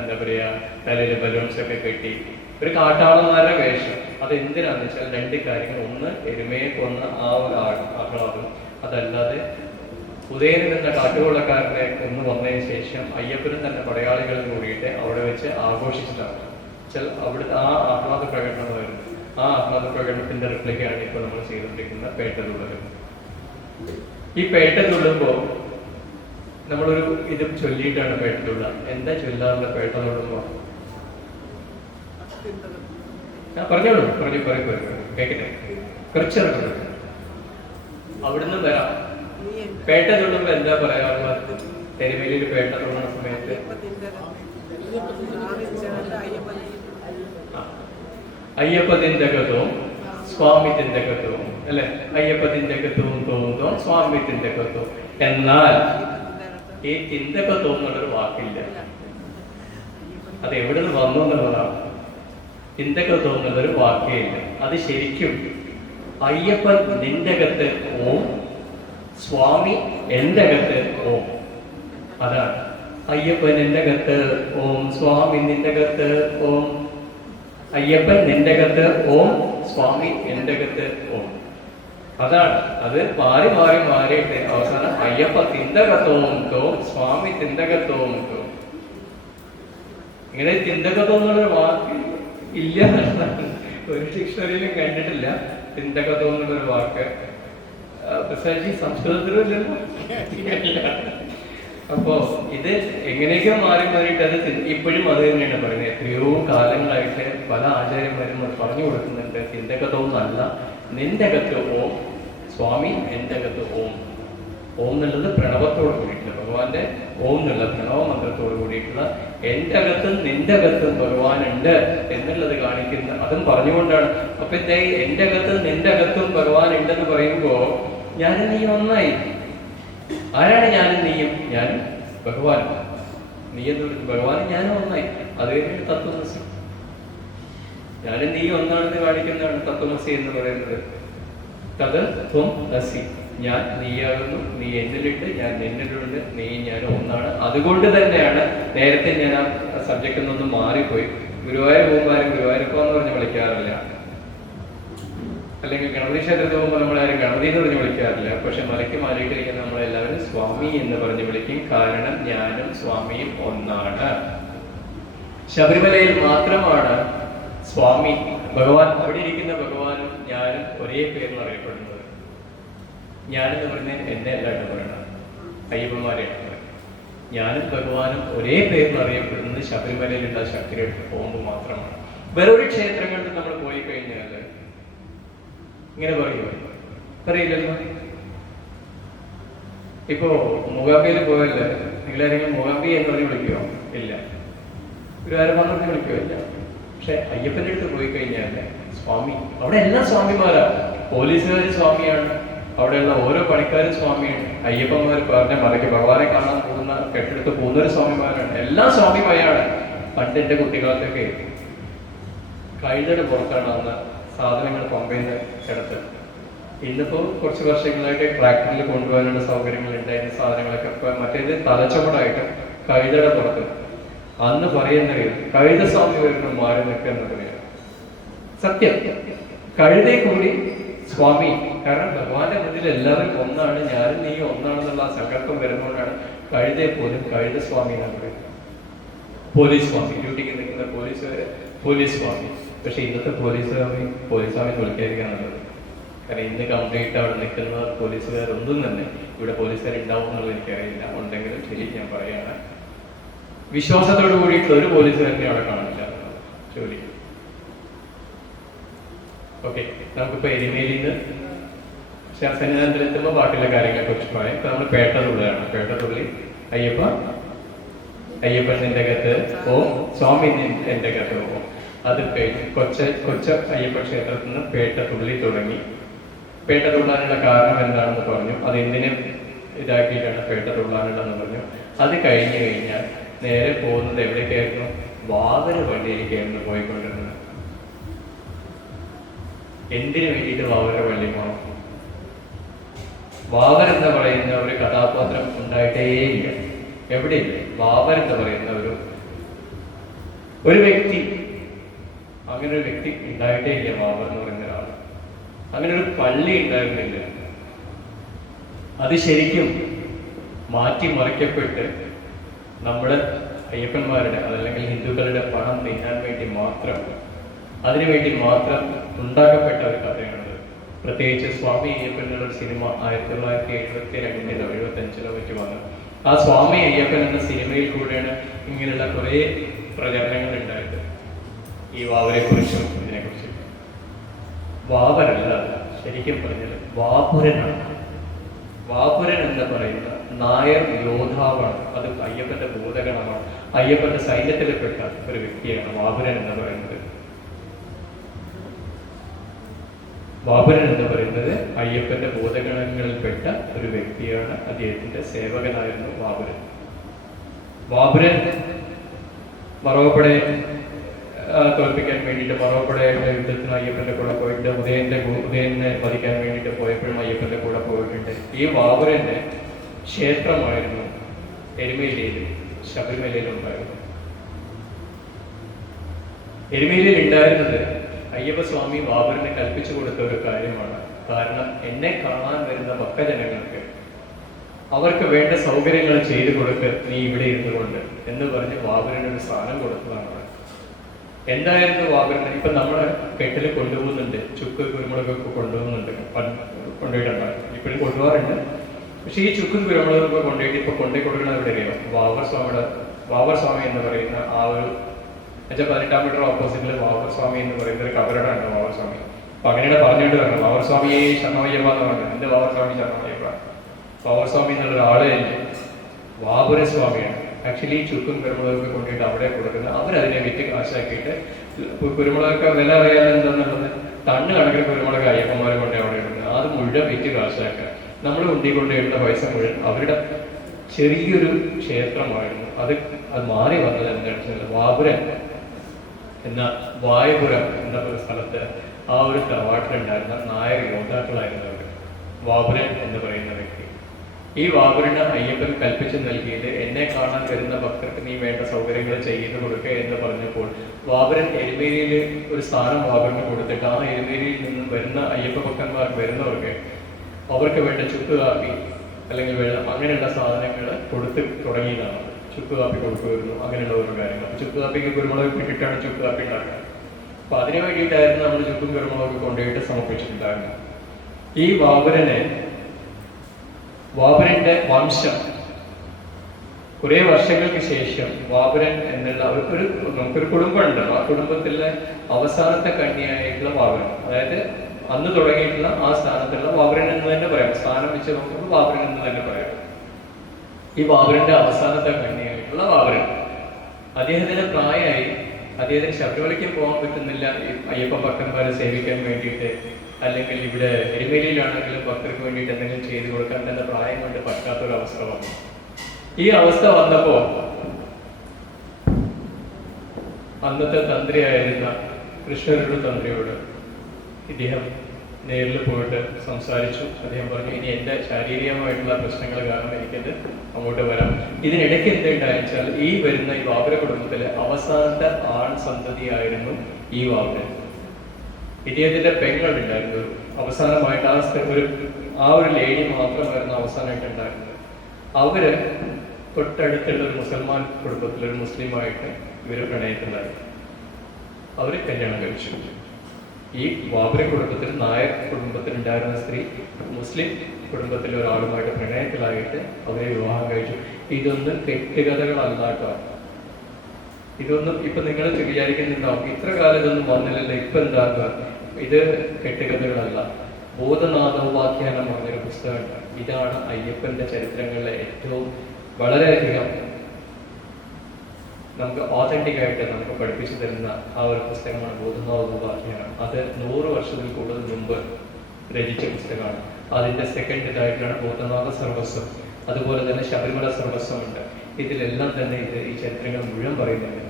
എന്താ പറയുക, തലയിൽ ബലൂൺസ് ഒക്കെ കെട്ടി ഒരു കാട്ടാളന്മാരുടെ വേഷം. അത് എന്തിനാന്ന് വെച്ചാൽ 2 കാര്യങ്ങൾ. ഒന്ന്, എരുമയെ കൊന്ന ആ ഒരു ആഹ്ലാദം. അതല്ലാതെ ഉദയനിൽ എന്ന കാട്ടുകൊള്ളക്കാരനെ കൊന്നു വന്നതിന് ശേഷം അയ്യപ്പനും തന്നെ പടയാളികളും കൂടിയിട്ട് അവിടെ വെച്ച് ആഘോഷിച്ചിട്ടാണ് അവിടുത്തെ ആ ആഹ്ലാദ പ്രകടനം വരുന്നത്. ആ ആഹ്ലാദ പ്രകടനത്തിന്റെ റിപ്ലിക്കാണ് ഇപ്പോൾ നമ്മൾ ചെയ്തുകൊണ്ടിരിക്കുന്ന പേട്ട തുള്ളൽ. ഈ പേട്ട തുള്ളുമ്പോൾ നമ്മളൊരു ഇത് ചൊല്ലിയിട്ടാണ് പേട്ട തുള്ളുക. എന്താ ചൊല്ലാറുള്ള പേട്ട തുള്ളുമ്പോ? പറഞ്ഞോളൂ, കേക്കട്ടെ, കുറച്ചിറങ്ങുള്ളൂ. അവിടുന്ന് വരാം. പേട്ട തുള്ളുമ്പോ എന്താ പറയാറുള്ളത്? എരുമേലിയിൽ പേട്ട തുള്ളുന്ന സമയത്ത് അയ്യപ്പ തിന്തകത്വം സ്വാമി തിന്തകത്വം അല്ലെ? അയ്യപ്പ തിന്തകത്വം തോന്നും സ്വാമി തിന്തകത്വം. എന്നാൽ ഈ തിന്തകത്വം എന്നുള്ളൊരു വാക്കില്ല. അത് എവിടെ നിന്ന് വന്നു എന്നുള്ളതാണ്. തിന്തകത്വം എന്നുള്ളൊരു വാക്കേ ഇല്ല. അത് ശരിക്കും അയ്യപ്പൻ നിന്റെ അകത്ത് ഓം, സ്വാമി എന്റെ അകത്ത് ഓം. അതാണ് അയ്യപ്പൻ എന്റെ അകത്ത് ഓം, സ്വാമി നിന്റെ അകത്ത് ഓം. അയ്യപ്പൻ നിന്റെ അകത്ത് ഓം, സ്വാമി എന്റെ അകത്ത് ഓം. അതാണ്. അത് മാറിയിട്ട് അവസാനം അയ്യപ്പ തിന്തകത്തോം തോം, സ്വാമി തിന്തകത്തോം തോം. ഇങ്ങനെ തിന്തകത്തോം എന്നുള്ളൊരു വാക്ക് ഇല്ല. ഒരു ഡിക്ഷണറിയിലും കണ്ടിട്ടില്ല തിന്തകത്തോം എന്നുള്ളൊരു വാക്ക്. പ്രസാദ് സംസ്കൃതത്തിലും ഇല്ലല്ലോ. അപ്പോ ഇത് എങ്ങനെയൊക്കെയോ മാറിയിട്ട് അത് ഇപ്പോഴും അത് തന്നെയാണ് പറയുന്നത്. എത്രയോ കാലങ്ങളായിട്ട് പല ആചാര്യന്മാരും പറഞ്ഞു കൊടുക്കുന്നുണ്ട്. തിന്തകത്വം അല്ല, നിന്റെ അകത്ത് ഓം, സ്വാമി എന്റെ അകത്ത് ഓം. ഓം എന്നുള്ളത് പ്രണവത്തോട് കൂടിയിട്ടുള്ള ഭഗവാന്റെ ഓം എന്നുള്ള പ്രണവ മന്ത്രത്തോട് കൂടിയിട്ടുള്ള എന്റെ അകത്തും നിന്റെ അകത്തും ഭഗവാനുണ്ട് എന്നുള്ളത് കാണിക്കുന്ന അതും പറഞ്ഞുകൊണ്ടാണ്. അപ്പൊ എന്റെ അകത്തും നിന്റെ അകത്തും ഭഗവാൻ ഉണ്ടെന്ന് പറയുമ്പോ ഞാനും നീ ഒന്നായി. ആരാണ് ഞാനും നീയും? ഞാനും ഭഗവാനും. നീ എന്ന് പറയുന്നത് ഭഗവാനും ഞാനും ഒന്നായി. അത് കഴിഞ്ഞിട്ട് തത്വമസി. ഞാനും നീ ഒന്നാണെന്ന് കാണിക്കുന്നതാണ് തത്വമസി എന്ന് പറയുന്നത്. തത് ത്വം അസി. ഞാൻ നീയാകുന്നു, നീ എന്നിലുണ്ട്, ഞാൻ നിന്നിലുണ്ട്, നീ ഞാനും ഒന്നാണ്. അതുകൊണ്ട് തന്നെയാണ് നേരത്തെ ഞാൻ ആ സബ്ജക്റ്റിൽ നിന്നൊന്നും മാറിപ്പോയി. ഗുരുവായൂർ പോകുമ്പോഴും ഗുരുവായൂരപ്പ എന്ന് പറഞ്ഞ് വിളിക്കാറില്ല, അല്ലെങ്കിൽ ഗണപതി ക്ഷേത്രത്തിൽ പോകുമ്പോൾ നമ്മളാരും ഗണപതി എന്ന് പറഞ്ഞ് വിളിക്കാറില്ല. പക്ഷെ മലയ്ക്ക് മാറിയിട്ടിരിക്കുന്ന നമ്മളെല്ലാവരും സ്വാമി എന്ന് പറഞ്ഞ് വിളിക്കും. കാരണം ഞാനും സ്വാമിയും ഒന്നാണ്. ശബരിമലയിൽ മാത്രമാണ് സ്വാമി ഭഗവാൻ, അവിടെ ഇരിക്കുന്ന ഭഗവാനും ഞാനും ഒരേ പേരിൽ അറിയപ്പെടുന്നത്. ഞാനെന്ന് പറഞ്ഞാൽ എന്നെ അല്ലാണ്ട് പറയണം, അയ്യപ്പന്മാരെയാണ് പറയുന്നത്. ഞാനും ഭഗവാനും ഒരേ പേരിൽ അറിയപ്പെടുന്നത് ശബരിമലയിലുള്ള ശക്തിയെടുത്ത് പോകുമ്പോൾ മാത്രമാണ്. വേറൊരു ക്ഷേത്രങ്ങളിൽ നമ്മൾ പോയി കഴിഞ്ഞാൽ ഇങ്ങനെ പറയുമോ? പറയില്ലല്ലോ. ഇപ്പോ മൂകാംബിയിൽ പോയല്ലേ, നിങ്ങളാരെങ്കിലും മൂകാംബി എന്ന് പറഞ്ഞ് വിളിക്കുമോ? ഇല്ല. ഗുരുവായൂരപ്പ എന്ന് പറഞ്ഞ് വിളിക്കുമോ? ഇല്ല. പക്ഷെ അയ്യപ്പൻ്റെ അടുത്ത് പോയി കഴിഞ്ഞാൽ സ്വാമി, അവിടെ എല്ലാം സ്വാമിമാരാണ്. പോലീസുകാർ സ്വാമിയാണ്, അവിടെയുള്ള ഓരോ പണിക്കാരും സ്വാമിയാണ്. അയ്യപ്പന്മാർ പറഞ്ഞ മലയ്ക്ക് ഭഗവാനെ കാണാൻ പോകുന്ന കെട്ടിടത്ത് പോകുന്നൊരു സ്വാമിമാരാണ്. എല്ലാം സ്വാമിമയാണ്. പണ്ട് എൻ്റെ കുട്ടികൾക്കൊക്കെ കഴുതയുടെ പുറത്താണ് അന്ന് സാധനങ്ങൾ പമ്പയിൽ നിന്ന് കിടത്ത്. ഇന്നിപ്പോൾ കുറച്ച് വർഷങ്ങളായിട്ട് ട്രാക്ടറിൽ കൊണ്ടുപോകാനുള്ള സൗകര്യങ്ങൾ ഉണ്ടായിരുന്ന സാധനങ്ങളൊക്കെ ഇപ്പം മറ്റേത് തലച്ചുമടായിട്ട് കഴുതയുടെ പുറത്ത്. അന്ന് പറയുന്ന കഴുത സ്വാമി വരുന്ന മാറി നിൽക്കുക എന്ന് പറയുക സത്യം. കഴുതയെ കൂടി സ്വാമി, കാരണം ഭഗവാന്റെ മുന്നിൽ എല്ലാവരും ഒന്നാണ്, ഞാനും നീ ഒന്നാണെന്നുള്ള ആ സങ്കല്പം വരുമ്പോഴാണ് കഴുതയെ പോലും കഴുത സ്വാമി എന്ന് പറയുന്നത്. പോലീസ് സ്വാമി, ഡ്യൂട്ടിക്ക് നിൽക്കുന്ന പോലീസുകാരെ പോലീസ് സ്വാമി. പക്ഷെ ഇന്നത്തെ പോലീസ് സ്വാമി വിളിക്കാതിരിക്കാൻ നല്ലത്. കാരണം ഇന്ന് കംപ്ലീറ്റ് അവിടെ നിൽക്കുന്ന പോലീസുകാരൊന്നും തന്നെ ഇവിടെ പോലീസുകാർ ഉണ്ടാവും എന്നുള്ളത് എനിക്കറിയില്ല. ഉണ്ടെങ്കിലും ശരി, ഞാൻ പറയുകയാണ്, വിശ്വാസത്തോട് കൂടിയിട്ടുള്ള ഒരു പോലീസുകാരനെ അവിടെ കാണില്ല ജോലി. ഓക്കെ, നമുക്കിപ്പോൾ എരുമേലിയിൽ നിന്ന് സന്നിധാനത്തിലെത്തുമ്പോൾ ബാക്കിയുള്ള കാര്യങ്ങളെ കുറിച്ച് പറയാം. ഇപ്പം നമ്മൾ പേട്ടതുള്ളിലാണ്. പേട്ടതുള്ളി അയ്യപ്പൻ നിന്റെ അകത്ത് ഓ സ്വാമി എൻ്റെ അകത്ത് ഓ. അത് കഴിഞ്ഞ് കൊച്ച അയ്യപ്പ ക്ഷേത്രത്തിൽ നിന്ന് പേട്ടതുള്ളി തുടങ്ങി. പേട്ട തുള്ളാനുള്ള കാരണം എന്താണെന്ന് പറഞ്ഞു. അത് എന്തിനെ ഇതാക്കിയിട്ടാണ് പേട്ട തുള്ളാനുള്ളതെന്ന് പറഞ്ഞു. അത് കഴിഞ്ഞു കഴിഞ്ഞാൽ നേരെ പോകുന്നത് എവിടേക്കായിരുന്നു? വാവര പള്ളിയിലേക്കായിരുന്നു പോയിക്കൊണ്ടിരുന്നത്. എന്തിനു വേണ്ടിയിട്ട് വാവര പള്ളി പോകണം? വാവർ എന്ന് പറയുന്ന ഒരു കഥാപാത്രം ഉണ്ടായിട്ടേ ഇല്ല, എവിടെയില്ല. വാവർ എന്ന് പറയുന്ന ഒരു വ്യക്തി, അങ്ങനെ ഒരു വ്യക്തി ഉണ്ടായിട്ടേ ഇല്ല. വാവർ എന്ന് പറയുന്ന ഒരാൾ, അങ്ങനെ ഒരു പള്ളി ഉണ്ടായിരുന്നില്ല. അത് ശരിക്കും മാറ്റിമറിക്കപ്പെട്ട് നമ്മുടെ അയ്യപ്പന്മാരുടെ അതല്ലെങ്കിൽ ഹിന്ദുക്കളുടെ പണം തിന്നാൻ വേണ്ടി മാത്രം, അതിനുവേണ്ടി മാത്രം ഉണ്ടാക്കപ്പെട്ട ഒരു കഥയാണത്. പ്രത്യേകിച്ച് സ്വാമി അയ്യപ്പൻ എന്നുള്ള സിനിമ 1972 75 പറ്റി വന്നു. ആ സ്വാമി അയ്യപ്പൻ എന്ന സിനിമയിൽ കൂടെയാണ് ഇങ്ങനെയുള്ള കുറേ പ്രചരണങ്ങൾ ഉണ്ടായത്, ഈ വാവരെ കുറിച്ചും ഇതിനെ കുറിച്ചും. വാവരല്ല, ശരിക്കും പറഞ്ഞത് വാപുരനാണ്. വാപുരൻ എന്ന് പറയുന്ന നായർ യോദ്ധാവാണ്. അത് അയ്യപ്പന്റെ ഭൂതഗണമാണ്, അയ്യപ്പന്റെ സൈന്യത്തിൽപ്പെട്ട ഒരു വ്യക്തിയാണ് വാപുരൻ എന്ന് പറയുന്നത്. വാപുരൻ എന്ന് പറയുന്നത് അയ്യപ്പന്റെ ഭൂതഗണങ്ങളിൽപ്പെട്ട ഒരു വ്യക്തിയാണ്. അദ്ദേഹത്തിന്റെ സേവകനായിരുന്നു വാപുരൻ. വാപുരൻ മറവപ്പടയെ തോൽപ്പിക്കാൻ വേണ്ടിയിട്ട്, മറവപ്പടയുടെ യുദ്ധത്തിന് അയ്യപ്പന്റെ കൂടെ പോയിട്ട് ഉദയനെ വധിക്കാൻ വേണ്ടിയിട്ട് പോയപ്പോഴും അയ്യപ്പന്റെ കൂടെ പോയിട്ടുണ്ട്. ഈ വാപുരന്റെ ക്ഷേത്രമായിരുന്നു എരുമേലിയിലും ശബരിമലയിലും ഉണ്ടായിരുന്നു. എരുമേലിയിൽ ഉണ്ടായിരുന്നത് അയ്യപ്പസ്വാമി വാപുരനെ കൽപ്പിച്ചു കൊടുത്ത ഒരു കാര്യമാണ്. കാരണം എന്നെ കാണാൻ വരുന്ന ഭക്തജനങ്ങൾക്ക് അവർക്ക് വേണ്ട സൗകര്യങ്ങൾ ചെയ്തു കൊടുക്കുക നീ ഇവിടെ ഇരുന്നു കൊണ്ട് എന്ന് പറഞ്ഞ് വാപുരനൊരു സ്ഥാനം കൊടുത്തതാണ്. എന്തായിരുന്നു വാപുരൻ? ഇപ്പൊ നമ്മളെ കെട്ടിൽ കൊണ്ടുപോകുന്നുണ്ട്, ചുക്ക് കുരുമുളകൊക്കെ കൊണ്ടുപോകുന്നുണ്ട്, കൊണ്ടുപോയിട്ടുണ്ടാകും, ഇപ്പോഴും കൊണ്ടുപോകാറുണ്ട്. പക്ഷെ ഈ ചുക്കും കുരുമുളകൊക്കെ കൊണ്ടുപോയിട്ട് ഇപ്പൊ കൊണ്ടുപോയി കൊടുക്കുന്നത് എവിടെ അറിയാം? വാവർ സ്വാമി എന്ന് പറയുന്ന ആ ഒരു 18 മീറ്റർ ഓപ്പോസിറ്റില് വാവർ സ്വാമി എന്ന് പറയുന്ന ഒരു കബറിടാണ് വാവർ സ്വാമി. അപ്പൊ അങ്ങനെയാണ് പറഞ്ഞുകൊണ്ട് വരണം, വാവർ സ്വാമിയെ ശരണമയ്യപ്പ എന്ന് പറഞ്ഞത്. എന്റെ വാവർ സ്വാമി ശരണമയ്യപ്പ. വാവർ സ്വാമി എന്നുള്ള ഒരാളെ വാപുര സ്വാമിയാണ്. ആക്ച്വലി ചുക്കും കുരുമുളകൊക്കെ കൊണ്ടിട്ട് അവിടെ കൊടുക്കുന്നത്. അവരതിനെ വിറ്റ് കാശാക്കിയിട്ട്, കുരുമുളകൊക്കെ വില അറിയാതെ എന്താന്നുള്ളത്, ടണ്ണ് കണക്കിന് കുരുമുളക് അയ്യപ്പന്മാരെ കൊണ്ട് അവിടെ ഇടുന്നത്. അത് മുഴുവൻ വിറ്റ് കാശാക്കുക. നമ്മൾ കൊണ്ടുപോയിടുന്ന പൈസ മുഴുവൻ അവരുടെ ചെറിയൊരു ക്ഷേത്രമായിരുന്നു. അത് മാറി വന്നത് എന്താണെന്ന് വാപുരൻ എന്ന വായുപുരം എന്ന ഒരു സ്ഥലത്ത് ആ ഒരു തറവാട്ടിലുണ്ടായിരുന്ന നായർ യോദ്ധാക്കളായിരുന്നു അവർ. വാപുരൻ എന്ന് പറയുന്ന വ്യക്തി. ഈ വാപുരന് അയ്യപ്പൻ കൽപ്പിച്ചു നൽകിയത് എന്നെ കാണാൻ വരുന്ന ഭക്തർക്ക് നീ വേണ്ട സൗകര്യങ്ങൾ ചെയ്തു കൊടുക്കുക എന്ന് പറഞ്ഞപ്പോൾ വാപുരൻ എരുമേലിയിൽ ഒരു സ്ഥാനം വാപുരന് കൊടുത്തിട്ട് ആ എരുമേലിയിൽ നിന്നും വരുന്ന അയ്യപ്പ ഭക്തന്മാർ വരുന്നവർക്ക് അവർക്ക് വേണ്ട ചുക്ക് കാപ്പി അല്ലെങ്കിൽ വെള്ളം അങ്ങനെയുള്ള സാധനങ്ങൾ കൊടുത്ത് തുടങ്ങിയതാണ്. ചുക്ക് കാപ്പി കൊടുക്കുമായിരുന്നു, അങ്ങനെയുള്ള ഓരോ കാര്യങ്ങൾ. ചുക്ക് കാപ്പിക്ക് കുരുമുളക് ഇട്ടിട്ടാണ് ചുക്ക് കാപ്പി ഉണ്ടാക്കുന്നത്. അപ്പൊ അതിനു വേണ്ടിയിട്ടായിരുന്നു നമ്മൾ ചുക്കും കുരുമുളകൊക്കെ കൊണ്ടുപോയിട്ട് സമർപ്പിച്ചിട്ടുണ്ടായിരുന്നത്. ഈ വാപുരന്റെ വംശം കുറെ വർഷങ്ങൾക്ക് ശേഷം വാപുരൻ എന്നുള്ള നമുക്കൊരു കുടുംബമുണ്ട്. ആ കുടുംബത്തിലെ അവസാനത്തെ കന്യായിട്ടുള്ള വാപുരൻ, അതായത് അന്ന് തുടങ്ങിയിട്ടുള്ള ആ സ്ഥാനത്തുള്ള വാപുരൻ എന്ന് തന്നെ പറയാം. സ്ഥാനം വെച്ച് നോക്കുമ്പോൾ വാപുരൻ എന്ന് തന്നെ പറയാം. ഈ വാപുരന്റെ അവസാനത്തെ കന്യായിട്ടുള്ള വാപുരൻ, അദ്ദേഹത്തിന് പ്രായമായി. അദ്ദേഹത്തിന് ശബരിമലയ്ക്ക് പോകാൻ പറ്റുന്നില്ല അയ്യപ്പ ഭക്തന്മാരെ സേവിക്കാൻ വേണ്ടിയിട്ട്, അല്ലെങ്കിൽ ഇവിടെ എരുമേലിയിലാണെങ്കിലും ഭക്തർക്ക് വേണ്ടിയിട്ട് എന്തെങ്കിലും ചെയ്തു കൊടുക്കാൻ തന്നെ പ്രായം കൊണ്ട് പറ്റാത്തൊരവസ്ഥ വന്നു. ഈ അവസ്ഥ വന്നപ്പോ അന്നത്തെ തന്ത്രിയായിരുന്ന കൃഷ്ണരുടെ തന്ത്രിയോട് ഇദ്ദേഹം നേരിൽ പോയിട്ട് സംസാരിച്ചു. അദ്ദേഹം പറഞ്ഞു, ഇനി എൻ്റെ ശാരീരികമായിട്ടുള്ള പ്രശ്നങ്ങൾ കാരണം എനിക്കത് അങ്ങോട്ട് വരാം. ഇതിനിടയ്ക്ക് എന്തുണ്ടായെന്ന് വെച്ചാൽ ഈ വരുന്ന ഈ ബാബര കുടുംബത്തിലെ അവസാനത്തെ ആൺ സന്തതിയായിരുന്നു ഈ ബാബരൻ. ഇദ്ദേഹത്തിന്റെ പെങ്ങളുണ്ടായിരുന്നു. അവസാനമായിട്ട് ആ ഒരു ലേഡി മാത്രമായിരുന്നു അവസാനമായിട്ട് ഉണ്ടായിരുന്നത്. അവര് തൊട്ടടുത്തുള്ള ഒരു മുസൽമാൻ കുടുംബത്തിൽ ഒരു മുസ്ലിമായിട്ട് ഇവര് പ്രണയത്തിലായിരുന്നു. അവര് കല്യാണം കഴിച്ചു. ഈ ബാബര കുടുംബത്തിൽ, നായർ കുടുംബത്തിലുണ്ടായിരുന്ന സ്ത്രീ മുസ്ലിം കുടുംബത്തിലെ ഒരാളുമായിട്ട് പ്രണയത്തിലായിട്ട് അവരെ വിവാഹം കഴിച്ചു. ഇതൊന്നും കെട്ടുകഥകളല്ല കേട്ടോ. ഇതൊന്നും ഇപ്പൊ നിങ്ങൾ വിചാരിക്കുന്നുണ്ടാവും ഇത്ര കാലം ഇതൊന്നും വന്നില്ലല്ലോ, ഇപ്പൊ എന്താക്കുക. ഇത് കെട്ടുകഥകളല്ല. ബോധനാഥോപാഖ്യാനം പറഞ്ഞൊരു പുസ്തകമുണ്ട്. ഇതാണ് അയ്യപ്പന്റെ ചരിത്രങ്ങളിലെ ഏറ്റവും വളരെയധികം നമുക്ക് ഓതന്റിക് ആയിട്ട് നമുക്ക് പഠിപ്പിച്ചു തരുന്ന ആ ഒരു പുസ്തകമാണ് ബോധനാഥോപാഖ്യാനം. അത് 100 വർഷത്തിൽ കൂടുതൽ മുമ്പ് രചിച്ച പുസ്തകമാണ്. അതിന്റെ സെക്കൻഡ് ഇതായിട്ടാണ് ബോധനാഥ സർവസ്വം. അതുപോലെ തന്നെ ശബരിമല സർവസ്വം ഉണ്ട്. ഇതിലെല്ലാം തന്നെ ഈ ചരിത്രങ്ങൾ മുഴുവൻ പറയുന്നുണ്ട്.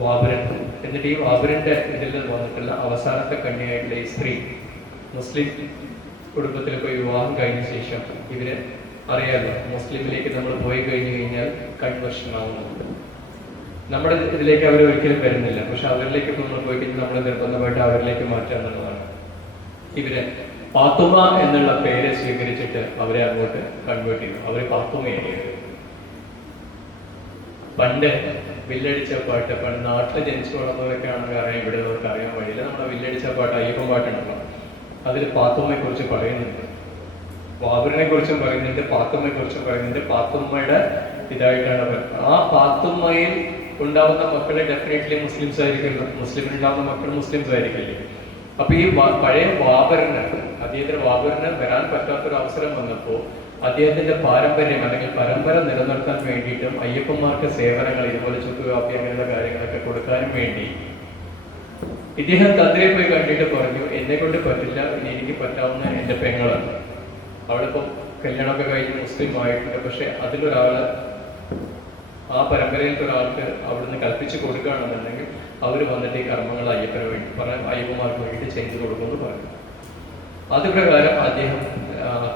ബാബരൻ, എന്നിട്ട് ഈ ബാബരന്റെ ഇതിൽ വന്നിട്ടുള്ള അവസാനത്തെ കന്യയായിട്ടുള്ള ഈ സ്ത്രീ മുസ്ലിം കുടുംബത്തിൽ പോയി വിവാഹം കഴിഞ്ഞ ശേഷം ഇവര് അറിയാലോ, മുസ്ലിമിലേക്ക് നമ്മൾ പോയി കഴിഞ്ഞു കഴിഞ്ഞാൽ കൺവേർഷൻ ആവുന്നുണ്ട്. നമ്മുടെ ഇതിലേക്ക് അവർ ഒരിക്കലും വരുന്നില്ല. പക്ഷെ അവരിലേക്ക് നമ്മൾ പോയി കഴിഞ്ഞാൽ നമ്മൾ നിർബന്ധമായിട്ട് അവരിലേക്ക് മാറ്റുക എന്നുള്ളതാണ്. ഇവര് പാത്തുമ എന്നുള്ള പേര് സ്വീകരിച്ചിട്ട് അവരെ അങ്ങോട്ട് കൺവേർട്ട് ചെയ്തു. അവര് പാത്തുമയായിരുന്നു. പണ്ട് വില്ലടിച്ച പാട്ട്, പണ്ട് നാട്ടിൽ ജനിച്ചു വളർന്നവരൊക്കെ ആണെങ്കിൽ അറിയാം, ഇവിടെ അവർക്ക് അറിയാൻ വഴിയില്ല. നമ്മുടെ വില്ലടിച്ച പാട്ട്, അയ്യപ്പൻ പാട്ടുണ്ടല്ലോ, അതിൽ പാത്തുമ്മയെ കുറിച്ച് പറയുന്നുണ്ട്, ബാബറിനെ കുറിച്ചും പറയുന്നുണ്ട്, പാത്തുമ്മയെ കുറിച്ചും പറയുന്നുണ്ട്. പാത്തുമ്മയുടെ ഇതായിട്ടാണ് അവർ. ആ പാത്തുമ്മയിൽ ഉണ്ടാവുന്ന മക്കളെ ഡെഫിനറ്റ്ലി മുസ്ലിംസ് ആയിരിക്കില്ല. മുസ്ലിമിനുണ്ടാവുന്ന മക്കൾ മുസ്ലിംസ് ആയിരിക്കില്ലേ. അപ്പൊ ഈ പഴയ ബാബറിന്, അദ്ദേഹത്തിന് ബാബറിന് വരാൻ പറ്റാത്തൊരു അവസരം വന്നപ്പോൾ അദ്ദേഹത്തിന്റെ പാരമ്പര്യം അല്ലെങ്കിൽ പരമ്പര നിലനിർത്താൻ വേണ്ടിയിട്ടും അയ്യപ്പന്മാർക്ക് സേവനങ്ങൾ, ഇതുപോലെ ചുക്കുകാപ്പി അങ്ങനെയുള്ള കാര്യങ്ങളൊക്കെ കൊടുക്കാനും വേണ്ടി ഇദ്ദേഹം തന്ത്രിയെ പോയി കണ്ടിട്ട് പറഞ്ഞു, എന്നെ കൊണ്ട് പറ്റില്ല, ഇനി എനിക്ക് പറ്റാവുന്ന എന്റെ പെങ്ങളാണ്. അവളിപ്പം കല്യാണമൊക്കെ കഴിഞ്ഞ് മുസ്ലിം ആയിട്ടുണ്ട്. പക്ഷെ അതിലൊരാള്, ആ പരമ്പരയിലത്തെ ഒരാൾക്ക് അവിടുന്ന് കൽപ്പിച്ചു കൊടുക്കുകയാണെന്നുണ്ടെങ്കിൽ അവർ വന്നിട്ട് ഈ കർമ്മങ്ങൾ അയ്യപ്പന് വേണ്ടി അയ്യപ്പന്മാർക്ക് വേണ്ടിയിട്ട് ചെയ്തു കൊടുക്കുമെന്ന് പറഞ്ഞു. അത് പ്രകാരം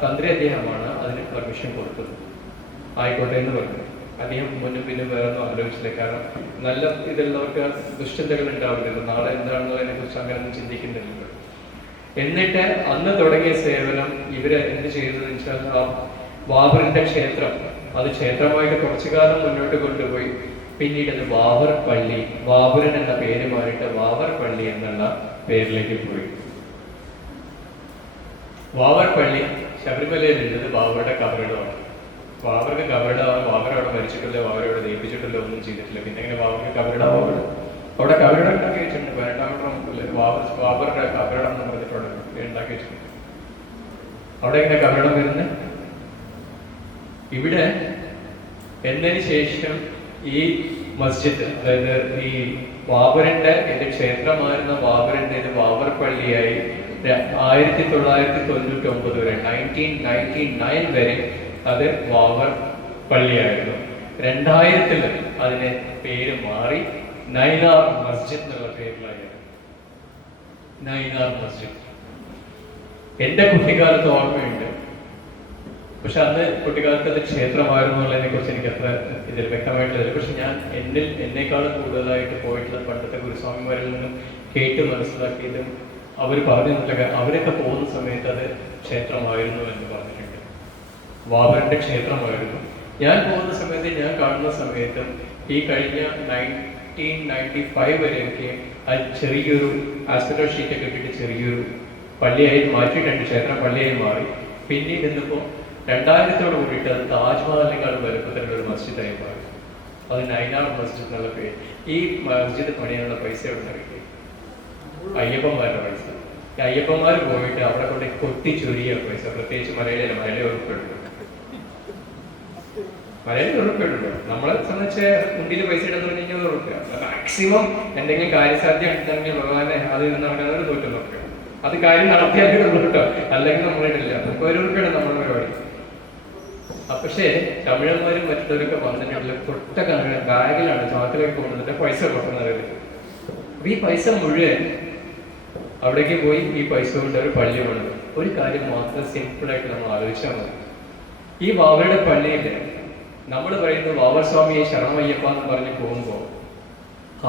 തന്ത്രി അദ്ദേഹമാണ് അതിന് പെർമിഷൻ കൊടുത്തത്. ആയിക്കോട്ടെ എന്ന് പറഞ്ഞു. അദ്ദേഹം മുന്നും പിന്നും വേറെ ഒന്നും ആലോചിച്ചില്ല. കാരണം നല്ല ഇതുള്ളവർക്ക് ദുഷ്ടതകൾ ഉണ്ടാവില്ലല്ലോ, നാളെ എന്താണെന്നുള്ളതിനെ കുറിച്ച് അങ്ങനെയൊന്നും ചിന്തിക്കുന്നില്ലല്ലോ. എന്നിട്ട് അന്ന് തുടങ്ങിയ സേവനം ഇവര് എന്ത് ചെയ്തതെന്ന് വെച്ചാൽ, ആ ബാബറിന്റെ ക്ഷേത്രം, അത് ക്ഷേത്രമായിട്ട് കുറച്ചു കാലം മുന്നോട്ട് കൊണ്ടുപോയി. പിന്നീട് അത് ബാബർ പള്ളി, ബാബുരൻ എന്ന പേര് മാറിയിട്ട് ബാബർ പള്ളി എന്നുള്ള പേരിലേക്ക് പോയി. ബാബർ പള്ളി ശബരിമലയിലുള്ളത് ബാബറുടെ കബറിടമാണ്. ബാബർക്ക് കബറിടമാണ്. ബാബർ അവിടെ മരിച്ചിട്ടില്ല, ബാബർ അവിടെ ദയിപ്പിച്ചിട്ടില്ല, ഒന്നും ചെയ്തിട്ടില്ല. പിന്നെ എങ്ങനെ ബാബർക്ക് കബറിടാവും? അവിടെ കബറിടം ഉണ്ടാക്കി വെച്ചിട്ടുണ്ട്. 12-ാമത്തെ നമുക്കില്ല, ബാബറുടെ കബറിടം എന്ന് പറഞ്ഞിട്ട് അവിടെ ഉണ്ടാക്കി വെച്ചിട്ടുണ്ട്. അവിടെ എങ്ങനെ കബറിടം വരുന്നത്? ഇവിടെ എന്നതിന് ശേഷം ഈ മസ്ജിദ്, അതായത് ഈ ബാബറിന്റെ ഇത് ക്ഷേത്രമായിരുന്ന ബാബറിന്റെ ഇത് ബാബർ പള്ളിയായി 1999 വരെ, 1999 വരെ അത് ബാബർ പള്ളിയായിരുന്നു. 2000 അതിന് പേര് മാറി നൈനാർ മസ്ജിദ് എന്നുള്ള പേരിലായിരുന്നു. നൈനാർ മസ്ജിദ് എന്റെ കുട്ടിക്കാലത്ത് ഓർമ്മയുണ്ട്. പക്ഷെ അന്ന് കുട്ടിക്കാലത്ത് അത് ക്ഷേത്രമായിരുന്നു എന്നുള്ളതിനെ കുറിച്ച് എനിക്ക് അത്ര ഇതിൽ വ്യക്തമായിട്ടില്ല. പക്ഷെ ഞാൻ എന്നേക്കാളും കൂടുതലായിട്ട് പോയിട്ടുള്ള പണ്ടത്തെ ഗുരുസ്വാമിമാരിൽ നിന്നും കേട്ട് മനസ്സിലാക്കിയതും അവർ പറഞ്ഞിട്ടുള്ള, അവരൊക്കെ പോകുന്ന സമയത്ത് അത് ക്ഷേത്രമായിരുന്നു എന്ന് പറഞ്ഞിട്ടുണ്ട്. ബാബറിന്റെ ക്ഷേത്രമായിരുന്നു. ഞാൻ പോകുന്ന സമയത്ത്, ഞാൻ കാണുന്ന സമയത്തും ഈ കഴിഞ്ഞ 1995 വരെയൊക്കെ അത് ചെറിയൊരു ആസ്പെറ്റോ ഷീറ്റൊക്കെ ഇട്ടിട്ട് ചെറിയൊരു പള്ളിയായി മാറ്റിയിട്ടുണ്ട്. ക്ഷേത്രം പള്ളിയായി മാറി. പിന്നീട് ഇന്നിപ്പോൾ 2000 കൂടിയിട്ട് അത് താജ്മഹലിനേക്കാൾ വലുപ്പത്തിലുള്ള ഒരു മസ്ജിദായി മാറി. അത് നൈനാർ മസ്ജിദ് എന്നുള്ള പേര്. ഈ മസ്ജിദ് പണിയാനുള്ള പൈസ എവിടെ കിട്ടി? അയ്യപ്പന്മാരുടെ പൈസ. ഈ അയ്യപ്പന്മാർ പോയിട്ട് അവിടെ കൊണ്ട് കൊത്തിച്ചൊരിയ പൈസ. പ്രത്യേകിച്ച് മലയാളിയല്ല, മലയാളി ഉറപ്പിട്ടുണ്ട്. മലയാളി ഉറപ്പിട്ടുണ്ട്. നമ്മളെ സംബന്ധിച്ച് കുണ്ടിയിൽ പൈസ ഇടുന്ന കഴിഞ്ഞാൽ ഉറപ്പില്ല. മാക്സിമം എന്തെങ്കിലും കാര്യസാധ്യം ഉണ്ടെങ്കിൽ ഭഗവാനെ അത് നടക്കുന്നത് 100 ഉറപ്പില്ല. അത് കാര്യം നടത്തിയാലേ ഉള്ളൂ കേട്ടോ, അല്ലെങ്കിൽ നമ്മളിടില്ല. 1 രൂപയാണ് നമ്മുടെ പരിപാടി. പക്ഷേ തമിഴന്മാരും മറ്റുള്ളവരൊക്കെ വന്നിട്ടുള്ള പൊട്ട ബാഗിലാണ് ചാക്കിലൊക്കെ കൊണ്ടുവന്നിട്ട് പൈസ കൊടുക്കുന്നത്. അപ്പൊ ഈ പൈസ മുഴുവൻ അവിടേക്ക് പോയി ഈ പൈസ കൊണ്ട് ഒരു പള്ളി പണിത്. ഒരു കാര്യം മാത്രം സിമ്പിളായിട്ട് നമ്മൾ ആലോചിച്ചാൽ മതി. ഈ വാവരുടെ പള്ളിയിൽ നമ്മൾ പറയുന്നത് വാവർ സ്വാമിയെ ശരണമയ്യപ്പ എന്ന് പറഞ്ഞ് പോകുമ്പോൾ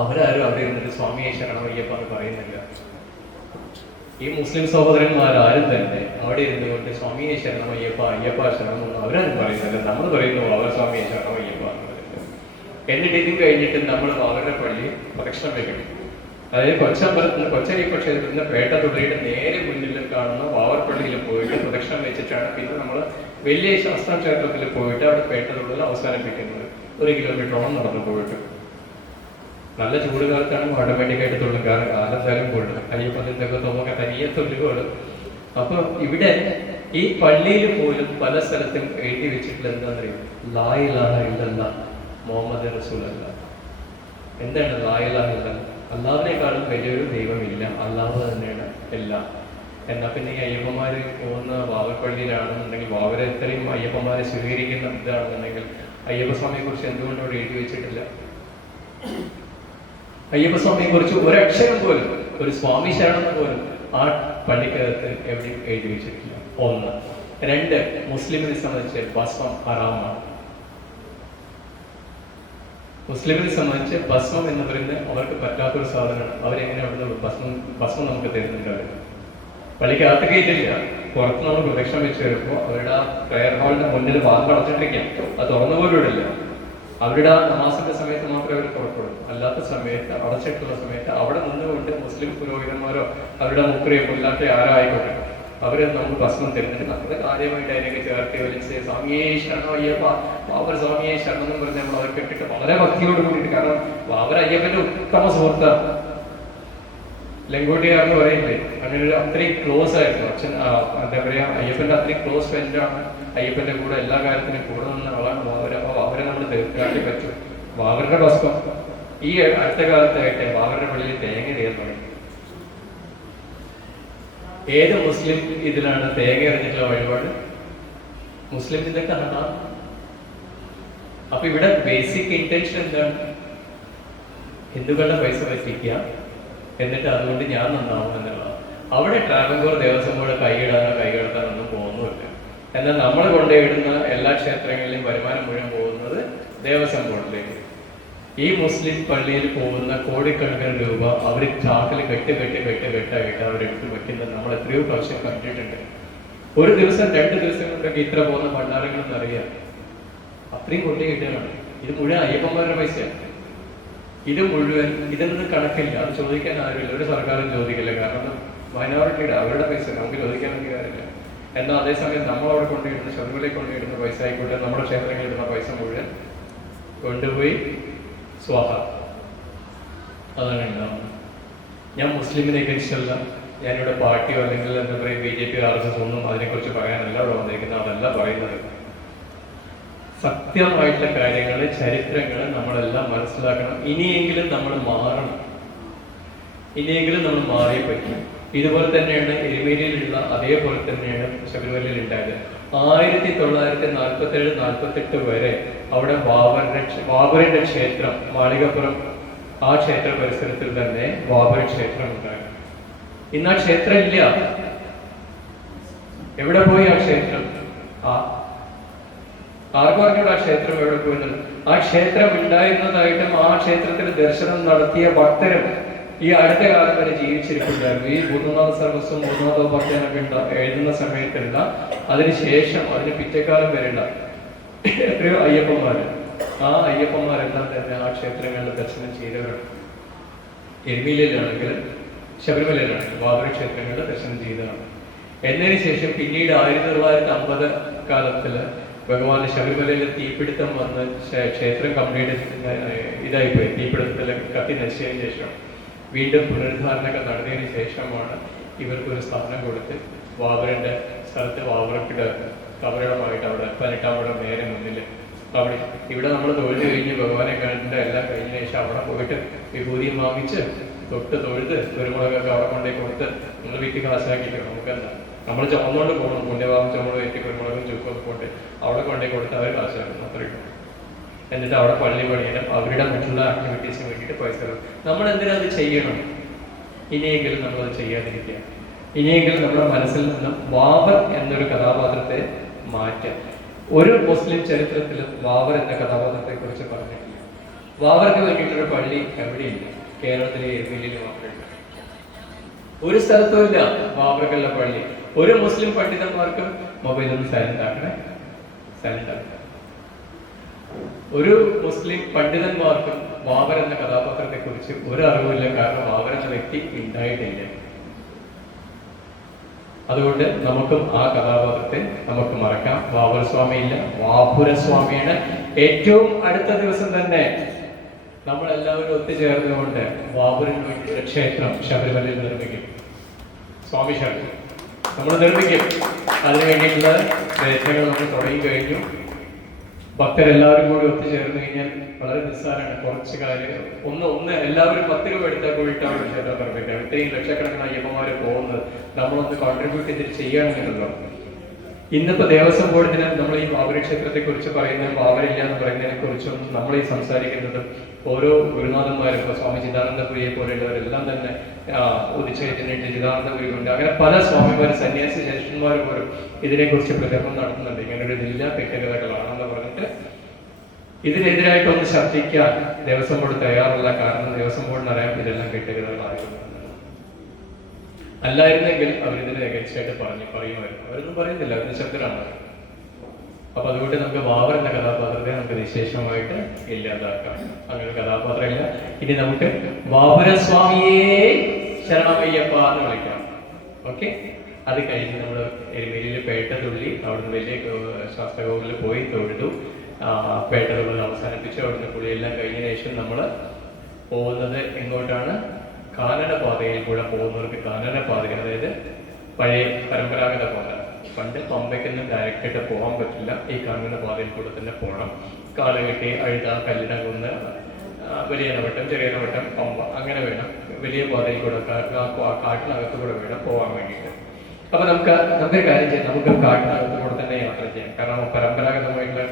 അവരാരും അവിടെ ഇരുന്നിട്ട് സ്വാമിയെ ശരണമയ്യപ്പ എന്ന് പറയുന്നില്ല. ഈ മുസ്ലിം സഹോദരന്മാരാരും തന്നെ അവിടെ ഇരുന്നു കൊണ്ട് സ്വാമിയെ ശരണമയ്യപ്പ അയ്യപ്പ ശരണമെന്ന് അവരാരും പറയുന്നില്ല. നമ്മൾ പറയുന്നു വാവർ സ്വാമിയെ ശരണമയ്യപ്പ എന്ന് പറയുന്നത്. എന്നിട്ട് ഇത് കഴിഞ്ഞിട്ട് നമ്മൾ വാവരുടെ പള്ളി പ്രദക്ഷിണം വെക്കണം. അതായത് കൊച്ചരിയപ്പ ക്ഷേത്രത്തിന്റെ പേട്ട തൊള്ളിയുടെ നേരെ മുന്നിൽ കാണുന്ന വാവർപ്പള്ളിയിൽ പോയിട്ട് പ്രദക്ഷിണം വെച്ചിട്ടാണ് പിന്നെ നമ്മൾ വലിയ ശാസ്ത്ര ക്ഷേത്രത്തിൽ പോയിട്ട് അവിടെ പേട്ട തൊള്ളിൽ അവസാനിപ്പിക്കുന്നത്. 1 കിലോമീറ്ററോളം നടന്നു പോയിട്ട്. നല്ല ചൂട് കാലത്താണ് ഓട്ടോമാറ്റിക്കായിട്ട് തുള്ളും. കാരണം കാലത്താലും കൊള്ളും. അയ്യപ്പത്തിൻ്റെയൊക്കെ തോന്നൊക്കെ തനിയെ തുള്ളുകയുള്ളു. അപ്പൊ ഇവിടെ ഈ പള്ളിയിൽ പോലും പല സ്ഥലത്തും എഴുതി വെച്ചിട്ടുള്ള എന്താണെന്നറിയും, ലാ ഇലാഹ ഇല്ലല്ലാഹ് മുഹമ്മദ് റസൂലുള്ളാഹ്. എന്താണ് ലാ ഇലാഹ ഇല്ലല്ലാഹ്? അല്ലാഹുവിനേക്കാളും വലിയൊരു ദൈവമില്ല, അല്ലാഹു തന്നെയാണ് എല്ലാം. എന്നാൽ പിന്നെ ഈ അയ്യപ്പന്മാർ പോകുന്ന വാവപ്പള്ളിയിലാണെന്നുണ്ടെങ്കിൽ, വാവരെ എത്രയും അയ്യപ്പന്മാരെ സ്വീകരിക്കുന്ന ഇതാണെന്നുണ്ടെങ്കിൽ അയ്യപ്പസ്വാമിയെ കുറിച്ച് എന്തുകൊണ്ട് അവിടെ എഴുതി വെച്ചിട്ടില്ല? അയ്യപ്പസ്വാമിയെ കുറിച്ച് ഒരക്ഷരം പോലും, ഒരു സ്വാമി ശരണം പോലും ആ പള്ളിക്കകത്ത് എവിടെയും എഴുതി വെച്ചിട്ടില്ല. 1. 2, മുസ്ലിമിനെ സംബന്ധിച്ച് ഭസ്മം ഹറാമാണ്. മുസ്ലിമിനെ സംബന്ധിച്ച് ഭസ്മം എന്ന് പറയുന്നത് അവർക്ക് പറ്റാത്തൊരു സാധനമാണ്. അവരെങ്ങനെ അവിടുന്ന് ഭസ്മം നമുക്ക് തരുന്നുണ്ട്. പള്ളിക്ക് അകത്ത് കയറ്റില്ല, പുറത്ത് നമ്മൾ പ്രദക്ഷിണം വെച്ച് വരുമ്പോൾ അവരുടെ ആ പ്രയർ ഹാളിന്റെ മുന്നിൽ വാതിൽ അടച്ചിട്ടിരിക്കാം. അത് തുറന്നു പോലും ഇടില്ല. അവരുടെ ആ നമാസിന്റെ സമയത്ത് മാത്രമേ അവർ പുറപ്പെടും. അല്ലാത്ത സമയത്ത്, അടച്ചിട്ടുള്ള സമയത്ത് അവിടെ നിന്നുകൊണ്ട് മുസ്ലിം പുരോഹിതന്മാരോ അവരുടെ മുക്രിയോ കൊല്ലാത്ത ആരോ ആയിക്കോട്ടെ, അവര് നമുക്ക് ഭസ്മം തരുന്നുണ്ട്. നമ്മുടെ കാര്യമായിട്ട് അതിനൊക്കെ ചേർത്ത് വലിച്ച് സ്വാമിയെ ശരണം അയ്യപ്പ, വാവർ സ്വാമിയെ ശരണം എന്ന് പറഞ്ഞ് നമ്മൾ അവർക്ക് ഇട്ടിട്ട് വളരെ ഭക്തിയോട് കൂടിയിട്ട്, കാരണം വാവർ അയ്യപ്പന്റെ ഉത്തമ സുഹൃത്താണ്. ലെങ്കോട്ടിയാർന്ന് പറയില്ലേ, അങ്ങനെ ഒരു അത്രയും ക്ലോസ് ആയിരുന്നു അച്ഛൻ. എന്താ പറയാ, അയ്യപ്പന്റെ അത്രയും ക്ലോസ് ഫ്രണ്ടാണ്. അയ്യപ്പന്റെ കൂടെ എല്ലാ കാര്യത്തിനും കൂടെ നിന്ന ആളാണ് വാവർ. അപ്പൊ അവരെ നമ്മൾ തീർക്കാട്ടി പറ്റും. വാവരുടെ ഭസ്മം ഈ അടുത്ത കാലത്തായിട്ട് വാവരുടെ പള്ളിയിൽ തേങ്ങ തീർന്നു തുടങ്ങി. ഏത് മുസ്ലിം ഇതിലാണ് തേങ്ങ എറിഞ്ഞിട്ടുള്ള വഴിപാട്? മുസ്ലിം ഇതൊക്കെ ഹറാം. അപ്പൊ ഇവിടെ ബേസിക് ഇന്റൻഷൻ എന്താണ്? ഹിന്ദുക്കളുടെ പൈസ പറ്റിക്കുക, എന്നിട്ട് അതുകൊണ്ട് ഞാൻ നന്നാവും എന്നുള്ളതാണ്. അവിടെ ട്രാവൻകൂർ ദേവസ്വം ബോർഡ് കൈകടത്താനൊന്നും പോകുന്നുമില്ല. എന്നാൽ നമ്മൾ കൊണ്ടുപോയിടുന്ന എല്ലാ ക്ഷേത്രങ്ങളിലും വരുമാനം മുഴുവൻ പോകുന്നത് ദേവസ്വം ബോർഡിലേക്ക്. ഈ മുസ്ലിം പള്ളിയിൽ പോകുന്ന കോടിക്കണക്കിന് രൂപ അവർ ചാക്കിൽ കെട്ടായിട്ട് അവരെടുത്ത് വെക്കുന്നത് നമ്മൾ എത്രയോ പ്രാവശ്യം കണ്ടിട്ടുണ്ട്. ഒരു ദിവസം 2 ദിവസം കൊണ്ടൊക്കെ ഇത്ര പോകുന്ന ഭണ്ഡാരങ്ങളെന്ന് അറിയാം. അത്രയും കൊട്ടി കിട്ടുകയാണ്. ഇത് മുഴുവൻ അയ്യപ്പന്മാരുടെ പൈസയാണ്. ഇത് മുഴുവൻ ഇതൊന്നും കണക്കില്ല. അത് ചോദിക്കാൻ ആരുമില്ല, ഒരു സർക്കാരും ചോദിക്കില്ല. കാരണം മൈനോറിറ്റിയുടെ അവരുടെ പൈസ നമുക്ക് ചോദിക്കാൻ വേണ്ടി കാര്യമില്ല. എന്നാൽ അതേസമയം നമ്മളവിടെ കൊണ്ടുപോയിടുന്ന, ശബരിമലയിൽ കൊണ്ടുപോയിടുന്ന പൈസ ആയിക്കോട്ടെ, നമ്മുടെ ക്ഷേത്രങ്ങളിൽ ഇടുന്ന പൈസ മുഴുവൻ കൊണ്ടുപോയി സ്വാഹ. അതാണ് ഉണ്ടാവുന്നത്. ഞാൻ മുസ്ലിമിനെ കുറിച്ചല്ല, ഞാനിവിടെ പാർട്ടിയോ അല്ലെങ്കിൽ എന്താ പറയുക BJP RSS ഒന്നും അതിനെക്കുറിച്ച് പറയാനല്ല ഇവിടെ വന്നിരിക്കുന്നത്. അതല്ല പറയുന്നത്. സത്യമായിട്ടുള്ള കാര്യങ്ങൾ, ചരിത്രങ്ങൾ നമ്മളെല്ലാം മനസ്സിലാക്കണം. ഇനിയെങ്കിലും നമ്മൾ മാറണം. ഇനിയെങ്കിലും നമ്മൾ മാറിയേ പറ്റും. ഇതുപോലെ തന്നെയാണ് എരുമേലിയിലുള്ള, അതേപോലെ തന്നെയാണ് ശബരിമലയിൽ ഉണ്ടായത്. 1947-48 വരെ അവിടെ ബാബറിന്റെ ക്ഷേത്രം, മാളികപ്പുറം, ആ ക്ഷേത്ര പരിസരത്തിൽ തന്നെ ബാബർ ക്ഷേത്രം ഉണ്ടായിരുന്നു. ഇന്ന് ആ ക്ഷേത്രം ഇല്ല. എവിടെ പോയി ആ ക്ഷേത്രം? ആർക്കും അറിഞ്ഞൂടെ ആ ക്ഷേത്രം എവിടെ പോയിരുന്നത്? ആ ക്ഷേത്രം ഉണ്ടായിരുന്നതായിട്ടും ആ ക്ഷേത്രത്തിൽ ദർശനം നടത്തിയ ഭക്തരും ഈ അടുത്ത കാലം വരെ ജീവിച്ചിരിപ്പുണ്ടായിരുന്നു. ഈ ഭൂതനാഥ സർവസ്വം, ഭൂതനാഥോപാഖ്യാനൊക്കെ എഴുതുന്ന സമയത്തുള്ള, അതിനുശേഷം അതിന് പിറ്റേക്കാലം വരെയുള്ള എത്രയോ അയ്യപ്പന്മാര്, ആ അയ്യപ്പന്മാരെല്ലാം തന്നെ ആ ക്ഷേത്രങ്ങളിൽ ദർശനം ചെയ്തവരാണ്. എരുമേലിയിലാണെങ്കിലും ശബരിമലയിലാണെങ്കിലും ബാബറി ക്ഷേത്രങ്ങളിൽ ദർശനം ചെയ്തതാണ്. എന്നതിന് ശേഷം പിന്നീട് 1950 കാലത്തില് ഭഗവാന്റെ ശബരിമലയിൽ തീപിടുത്തം വന്ന് ക്ഷേത്രം കംപ്ലീറ്റ് ഇതായിപ്പോയി. തീപിടുത്തത്തിൽ കത്തി നശിച്ചതിന് ശേഷം വീണ്ടും പുനരുദ്ധാരണമൊക്കെ നടന്നതിന് ശേഷമാണ് ഇവർക്കൊരു സ്ഥാനം കൊടുത്ത് ബാബറിന്റെ സ്ഥലത്ത് ബാബറക്കിടെ കബറിടമായിട്ട് അവിടെ 18-ാം പടം നേരെ മുന്നിൽ അവിടെ ഇവിടെ നമ്മൾ തൊഴുത് കഴിഞ്ഞ് ഭഗവാനെ കണ്ട എല്ലാം കഴിഞ്ഞ ശേഷം അവിടെ പോയിട്ട് വിഭൂതിയും വാങ്ങിച്ച് തൊഴുത് കുരുമുളകൊക്കെ അവിടെ കൊണ്ടേ കൊടുത്ത് നമ്മൾ വീട്ടിൽ കാശാക്കിയിട്ട് നമുക്കെന്താ നമ്മൾ ചുമന്നുകൊണ്ട് പോകണം, പുണ്യഭാവം ചുമട് കയറ്റി കുരുമുളകും ചുക്കൊക്കെ കൊണ്ട് അവിടെ കൊണ്ടേ കൊടുത്ത് അവർ കാശ് തരും, അത്രയും. എന്നിട്ട് അവിടെ പള്ളി പണിയാനും അവരുടെ മറ്റുള്ള ആക്ടിവിറ്റീസിന് വേണ്ടിയിട്ട് പൈസ തരും. നമ്മൾ എന്തിനാ അത് ചെയ്യണം? ഇനിയെങ്കിലും നമ്മളത് ചെയ്യാതിരിക്കുക. ഇനിയെങ്കിലും നമ്മുടെ മനസ്സിൽ നിന്നും ബാബർ എന്നൊരു കഥാപാത്രത്തെ മാറ്റാം. ഒരു മുസ്ലിം ചരിത്രത്തിലും ബാബർ എന്ന കഥാപാത്രത്തെ കുറിച്ച് പറഞ്ഞിട്ടില്ല. ബാബർക്ക് വേണ്ടിയിട്ടൊരു പള്ളി എവിടെയില്ല, കേരളത്തിലെ എരുമേലിയിൽ മാത്രമേ. ഒരു സ്ഥലത്തുമില്ല ബാബർക്കുള്ള പള്ളി. ഒരു മുസ്ലിം പണ്ഡിതന്മാർക്കും മൊബൈൽ ഒന്ന് സൈലന്റ് ആക്കണേ, സൈലന്റ് ആക്കണേ. ഒരു മുസ്ലിം പണ്ഡിതന്മാർക്കും ബാബർ എന്ന കഥാപാത്രത്തെ കുറിച്ച് ഒരു അറിവില്ല. കാരണം ബാബർ എന്ന വ്യക്തി ഉണ്ടായിട്ടില്ല. അതുകൊണ്ട് നമുക്കും ആ കഥാപാത്രത്തെ നമുക്ക് മറക്കാം. ബാബർ സ്വാമി ഇല്ല, വാപുരസ്വാമിയാണ്. ഏറ്റവും അടുത്ത ദിവസം തന്നെ നമ്മളെല്ലാവരും ഒത്തുചേർന്നുകൊണ്ട് ബാബുരിന് വേണ്ടി ക്ഷേത്രം ശബരിമലയിൽ നിർമ്മിക്കും. സ്വാമി ക്ഷേത്രം നമ്മൾ നിർമ്മിക്കും. അതിനു വേണ്ടിയിട്ടുള്ള പ്രയത്നങ്ങൾ നമ്മൾ തുടങ്ങി കഴിഞ്ഞു. ഭക്തരെല്ലാവരും കൂടി ഒത്തുചേർന്ന് കഴിഞ്ഞാൽ വളരെ നിസ്സാരമാണ്. കുറച്ച് കാര്യങ്ങൾ ഒന്ന് എല്ലാവരും 10 രൂപ എടുത്താൽ പോയിട്ടാണ് ക്ഷേത്രം നിർമ്മിക്കുക. ഇത്രയും ലക്ഷക്കണക്കിന് അയ്യപ്പന്മാര് പോകുന്നത് നമ്മളൊന്ന് കോൺട്രിബ്യൂട്ട് ചെയ്തിട്ട് ചെയ്യുകയാണെന്നുണ്ടല്ലോ. ഇന്നിപ്പോ ദേവസ്വം ബോർഡിന് നമ്മൾ ഈ ബാബരി ക്ഷേത്രത്തെ കുറിച്ച് പറയുന്നത്, ബാബരില്ല എന്ന് പറയുന്നതിനെ കുറിച്ചും നമ്മൾ ഈ സംസാരിക്കുന്നത് ഓരോ ഗുരുനാഥന്മാരും, ഇപ്പൊ സ്വാമി ചിദാനന്ദപുരിയെ പോലെയുള്ളവരെല്ലാം തന്നെ ഉദിച്ചേറ്റിനായിട്ട് ചിദാനന്ദപുരിയുണ്ട്. അങ്ങനെ പല സ്വാമിമാരും സന്യാസി ജ്യേഷ്ഠന്മാർ പോലും ഇതിനെക്കുറിച്ച് പ്രചരണം നടത്തുന്നുണ്ട്. ഇങ്ങനൊരു ജില്ലാ കെട്ടുകഥകളാണെന്ന് പറഞ്ഞിട്ട് ഇതിനെതിരായിട്ടൊന്ന് ശബ്ദിക്കാൻ ദേവസ്വം ബോർഡ് തയ്യാറുള്ള. കാരണം ദേവസ്വം ബോർഡിന് അറിയാം ഇതെല്ലാം കെട്ടുകഥകളായിരുന്നു. അല്ലായിരുന്നെങ്കിൽ അവരിതിന് എഗൻസ്റ്റായിട്ട് പറയുമായിരുന്നു. അവരൊന്നും പറയുന്നില്ല, അവരുടെ ശബ്ദരാണ്. അപ്പൊ അതുകൊണ്ട് നമുക്ക് ബാബർ എന്ന കഥാപാത്രത്തെ നമുക്ക് നിശേഷമായിട്ട് ഇല്ലാതാക്കാം. അങ്ങനെ കഥാപാത്രമില്ല. ഇനി നമുക്ക് ബാബുരസ്വാമിയെ ശരണമയ്യപ്പ എന്ന് വിളിക്കാം. ഓക്കെ, അത് കഴിഞ്ഞ് നമ്മൾ എരുമേലിയിൽ പേട്ട തുള്ളി, അവിടുന്ന് വലിയ ശാസ്ത്രകോവിലിൽ പോയി തൊഴുതു. പേട്ട തുള്ളൽ അവസാനിപ്പിച്ചു. അവിടുന്ന് കുളിയെല്ലാം കഴിഞ്ഞ ശേഷം നമ്മൾ പോകുന്നത് എങ്ങോട്ടാണ്? കാനനപാതയിൽ കൂടെ പോകുന്നവർക്ക് കാനനപാത, അതായത് പഴയ പരമ്പരാഗത പാത. പണ്ട് പമ്പയ്ക്കൊന്നും ഡയറക്റ്റായിട്ട് പോകാൻ പറ്റില്ല. ഈ കാനനപാതയിൽ കൂടെ തന്നെ പോകണം. കാലുകെട്ടി, അഴുത, കല്ലിടകുന്ന്, വലിയ നവട്ടം, ചെറിയ നവട്ടം, പമ്പ, അങ്ങനെ വേണം. വലിയ പാതയിൽ കൂടെ കാട്ടിനകത്ത് കൂടെ വേണം പോകാൻ വേണ്ടിയിട്ട്. അപ്പൊ നമുക്കൊരു കാര്യം ചെയ്യാം, നമുക്ക് കാട്ടിനകത്ത് കൂടെ തന്നെ യാത്ര ചെയ്യാം. കാരണം പരമ്പരാഗതമായിട്ടുള്ള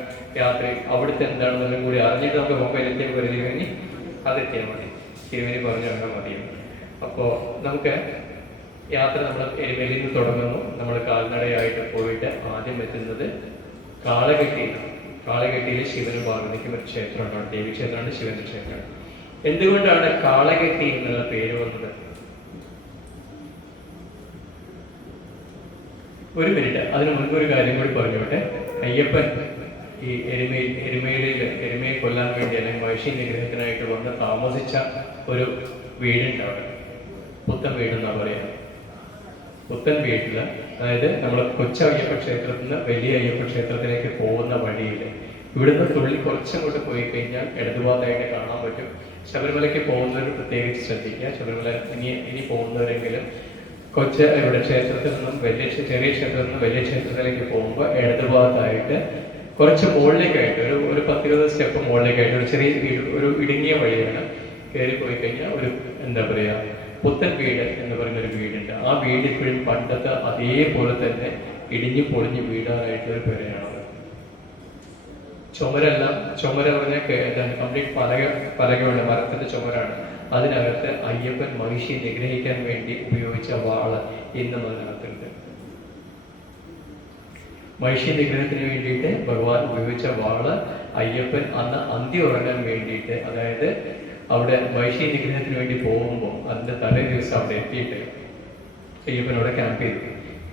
യാത്ര അവിടുത്തെ എന്താണെന്നെല്ലാം കൂടി അറിഞ്ഞിട്ട് നമുക്ക് മൊബൈലിലേക്ക് വരുതി കഴിഞ്ഞ് അതെത്തിയാൽ മതി. തിരുമേനി പറഞ്ഞാൽ മതിയും. അപ്പോൾ നമുക്ക് യാത്ര നമ്മൾ എരുമേലിയിൽ നിന്ന് തുടങ്ങുന്നു. നമ്മൾ കാൽനടയായിട്ട് പോയിട്ട് ആദ്യം എത്തുന്നത് കാളകെട്ടി. കാളകെട്ടിയിൽ ശിവനും പാർവതിക്കും ഒരു ക്ഷേത്രമാണ്, ദേവീക്ഷേത്രമാണ്, ശിവന്റെ ക്ഷേത്രമാണ്. എന്തുകൊണ്ടാണ് കാളകെട്ടി എന്നുള്ള പേര് വന്നത്? ഒരു മിനിറ്റ്, അതിന് മുൻപ് ഒരു കാര്യം കൂടി പറഞ്ഞോട്ടെ. അയ്യപ്പൻ ഈ എരുമയെ കൊല്ലാൻ വേണ്ടി അല്ലെങ്കിൽ മഹിഷി നിഗ്രഹത്തിനായിട്ട് വന്ന് താമസിച്ച ഒരു വീടുണ്ട് അവിടെ. പുത്തൻ വീടെന്നാ പറയാ. പുത്തൻ വീട്ടില്, അതായത് നമ്മൾ കൊച്ചയ്യപ്പ ക്ഷേത്രത്തിൽ നിന്ന് വലിയ അയ്യപ്പ ക്ഷേത്രത്തിലേക്ക് പോകുന്ന വഴിയിൽ ഇവിടുന്ന് തുള്ളി കുറച്ചങ്ങോട്ട് പോയി കഴിഞ്ഞാൽ ഇടതുഭാഗത്തായിട്ട് കാണാൻ പറ്റും. ശബരിമലയ്ക്ക് പോകുന്നവർ പ്രത്യേകിച്ച് ശ്രദ്ധിക്കുക. ശബരിമല ഇനി പോകുന്നവരെങ്കിലും ഇവിടെ ക്ഷേത്രത്തിൽ നിന്നും ചെറിയ ക്ഷേത്രത്തിൽ നിന്നും വലിയ ക്ഷേത്രത്തിലേക്ക് പോകുമ്പോൾ ഇടതുഭാഗത്തായിട്ട് കുറച്ച് മുകളിലേക്കായിട്ട് ഒരു 10-20 സ്റ്റെപ്പ് മുകളിലേക്കായിട്ട് ഒരു ചെറിയ ഒരു ഇടുങ്ങിയ വഴിയാണ്. കയറി പോയി കഴിഞ്ഞാൽ ഒരു എന്താ പറയാ, പുത്തൻ വീട് എന്ന് പറയുന്ന ഒരു വീടുണ്ട്. ആ വീട് ഇപ്പോഴും പണ്ടത്തെ അതേപോലെ തന്നെ ഇടിഞ്ഞു പൊളിഞ്ഞ് വീടാനായിട്ടൊരു പേരാണത്. ചുമര പറഞ്ഞാൽ കംപ്ലീറ്റ് പലകയാണ്, മരത്തിന്റെ ചുമരാണ്. അതിനകത്ത് അയ്യപ്പൻ മഹിഷി നിഗ്രഹിക്കാൻ വേണ്ടി ഉപയോഗിച്ച വാള് ഇന്നും അതിനകത്തുണ്ട്. മഹിഷി നിഗ്രഹത്തിന് വേണ്ടിയിട്ട് ഭഗവാൻ ഉപയോഗിച്ച വാള് അയ്യപ്പൻ അന്ന് അന്ത്യം ഉറങ്ങാൻ വേണ്ടിയിട്ട്, അതായത് അവിടെ മഹിഷി നിഗ്രഹത്തിന് വേണ്ടി പോകുമ്പോൾ അതിന്റെ തലേ ദിവസം അവിടെ എത്തിയിട്ട് അയ്യപ്പൻ അവിടെ ക്യാമ്പ് ചെയ്തു.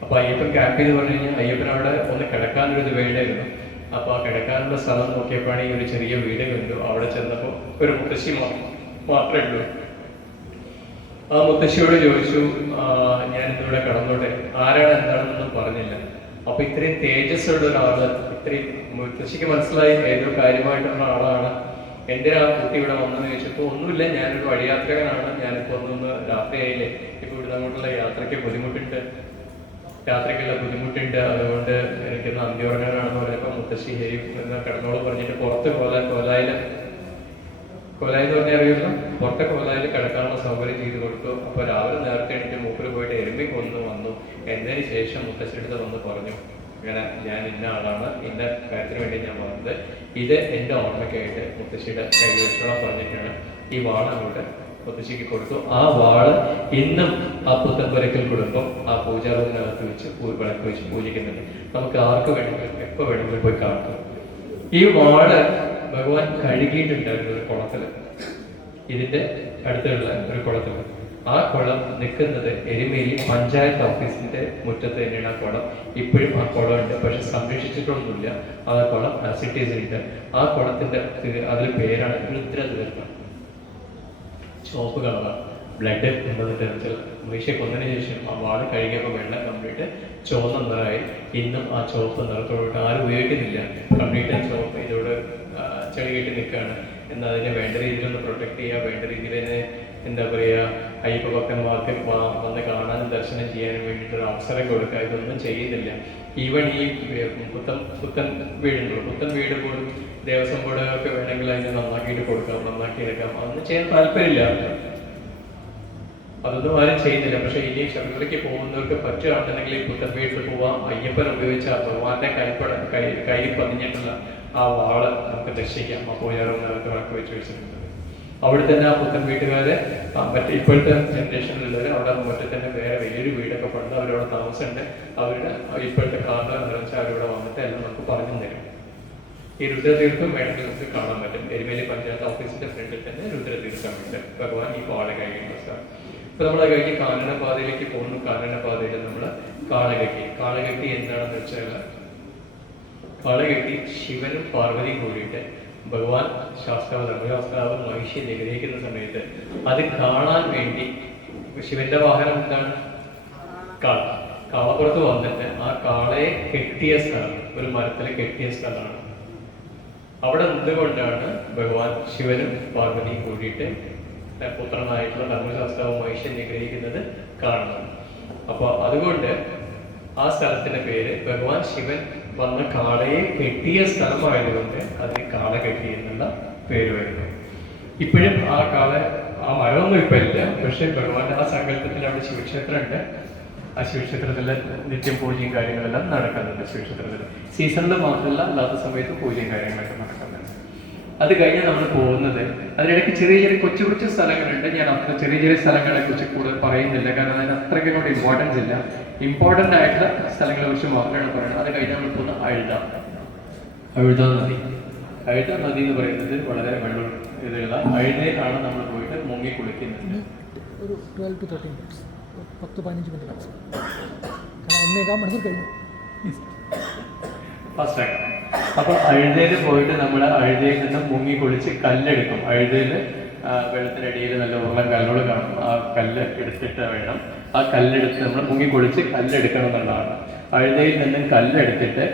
അപ്പൊ അയ്യപ്പൻ ക്യാമ്പ് ചെയ്ത് പറഞ്ഞു കഴിഞ്ഞാൽ അയ്യപ്പൻ അവിടെ ഒന്ന് കിടക്കാനൊരു വേണ്ടായിരുന്നു. അപ്പൊ ആ കിടക്കാനുള്ള സ്ഥലം നോക്കിയപ്പോഴാണ് ഈ ഒരു ചെറിയ വീട് കണ്ടു. അവിടെ ചെന്നപ്പോൾ ഒരു മുത്തശ്ശി മാത്രമേ ഉള്ളൂ. ആ മുത്തശ്ശിയോട് ചോദിച്ചു, ഞാൻ ഇതിലൂടെ കടന്നോട്ടെ. ആരാണ് എന്താണെന്നൊന്നും പറഞ്ഞില്ല. അപ്പൊ ഇത്രയും തേജസ്സുള്ള ഒരാള്, ഇത്രയും മുത്തശ്ശിക്ക് മനസ്സിലായി ഏതോ കാര്യമായിട്ടുള്ള ആളാണ്. എന്തിനാ കുട്ടി ഇവിടെ വന്നെന്ന് ചോദിച്ചപ്പോൾ ഒന്നുമില്ല, ഞാനൊരു വഴിയാത്രകനാണ്, ഞാനിപ്പോ ഒന്നൊന്ന് രാത്രിയായില്ലേ, ഇപ്പൊ ഇവിടെ അങ്ങോട്ടുള്ള യാത്രയ്ക്കുള്ള ബുദ്ധിമുട്ടുണ്ട്, അതുകൊണ്ട് എനിക്കൊന്ന് അന്ത്യം ഉറങ്ങാനാണെന്ന് പറഞ്ഞപ്പോ മുത്തശ്ശി ഹരി കിടന്നോളം പറഞ്ഞിട്ട് പുറത്ത് കോലായില് കോലായി എന്ന് പറഞ്ഞാൽ അറിയുമല്ലോ, പുറത്തെ കോലായിൽ കിടക്കാനുള്ള സൗകര്യം ചെയ്ത് കൊടുത്തു. അപ്പോൾ രാവിലെ നേരത്തെ എണീറ്റ് മൂപ്പര് പോയിട്ട് എരുമ്പി കൊന്നു വന്നു. എന്നതിന് ശേഷം മുത്തശ്ശിയുടെ വന്ന് പറഞ്ഞു, ഇങ്ങനെ ഞാൻ ഇന്ന ആളാണ്, ഇന്ന കാര്യത്തിന് വേണ്ടി ഞാൻ വന്നത്, ഇത് എൻ്റെ ഓർമ്മയ്ക്കായിട്ട് മുത്തശ്ശിയുടെ കൈ വെച്ചോളാൻ പറഞ്ഞിട്ടാണ് ഈ വാൾ അങ്ങോട്ട് മുത്തശ്ശിക്ക് കൊടുത്തു. ആ വാള് ഇന്നും ആ പുത്തൻപുരക്കൽ കുടുംബം ആ പൂജാറൂമിനകത്ത് വെച്ച് വിളക്ക് വെച്ച് പൂജിക്കുന്നുണ്ട്. നമുക്ക് ആർക്ക് വേണമെങ്കിലും എപ്പോൾ വേണമെങ്കിലും പോയി കാണാം. ഈ വാള് ഭഗവാൻ കഴുകിയിട്ടുണ്ടായിരുന്നു ഒരു കുളത്തില്, ഇതിന്റെ അടുത്തുള്ള ഒരു കുളത്തില്. ആ കുളം നിൽക്കുന്നത് എരുമേലി പഞ്ചായത്ത് ഓഫീസിന്റെ മുറ്റത്ത് തന്നെയാണ് ആ കുളം. ഇപ്പോഴും ആ കുളം ഉണ്ട്, പക്ഷെ സംരക്ഷിച്ചിട്ടൊന്നുമില്ല. ആ കുളം ആസിറ്റീസ് ഉണ്ട്. ആ കുളത്തിന്റെ അതിൽ പേരാണ് രുദ്രതീർത്ഥം. ചുവപ്പ് കളറാണ്, ബ്ലഡ് ഉണ്ടെന്ന് തെരച്ചിൽ മനുഷ്യ കൊന്നതിന് ശേഷം ആ വാള് കഴുകിയപ്പോൾ വെള്ളം കംപ്ലീറ്റ് ചുവന്ന നിറമായി. ഇന്നും ആ ചുവപ്പ് നിറത്തോട്ട് ആരും ഉപയോഗിക്കുന്നില്ല. കംപ്ലീറ്റ് ചുവപ്പ് ഇതോട് ചെളിയിട്ട് നിൽക്കുകയാണ്. എന്നാൽ അതിനെ വേണ്ട രീതിയിലൊന്ന് പ്രൊട്ടക്ട് ചെയ്യുക, വേണ്ട രീതിയിൽ തന്നെ എന്താ പറയുക, അയ്യപ്പ ഭക്തന്മാർക്ക് വന്ന് കാണാനും ദർശനം ചെയ്യാനും വേണ്ടിയിട്ടൊരു അവസരം കൊടുക്കുക, ഇതൊന്നും ചെയ്യുന്നില്ല. ഈവൻ ഈ പുത്തൻ വീടുണ്ടല്ലോ, പുത്തൻ വീട് പോലും ദേവസ്വം ബോർഡൊക്കെ വേണമെങ്കിൽ അതിനെ നന്നാക്കിയിട്ട് കൊടുക്കാം, നന്നാക്കി എടുക്കാം. അതൊന്നും ചെയ്യാൻ താല്പര്യമില്ല, അതൊന്നും ആരും ചെയ്യുന്നില്ല. പക്ഷെ ഇനി ശബരിമലയ്ക്ക് പോകുന്നവർക്ക് പറ്റുകയാണെന്നുണ്ടെങ്കിൽ ഈ പുത്തൻ വീട്ടിൽ പോവാം. അയ്യപ്പൻ ഉപയോഗിച്ച ഭഗവാന്റെ കൈ പതിഞ്ഞിട്ടുള്ള ആ വാള് നമുക്ക് ദർശിക്കാം. ആ പൂജാറൂമിനകത്ത് വിളക്ക് വെച്ച് വെച്ചിട്ടുണ്ട്. അവിടെ തന്നെ ആ പുത്തൻ വീട്ടുകാരെ മറ്റേ ഇപ്പോഴത്തെ ജനറേഷനിലുള്ളവർ അവിടെ മുറ്റത്ത് തന്നെ വേറെ വലിയൊരു വീടൊക്കെ പണിത് അവരവിടെ താമസമുണ്ട്. അവരുടെ ഇപ്പോഴത്തെ കാർഡുകൾ നിറച്ചാൽ അവരിവിടെ വന്നിട്ട് എല്ലാം നമുക്ക് പറഞ്ഞു തരും. ഈ രുദ്രതീർത്ഥം വേണമെങ്കിൽ നമുക്ക് കാണാൻ പറ്റും. എരുമേലി പഞ്ചായത്ത് ഓഫീസിന്റെ ഫ്രണ്ടിൽ തന്നെ രുദ്രതീർത്ഥമുണ്ട്. ഭഗവാൻ ഈ വാള കഴിയുന്ന സ്ഥലം. ഇപ്പൊ നമ്മൾ കഴിഞ്ഞ് കാനനപാതയിലേക്ക് പോകുന്നു. കാനനപാതയിൽ നമ്മൾ കാളകെട്ടി എന്താണെന്ന് വെച്ചാൽ, കാളകെട്ടി ശിവനും പാർവതിയും കൂടിയിട്ട് ഭഗവാൻ ധർമ്മശാസ്ത്രാവ് മഹിഷിയെ നിഗ്രഹിക്കുന്ന സമയത്ത് അത് കാണാൻ വേണ്ടി ശിവന്റെ വാഹനം എന്താണ്? കാള. കാളപ്പുറത്ത് വന്നിട്ട് ആ കാളയെ കെട്ടിയ സ്ഥലം ഒരു മരത്തിൽ കെട്ടിയ സ്ഥലമാണ്. അവിടെ നിന്നുകൊണ്ടാണ് ഭഗവാൻ ശിവനും പാർവതിയും കൂടിയിട്ട് പുത്രനായിട്ടുള്ള ധർമ്മശാസ്ത്രാവ് മഹിഷിയെ നിഗ്രഹിക്കുന്നത് കാണുന്നത്. അപ്പൊ അതുകൊണ്ട് ആ സ്ഥലത്തിന്റെ പേര് ഭഗവാൻ ശിവൻ വന്ന കാളയെ കെട്ടിയ സ്ഥലമായതുകൊണ്ട് അതിന് കാള കെട്ടി എന്നുള്ള പേര് വരുന്നു. ഇപ്പോഴും ആ മരമൊന്നും ഇപ്പൊ ഇല്ല, പക്ഷെ ഭഗവാന്റെ ആ സങ്കല്പത്തിൽ അവിടെ ശിവക്ഷേത്രം ഉണ്ട്. ആ ശിവക്ഷേത്രത്തിലെ നിത്യം പൂജയും കാര്യങ്ങളെല്ലാം നടക്കുന്നുണ്ട്. ശിവക്ഷേത്രത്തിൽ സീസണിൽ മാത്രമല്ല, അല്ലാത്ത സമയത്ത് പൂജയും കാര്യങ്ങളൊക്കെ നടക്കുന്നുണ്ട്. അത് കഴിഞ്ഞ് നമ്മൾ പോകുന്നത് അതിനിടയ്ക്ക് ചെറിയ കൊച്ചു സ്ഥലങ്ങളുണ്ട്. ഞാൻ അത്ര ചെറിയ സ്ഥലങ്ങളെ കുറിച്ച് കൂടുതൽ പറയുന്നില്ല, കാരണം അതിന് അത്രയ്ക്ക് കൊണ്ട് ഇമ്പോർട്ടൻസ് ഇല്ല. ഇമ്പോർട്ടൻ്റ് ആയിട്ടുള്ള സ്ഥലങ്ങളെ കുറിച്ച് മാത്രമാണ് പറയുന്നത്. അത് കഴിഞ്ഞ് നമ്മൾ പോകുന്ന അഴുത നദി എന്ന് പറയുന്നത് വളരെ വെള്ളം ഇതുള്ള അഴുതയിലാണ് നമ്മൾ പോയിട്ട് മുങ്ങി കുളിക്കുന്നുണ്ട്. ഒരു 12 to 13 minutes, 10-15 മിനിറ്റ് മാക്സിമം. കാരണം 1.25 മണിക്കൂർ കഴിഞ്ഞു. ഫസ്റ്റ് അപ്പൊ അഴുതയിൽ പോയിട്ട് നമ്മൾ അഴുതയിൽ നിന്ന് മുങ്ങി കുളിച്ച് കല്ലെടുക്കും. അഴുതയിൽ വെള്ളത്തിനടിയിൽ നല്ല ഉരുളൻ കല്ലുകൾ കാണും. ആ കല്ല് എടുത്തിട്ട് വേണം, ആ കല്ലെടുത്ത് നമ്മൾ മുങ്ങി കുളിച്ച് കല്ലെടുക്കണം എന്നുള്ളതാണ്. അഴുതയിൽ നിന്നും കല്ലെടുത്തിട്ട്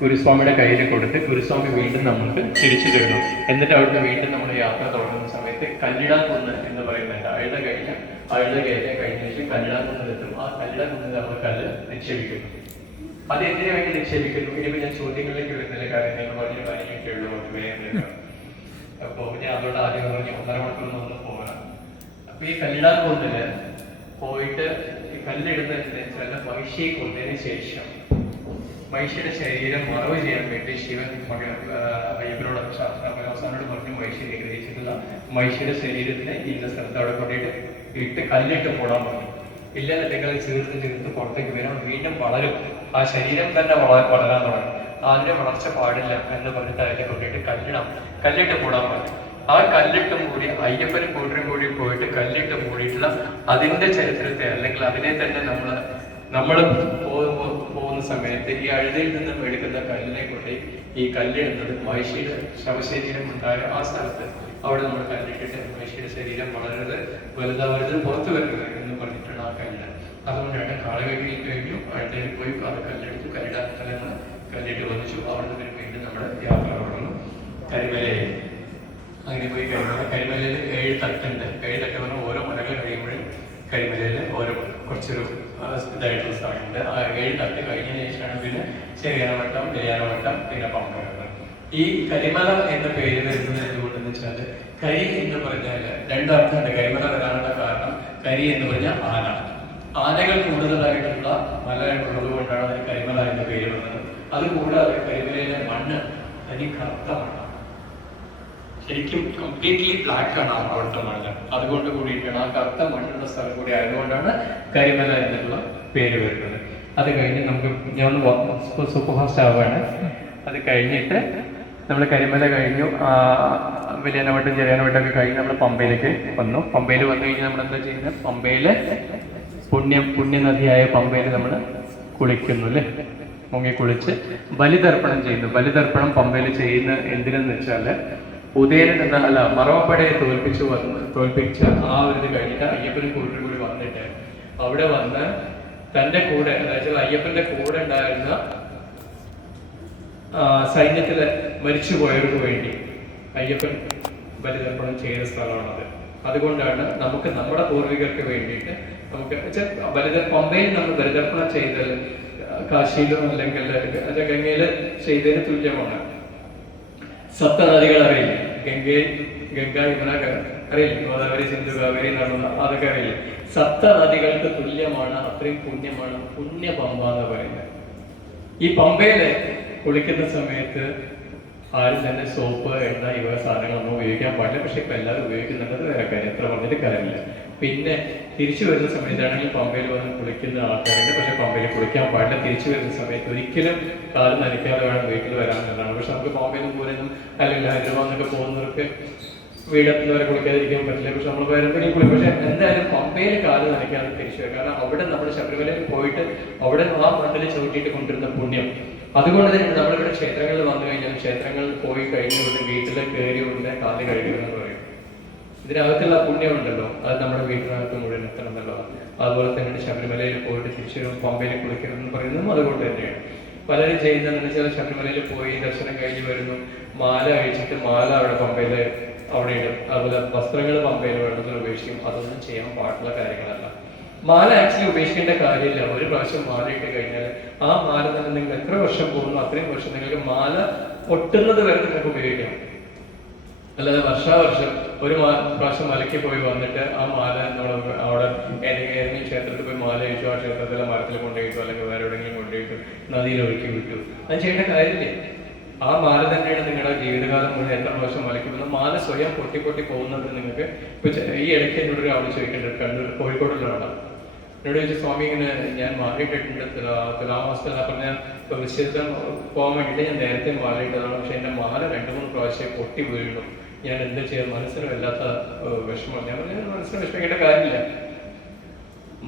ഗുരുസ്വാമിയുടെ കയ്യിൽ കൊടുത്ത് ഗുരുസ്വാമി വീണ്ടും നമുക്ക് തിരിച്ചു തരുന്നു. എന്നിട്ട് അവിടുന്ന് വീണ്ടും നമ്മൾ യാത്ര തുടങ്ങുന്ന സമയത്ത് കല്ലിടാൻ കുന്ന് എന്ന് പറയുന്നുണ്ട്. അഴുത കയറ്റം കഴിഞ്ഞ ശേഷം കല്ലിടാൻ കുന്നിലെത്തും. ആ കല്ലിടാൻ കുന്നിൽ നമ്മൾ കല്ല് നിക്ഷേപിക്കുന്നു. അത് എന്തിനു വേണ്ടി നിക്ഷേപിക്കുന്നു? ഇനിയിപ്പോ ഞാൻ ചോദ്യങ്ങളിലേക്ക് വരുന്നില്ല, കാര്യം നിങ്ങൾ പറഞ്ഞ കാര്യമൊക്കെ ഉള്ളൂ. അപ്പൊ ഞാൻ അതോട് ആദ്യം പറഞ്ഞ് 1.5 മണിക്കൂർ പോകണം. അപ്പൊ ഈ കല്ലിടാൻ കുന്നില് പോയിട്ട് ഈ കല്ലിടുന്നതിന് മഹിഷിയെ കൊന്നതിന് ശേഷം മഹിഷിയുടെ ശരീരം മറവ് ചെയ്യാൻ വേണ്ടി ശിവൻ അയ്യപ്പനോട് അവസാനോട് പറഞ്ഞു മഹിഷിയെ നിഗ്രഹിച്ചിട്ടുള്ള മഹിഷിയുടെ ശരീരത്തിന് ഇന്ന സ്ഥലത്ത് അവിടെ കൊണ്ടിട്ട് കല്ലിട്ട് പോടാൻ പറഞ്ഞു. ഇല്ലെന്നുണ്ടെങ്കിൽ ചേർത്ത് പുറത്തേക്ക് വരാൻ വീണ്ടും വളരും. ആ ശരീരം തന്നെ വളരാൻ തുടങ്ങും. അതിന്റെ വളർച്ച പാടില്ല എന്ന് പറഞ്ഞിട്ട് അതിനെ കൊണ്ടിട്ട് കല്ലിട്ട് പോടാൻ പറഞ്ഞു. ആ കല്ലിട്ട് മൂടി അയ്യപ്പനും കൂടി പോയിട്ട് കല്ലിട്ട് മൂടിയിട്ടുള്ള അതിന്റെ ചരിത്രത്തെ, അല്ലെങ്കിൽ അതിനെ തന്നെ നമ്മൾ പോകുന്ന സമയത്ത് ഈ അഴുതയിൽ നിന്നും എടുക്കുന്ന കല്ലിനെ കൊണ്ട് ഈ കല്ലിടുന്നത് മഹിഷിയുടെ ശവശരീരം ഉണ്ടായ ആ സ്ഥലത്ത് അവിടെ നമ്മൾ കല്ലിട്ടിട്ട് മഹിഷിയുടെ ശരീരം വളരരുത്, വലുതാവരുത്, പുറത്തു വരരുത് എന്ന് പറഞ്ഞിട്ടാണ് ആ കല്ല്. അതുകൊണ്ടാണ് കാളകെട്ടിയിൽ കഴിഞ്ഞു അഴുതയിൽ പോയി അത് കല്ലെടുത്തു, കല്ലിടാൻ സ്ഥലങ്ങൾ കല്ലിട്ട് വന്നിച്ചു. അവിടെ നിന്ന് വീണ്ടും നമ്മുടെ യാത്ര തുടർന്നു കരിമലയിൽ. അങ്ങനെ പോയി കരിമലയിൽ 7 തട്ടുണ്ട്. 7 തട്ട് പറഞ്ഞാൽ ഓരോ മലകൾ കഴിയുമ്പോഴും കരിമലയിൽ ഓരോ കുറച്ചൊരു ഇതായിട്ടുള്ള സ്ഥലമുണ്ട്. ആ 7 തട്ട് കഴിഞ്ഞതിന് ശേഷമാണ് പിന്നെ ചെറിയാനവട്ടം, പെരിയാനവട്ടം, പിന്നെ പമ്പ. ഈ കരിമല എന്ന പേര് വരുന്നത് എന്തുകൊണ്ടെന്ന് വെച്ചാൽ കരി എന്ന് പറഞ്ഞാൽ രണ്ടർത്ഥമുണ്ട്. കരിമല വരാനുള്ള കാരണം കരി എന്ന് പറഞ്ഞാൽ ആന. ആനകൾ കൂടുതലായിട്ടുള്ള മലയുള്ളത് കൊണ്ടാണ് അതിന് കരിമല എന്ന പേര് വന്നത്. അതുകൂടാതെ കരിമലയിലെ മണ്ണ് തനി കറുത്ത മണ്ണാണ്, ശരിക്കും കംപ്ലീറ്റ്ലി ബ്ലാക്ക് ആണ് അവിടുത്തെ മണ്ണ്. അതുകൊണ്ട് കൂടിയിട്ടാണ് ആ കറുത്ത മണ്ണുള്ള സ്ഥലം കൂടി ആയതുകൊണ്ടാണ് കരിമല എന്നുള്ള പേര് വരുന്നത്. അത് കഴിഞ്ഞ് നമുക്ക് ഞാൻ ഒന്ന് സൂപ്പർ ഫാസ്റ്റ് ആവുകയാണ്. അത് കഴിഞ്ഞിട്ട് നമ്മൾ കരിമല കഴിഞ്ഞു, വലിയനവട്ടം ചെറിയനവട്ടമൊക്കെ കഴിഞ്ഞ് നമ്മൾ പമ്പയിലേക്ക് വന്നു. പമ്പയിൽ വന്നു കഴിഞ്ഞാൽ നമ്മൾ എന്താ ചെയ്യുന്നത്? പമ്പയിൽ പുണ്യനദിയായ പമ്പയിൽ നമ്മൾ കുളിക്കുന്നു അല്ലേ, മുങ്ങി കുളിച്ച് ബലിതർപ്പണം ചെയ്യുന്നു. ബലിതർപ്പണം പമ്പയിൽ ചെയ്യുന്ന എന്തിനെന്ന് വെച്ചാൽ ഉദയനൻ എന്ന മറവപ്പടയെ തോൽപ്പിച്ച ആ ഒരു ഇത് കഴിഞ്ഞിട്ട് അയ്യപ്പനും കൂട്ടരും കൂടി വന്നിട്ട് അവിടെ വന്ന് തൻ്റെ കൂടെ, അതായത് അയ്യപ്പന്റെ കൂടെ ഉണ്ടായിരുന്ന സൈന്യത്തില് മരിച്ചുപോയവർക്ക് വേണ്ടി അയ്യപ്പൻ ബലിതർപ്പണം ചെയ്ത സ്ഥലമാണത്. അതുകൊണ്ടാണ് നമുക്ക് നമ്മുടെ പൂർവികർക്ക് വേണ്ടിയിട്ട് നമുക്ക് പമ്പയിൽ നമ്മൾ ബലിതർപ്പണം ചെയ്തത് കാശിയിലും അല്ലെങ്കിൽ ഗംഗയില് ചെയ്തതിന് തുല്യമാണ്. സപ്തനദികൾ അറിയില്ല, ഗംഗ യമുന അറിയില്ല, ഗോദാവരി സിന്ധു കാവേരി നർമ്മദ അതൊക്കെ അറിയില്ല. സപ്തനദികൾക്ക് തുല്യമാണ്, അത്രയും പുണ്യമാണ് പുണ്യ പമ്പ എന്ന് പറയുന്നത്. ഈ പമ്പയില് കുളിക്കുന്ന സമയത്ത് ആരും തന്നെ സോപ്പ്, എണ്ണ ഇവ സാധനങ്ങളൊന്നും ഉപയോഗിക്കാൻ പാടില്ല. പക്ഷെ ഇപ്പൊ എല്ലാവരും ഉപയോഗിക്കുന്നുണ്ട്, വേറെ കാര്യം, എത്ര പറഞ്ഞിട്ട് കാര്യമില്ല. പിന്നെ തിരിച്ചു വരുന്ന സമയത്താണെങ്കിൽ പമ്പയിൽ വന്ന് കുളിക്കുന്ന ആൾക്കാരുണ്ട്, പക്ഷെ പമ്പയിൽ കുളിക്കാൻ പാടില്ല. തിരിച്ചു വരുന്ന സമയത്ത് ഒരിക്കലും കാലം നനയ്ക്കാതെ വേണം വീട്ടിൽ വരാമെന്നുള്ളതാണ്. പക്ഷെ നമുക്ക് പമ്പയിൽ നിന്ന് പോരുന്നു അല്ലെങ്കിൽ ഹൈദരാബാദ് നിന്നൊക്കെ പോകുന്നവർക്ക് വീടെത്തുന്നവരെ കുളിക്കാതിരിക്കാൻ പറ്റില്ല. പക്ഷെ നമ്മൾ വേറെ എന്തെങ്കിലും കുളിക്കും. പക്ഷെ എന്തായാലും പമ്പയിൽ കാലം നനയ്ക്കാതെ തിരിച്ചു വരും. കാരണം അവിടെ നമ്മൾ ശബരിമലയിൽ പോയിട്ട് അവിടെ ആ മണ്ണിൽ ചവിട്ടിയിട്ട് കൊണ്ടിരുന്ന പുണ്യം. അതുകൊണ്ട് തന്നെ നമ്മളിവിടെ ക്ഷേത്രങ്ങളിൽ വന്നു കഴിഞ്ഞാൽ ക്ഷേത്രങ്ങളിൽ പോയി കഴിഞ്ഞുകൊണ്ട് വീട്ടിൽ കയറി ഉടനെ കാല് കഴുകുക എന്ന് പറയും. ഇതിനകത്തുള്ള പുണ്യമുണ്ടല്ലോ, അത് നമ്മുടെ വീട്ടിനകത്ത് മുഴുവൻ എത്തണം എന്നുള്ളതാണ്. അതുപോലെ തന്നെ ശബരിമലയിൽ പോയിട്ട് തിരിച്ചു പമ്പയിൽ കുളിക്കരുതെന്ന് പറയുന്നതും അതുകൊണ്ട് തന്നെയാണ്. പലരും ചെയ്യുന്നതെന്ന് വെച്ചാൽ ശബരിമലയിൽ പോയി ദർശനം കഴിഞ്ഞ് വരുന്നു, മാല അഴിച്ചിട്ട് മാല അവിടെ പമ്പയിൽ അവിടെ ഇടും. അതുപോലെ വസ്ത്രങ്ങൾ പമ്പയിൽ വെള്ളത്തിൽ ഉപേക്ഷിക്കും. അതൊന്നും ചെയ്യാൻ പാടുള്ള കാര്യങ്ങളല്ല. മാല ആക്ച്വലി ഉപേക്ഷിക്കേണ്ട കാര്യമില്ല. ഒരു പ്രാവശ്യം മാല ഇട്ട് കഴിഞ്ഞാൽ ആ മാല തന്നെ നിങ്ങൾ എത്ര വർഷം പോകുന്നു അത്രയും വർഷം നിങ്ങൾക്ക് മാല പൊട്ടുന്നത് വരെ നിങ്ങൾക്ക് ഉപയോഗിക്കാം. അല്ലാതെ വർഷാവർഷം ഒരു പ്രാവശ്യം മലയ്ക്ക് പോയി വന്നിട്ട് ആ മാല നമ്മൾ അവിടെ ഏതെങ്കിലും ക്ഷേത്രത്തിൽ പോയി മാല അഴിച്ചു, ആ ക്ഷേത്രത്തിലെ മരത്തിൽ കൊണ്ടുപോയിട്ടു അല്ലെങ്കിൽ വേറെ എവിടെയെങ്കിലും കൊണ്ടുപോയിട്ടു നദിയിൽ ഒഴുക്കി വിട്ടു, അത് ചെയ്യേണ്ട കാര്യമില്ല. ആ മാല തന്നെയാണ് നിങ്ങളുടെ ജീവിതകാലം മുഴുവൻ എത്ര പ്രാവശ്യം മലയ്ക്ക് പോകുന്നത്. മാല സ്വയം പൊട്ടി പോകുന്നത് നിങ്ങൾക്ക് ഇപ്പൊ ഈ ഇടയ്ക്ക് എന്നോട് അവിടെ ചോദിക്കേണ്ടത്, കണ്ണൂർ കോഴിക്കോടുള്ള ആളാണ്. എന്നോട് ചോദിച്ചു, സ്വാമി ഇങ്ങനെ ഞാൻ മാലയിട്ടിട്ടുണ്ട് തുലാമാസത്തിൽ. അപ്പം ഞാൻ വിശുദ്ധം പോകാൻ വേണ്ടിയിട്ട് ഞാൻ നേരത്തെ മാലയിട്ടതാണ്, പക്ഷെ എൻ്റെ മാല 2-3 പ്രാവശ്യം പൊട്ടി വീഴുന്നു. ഞാൻ എന്താ ചെയ്യാൻ? മനസ്സിന് വല്ലാത്ത വിഷമം. ഞാൻ മനസ്സിന് വിഷമിക്കേണ്ട കാര്യമില്ല.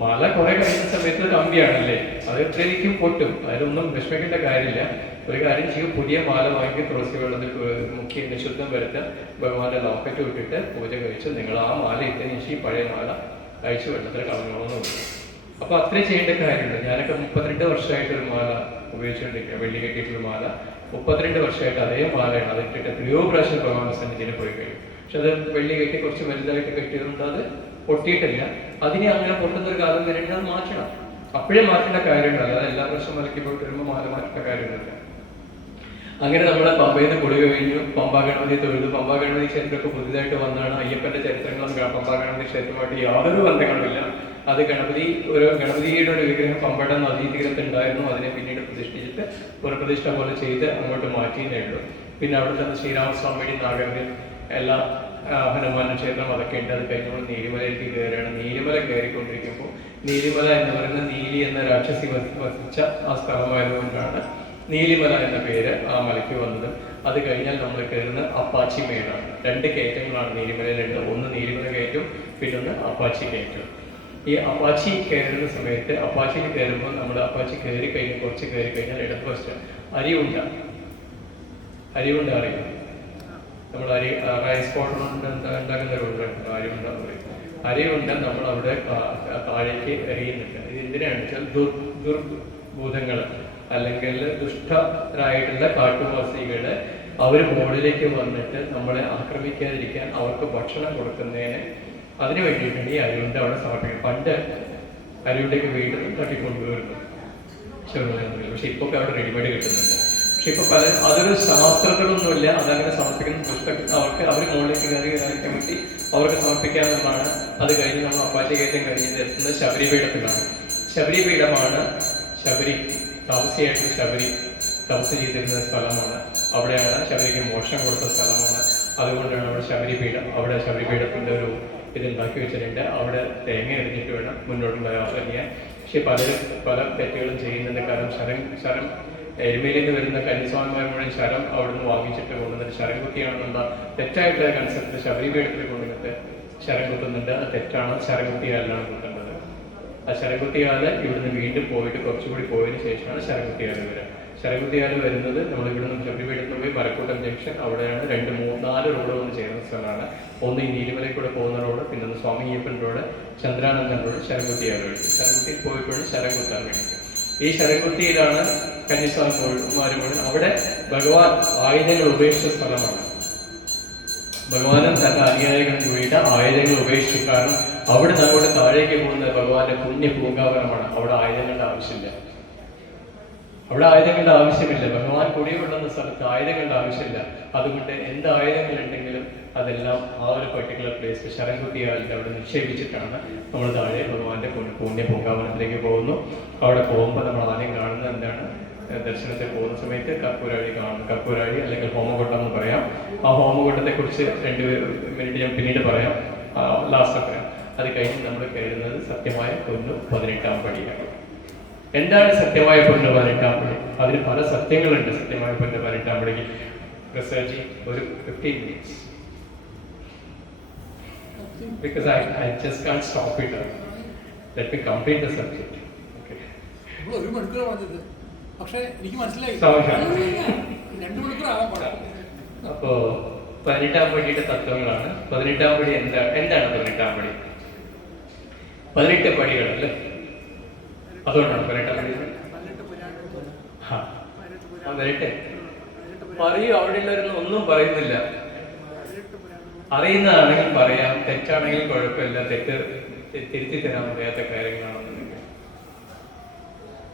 മാല കുറെ കഴിയുന്ന സമയത്ത് കമ്പിയാണല്ലേ, അത് എത്രയും പൊട്ടും, അതിലൊന്നും വിഷമിക്കേണ്ട കാര്യമില്ല. ഒരു കാര്യം ചെയ്യും, പുതിയ മാല വാങ്ങി തുളസി വെള്ളത്തിൽ മുക്കി നിശുദ്ധം വരുത്ത ഭഗവാന്റെ ലോക്കറ്റ് വിട്ടിട്ട് പൂജ കഴിച്ച് നിങ്ങൾ ആ മാല ഇട്ടതിന് ശേഷം ഈ പഴയ മാല അഴിച്ചു വെള്ളത്തിൽ കളഞ്ഞോളെന്ന് പറഞ്ഞു. അപ്പൊ അത്രയും ചെയ്യേണ്ട കാര്യമുണ്ട്. ഞാനൊക്കെ 32 വർഷമായിട്ട് ഒരു മാല ഉപയോഗിച്ചുകൊണ്ടിരിക്കുക, വെള്ളി കെട്ടിയിട്ടൊരു മാല 32 വർഷമായിട്ട് അതേ മാലയാണ്. അത് ഇട്ടിട്ട് എത്രയോ പ്രാവശ്യം ഭഗവാൻ സന്നിധിയിൽ പോയി കഴിയും. പക്ഷെ അത് വെള്ളി കെട്ടി കുറച്ച് വലുതായിട്ട് കെട്ടിയതുകൊണ്ട് അത് പൊട്ടിയിട്ടില്ല. അതിനെ അങ്ങനെ പൊട്ടുന്ന ഒരു കാലം വരേണ്ടത് അത് മാറ്റണം. അപ്പോഴേ മാറ്റേണ്ട കാര്യമുണ്ട്, അല്ലാതെ എല്ലാ പ്രാവശ്യം മലക്കി പോയിട്ട് വരുമ്പോൾ മാല മാറ്റേണ്ട കാര്യമൊന്നുമില്ല. അങ്ങനെ നമ്മളെ പമ്പയിൽ നിന്ന് കുളി കഴിഞ്ഞു, പമ്പാ ഗണപതി തൊഴുതു. പമ്പാ ഗണപതി ക്ഷേത്രമൊക്കെ പുതിയതായിട്ട് വന്നതാണ്. അയ്യപ്പന്റെ ചരിത്രങ്ങളൊന്നും പമ്പാ ഗണപതി ക്ഷേത്രമായിട്ട് യാതൊരു ബന്ധങ്ങളുമില്ല. അത് ഗണപതിയുടെ ഒരു വിഗ്രഹം പമ്പയുടെ നദീതീരത്ത് ഉണ്ടായിരുന്നു. അതിനെ പിന്നീട് പ്രതിഷ്ഠിച്ചിട്ട് പുനഃപ്രതിഷ്ഠ പോലെ ചെയ്ത് അങ്ങോട്ട് മാറ്റിയേ ഉള്ളൂ. പിന്നെ അവിടെ തന്നെ ശ്രീരാമസ്വാമിയുടെ നാഗരിൽ എല്ലാ ഹനുമാൻ ക്ഷേത്രം അതൊക്കെ ഉണ്ട്. അത് കഴിഞ്ഞ് നമ്മൾ നീലിമലയിലേക്ക് കയറുകയാണ്. നീലിമല കയറിക്കൊണ്ടിരിക്കുമ്പോൾ നീലിമല എന്ന് പറയുന്ന നീലി എന്ന രാക്ഷസി വസിച്ച ആ സ്ഥലമായതുകൊണ്ടാണ് നീലിമല എന്ന പേര് ആ മലയ്ക്ക് വന്നത്. അത് കഴിഞ്ഞാൽ നമ്മൾ കയറുന്ന അപ്പാച്ചി മേടാണ്. 2 കയറ്റങ്ങളാണ് നീലിമലയിലുണ്ട്. ഒന്ന് നീലിമല കയറ്റും, പിന്നെ ഒന്ന് അപ്പാച്ചി കയറ്റും. ഈ അപ്പാച്ചി കയറുന്ന സമയത്ത് അപ്പാച്ചിയിൽ കയറുമ്പോൾ നമ്മൾ അപ്പാച്ചി കയറി കഴിഞ്ഞ് കുറച്ച് കയറി കഴിഞ്ഞാൽ ഇടതുവശത്ത് അരിയുണ്ട അറിയും. നമ്മൾ റൈസ് പൗഡർ ഉണ്ടാക്കുന്ന ഒരു ഉണ്ട്, അരിയുണ്ട എന്ന് പറയും. അരിയുണ്ട നമ്മൾ അവിടെ താഴേക്ക് എറിയുന്നുണ്ട്. ഇത് എന്തിനാണ് വെച്ചാൽ ദുർഭൂതങ്ങൾ അല്ലെങ്കിൽ ദുഷ്ടരായിട്ടുള്ള കാട്ടുവാസികള് അവർ മുകളിലേക്ക് വന്നിട്ട് നമ്മളെ ആക്രമിക്കാതിരിക്കാൻ അവർക്ക് ഭക്ഷണം കൊടുക്കുന്നതിന് അതിനു വേണ്ടിയിട്ടാണ് ഈ അരിയുണ്ട അവിടെ സമർപ്പിക്കുന്നത്. പണ്ട് അരിയുണ്ടയ്ക്ക് വീട്ടിൽ തട്ടിക്കൊണ്ടുവരുന്നു ശബരിമല. പക്ഷെ ഇപ്പൊ അവിടെ റെഡിമെയ്ഡ് കിട്ടുന്നുണ്ട്. പക്ഷെ ഇപ്പൊ പല അതൊരു ശാസ്ത്രങ്ങളൊന്നുമില്ല, അതങ്ങനെ സമർപ്പിക്കുന്ന പുസ്തകം അവർ മുകളിലേക്ക് കയറി കാണിക്കാൻ വേണ്ടി അവർക്ക് സമർപ്പിക്കാവുന്നതാണ്. അത് കഴിഞ്ഞ് നമ്മൾ അപ്പാചകേറ്റം കഴിഞ്ഞ് എത്തുന്നത് ശബരിപീഠത്തിലാണ്. ശബരിപീഠമാണ് ശബരി താമസിയായിട്ട് ശബരി തപസ് ചെയ്തിരുന്ന സ്ഥലമാണ്. അവിടെയാണ് ശബരിക്ക് മോക്ഷം കൊടുത്ത സ്ഥലമാണ്. അതുകൊണ്ടാണ് അവിടെ ശബരിപീഠം, അവിടെ ശബരിപീഠത്തിന്റെ ഒരു ഇതുണ്ടാക്കി വെച്ചിട്ടുണ്ട്. അവിടെ തേങ്ങ എറിഞ്ഞിട്ട് വേണം മുന്നോട്ടുള്ള യാത്ര ചെയ്യാൻ. പക്ഷെ പലരും പല തെറ്റുകളും ചെയ്യുന്നുണ്ട്. കാരണം ശരം എരുമയിൽ നിന്ന് വരുന്ന കന്യാസ്വാമിമാർ മുഴുവൻ ശരം അവിടുന്ന് വാങ്ങിച്ചിട്ട് കൊണ്ടുവന്നിട്ട് ശരം കുത്തിയാണെന്നുള്ള തെറ്റായിട്ടുള്ള കൺസെപ്റ്റ് ശബരിപീഠത്തിൽ കൊണ്ടുവന്നിട്ട് ശരം കുത്തുന്നുണ്ട്. അത് തെറ്റാണ്. ശരം കുത്തിയാലാണ് കുത്തേണ്ടത്. ആ ശരം കുത്തിയാല് ഇവിടുന്ന് വീണ്ടും പോയിട്ട് കുറച്ചുകൂടി പോയതിനു ശേഷമാണ് ശരം കുത്തിയാല് വരിക. ശരകുത്തിയാല് വരുന്നത് നമ്മൾ ഇവിടുന്ന് ശബരിപീഠത്തിൽ പോയി മരക്കൂട്ടം ജംഗ്ഷൻ, അവിടെയാണ് 2-3-4 റോഡ് വന്ന് ചേരുന്ന സ്ഥലമാണ്. ഒന്ന് ഈ നീലിമലയിൽ കൂടെ പോകുന്ന റോഡ്, പിന്നെ ഒന്ന് സ്വാമി അയ്യപ്പൻ റോഡ്, ചന്ദ്രാനന്ദൻ റോഡ്, ശരകുത്തിയാൽ വഴി. ശരകുത്തിയിൽ പോയപ്പോഴും ശരം കുത്താൻ വേണ്ടി ഈ ശരകുത്തിയിലാണ് കന്യാസ്വാമിമാരും കൂടെ. അവിടെ ഭഗവാൻ ആയുധങ്ങൾ ഉപേക്ഷിച്ച സ്ഥലമാണ്. ഭഗവാനും തന്റെ അനുയായികൾ കൂടിയിട്ട് ആയുധങ്ങൾ ഉപേക്ഷിച്ചു. കാരണം അവിടെ നമ്മോട് താഴേക്ക് പോകുന്ന ഭഗവാന്റെ പുണ്യ പൂങ്കാവനമാണ്. അവിടെ ആയുധങ്ങളുടെ ആവശ്യമില്ല. അവിടെ ആയുധങ്ങളുടെ ആവശ്യമില്ല. ഭഗവാൻ കുടികൊള്ളുന്ന സ്ഥലത്ത് ആയുധങ്ങളുടെ ആവശ്യമില്ല. അതുകൊണ്ട് എന്ത് ആയുധങ്ങൾ ഉണ്ടെങ്കിലും അതെല്ലാം ആ ഒരു പെർട്ടിക്കുലർ പ്ലേസ് ശരംകുത്തിയാലിൽ അവിടെ നിക്ഷേപിച്ചിട്ടാണ് നമ്മൾ താഴെ ഭഗവാന്റെ പുണ്യ പൂങ്കാവനത്തിലേക്ക് പോകുന്നു. അവിടെ പോകുമ്പോൾ നമ്മൾ ആദ്യം കാണുന്നത് എന്താണ്? ദർശനത്തിൽ പോകുന്ന സമയത്ത് കർപ്പൂരാഴി കാണുന്നു. കർപ്പൂരാഴി അല്ലെങ്കിൽ ഹോമകുണ്ടം എന്ന് പറയാം. ആ ഹോമകുണ്ടത്തെ കുറിച്ച് 2 മിനിറ്റ് ഞാൻ പിന്നീട് പറയാം, ലാസ്റ്റ് പറയാം. അത് കഴിഞ്ഞ് നമ്മൾ കയറുന്നത് സത്യമായ പൊന്നു 18-ാം പടിയാണ്. എന്താണ് സത്യമായ പൊന്നു 18-ാം പടി? അതിന് പല സത്യങ്ങളുണ്ട്. സത്യമായ പൊന്നു 18-ാം പടിക്ക് റിസർച്ച് ഒരു 15 minutes because I just can't stop it. Let me complete the subject. Okay. ഒരു മണിക്കൂർ പറഞ്ഞത്, പക്ഷേ എനിക്ക് മനസ്സിലായി. 2 മണിക്കൂർ ആകാൻ പാടില്ല. അപ്പോ 18-ാം പടിയുടെ തത്വങ്ങളാണ്. 18-ാം പടി എന്താണ്? 18-ാം പടി? 18 പടികളല്ലേ? അതുകൊണ്ടാണ് 18-ാം പടി. വരട്ടെ പറയൂ. അവിടെയുള്ളവരൊന്നും ഒന്നും പറയുന്നില്ല. അറിയുന്നതാണെങ്കിൽ പറയാം, തെറ്റാണെങ്കിൽ കുഴപ്പമില്ല. തിരുത്തി തരാൻ പറയാത്ത കാര്യങ്ങളാണെന്നുണ്ടെങ്കിൽ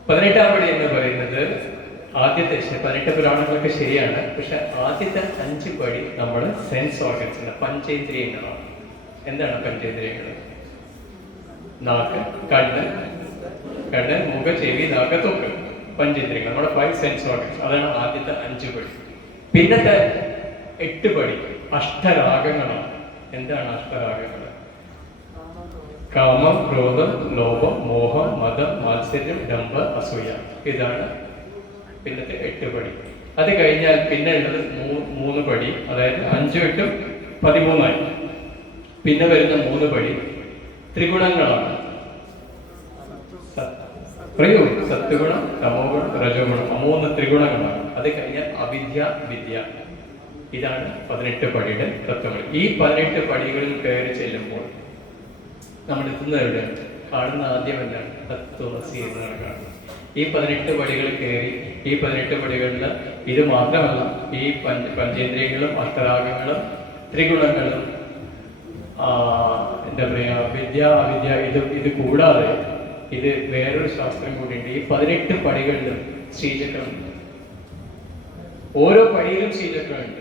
18-ാം പടി എന്ന് പറയുന്നത് ആദ്യത്തെ 18 പുരാണങ്ങളൊക്കെ ശരിയാണ്. പക്ഷെ ആദ്യത്തെ 5 പടി നമ്മുടെ സെൻസ് ഓർഗൻസിന്റെ പഞ്ചേന്ദ്രിയങ്ങളാണ്. എന്താണ് പഞ്ചേന്ദ്രിയങ്ങൾ? നാക്ക്, കണ്ണ്, മൂക്ക്, ചെവി, നാക്ക്, തൊക്ക്. പഞ്ചേന്ദ്രിയങ്ങൾ, നമ്മുടെ 5 സെൻസ് ഓർഗൻസ്. അതാണ് ആദ്യത്തെ 5 പടി. പിന്നത്തെ 8 പടി അഷ്ടരാഗങ്ങളാണ്. എന്താണ് അഷ്ടരാഗങ്ങൾ? കാമം, ക്രോധം, ലോഭം, മോഹം, മതം, മാത്സര്യം, ഡംഭ, അസൂയ. ഇതാണ് പിന്നത്തെ 8 പടി. അത് കഴിഞ്ഞാൽ പിന്നെ ഉള്ളത് 3 പടി. അതായത് 5, 8, 13ആയി. പിന്നെ വരുന്ന 3 പടി ത്രിഗുണങ്ങളാണ്. സത്വഗുണം, തമോഗുണം, രജോഗുണം. 3 ത്രിഗുണങ്ങളാണ്. അത് കഴിഞ്ഞാൽ അവിദ്യ, വിദ്യ. ഇതാണ് 18 പടിയുടെ തത്വങ്ങൾ. ഈ 18 പടികളിൽ കയറി ചെല്ലുമ്പോൾ നമ്മൾ എത്തുന്നവരുടെ കാണുന്ന ആദ്യം എന്താണ്? തത്വമസി എന്നാണ് കാണുന്നത്. ഈ 18 പടികൾ കയറി ഈ 18 പടികളിൽ ഇത് മാത്രമല്ല, ഈ പഞ്ചേന്ദ്രിയങ്ങളും അഷ്ടരാഗങ്ങളും ത്രിഗുണങ്ങളും എന്താ പറയാ, വിദ്യ, അവിദ്യ, ഇത് കൂടാതെ ഇത് വേറൊരു ശാസ്ത്രം കൂടിയുണ്ട്. ഈ 18 പടികളിലും ശ്രീചക്രമുണ്ട്. ഓരോ പടിയിലും ശ്രീചക്രമുണ്ട്.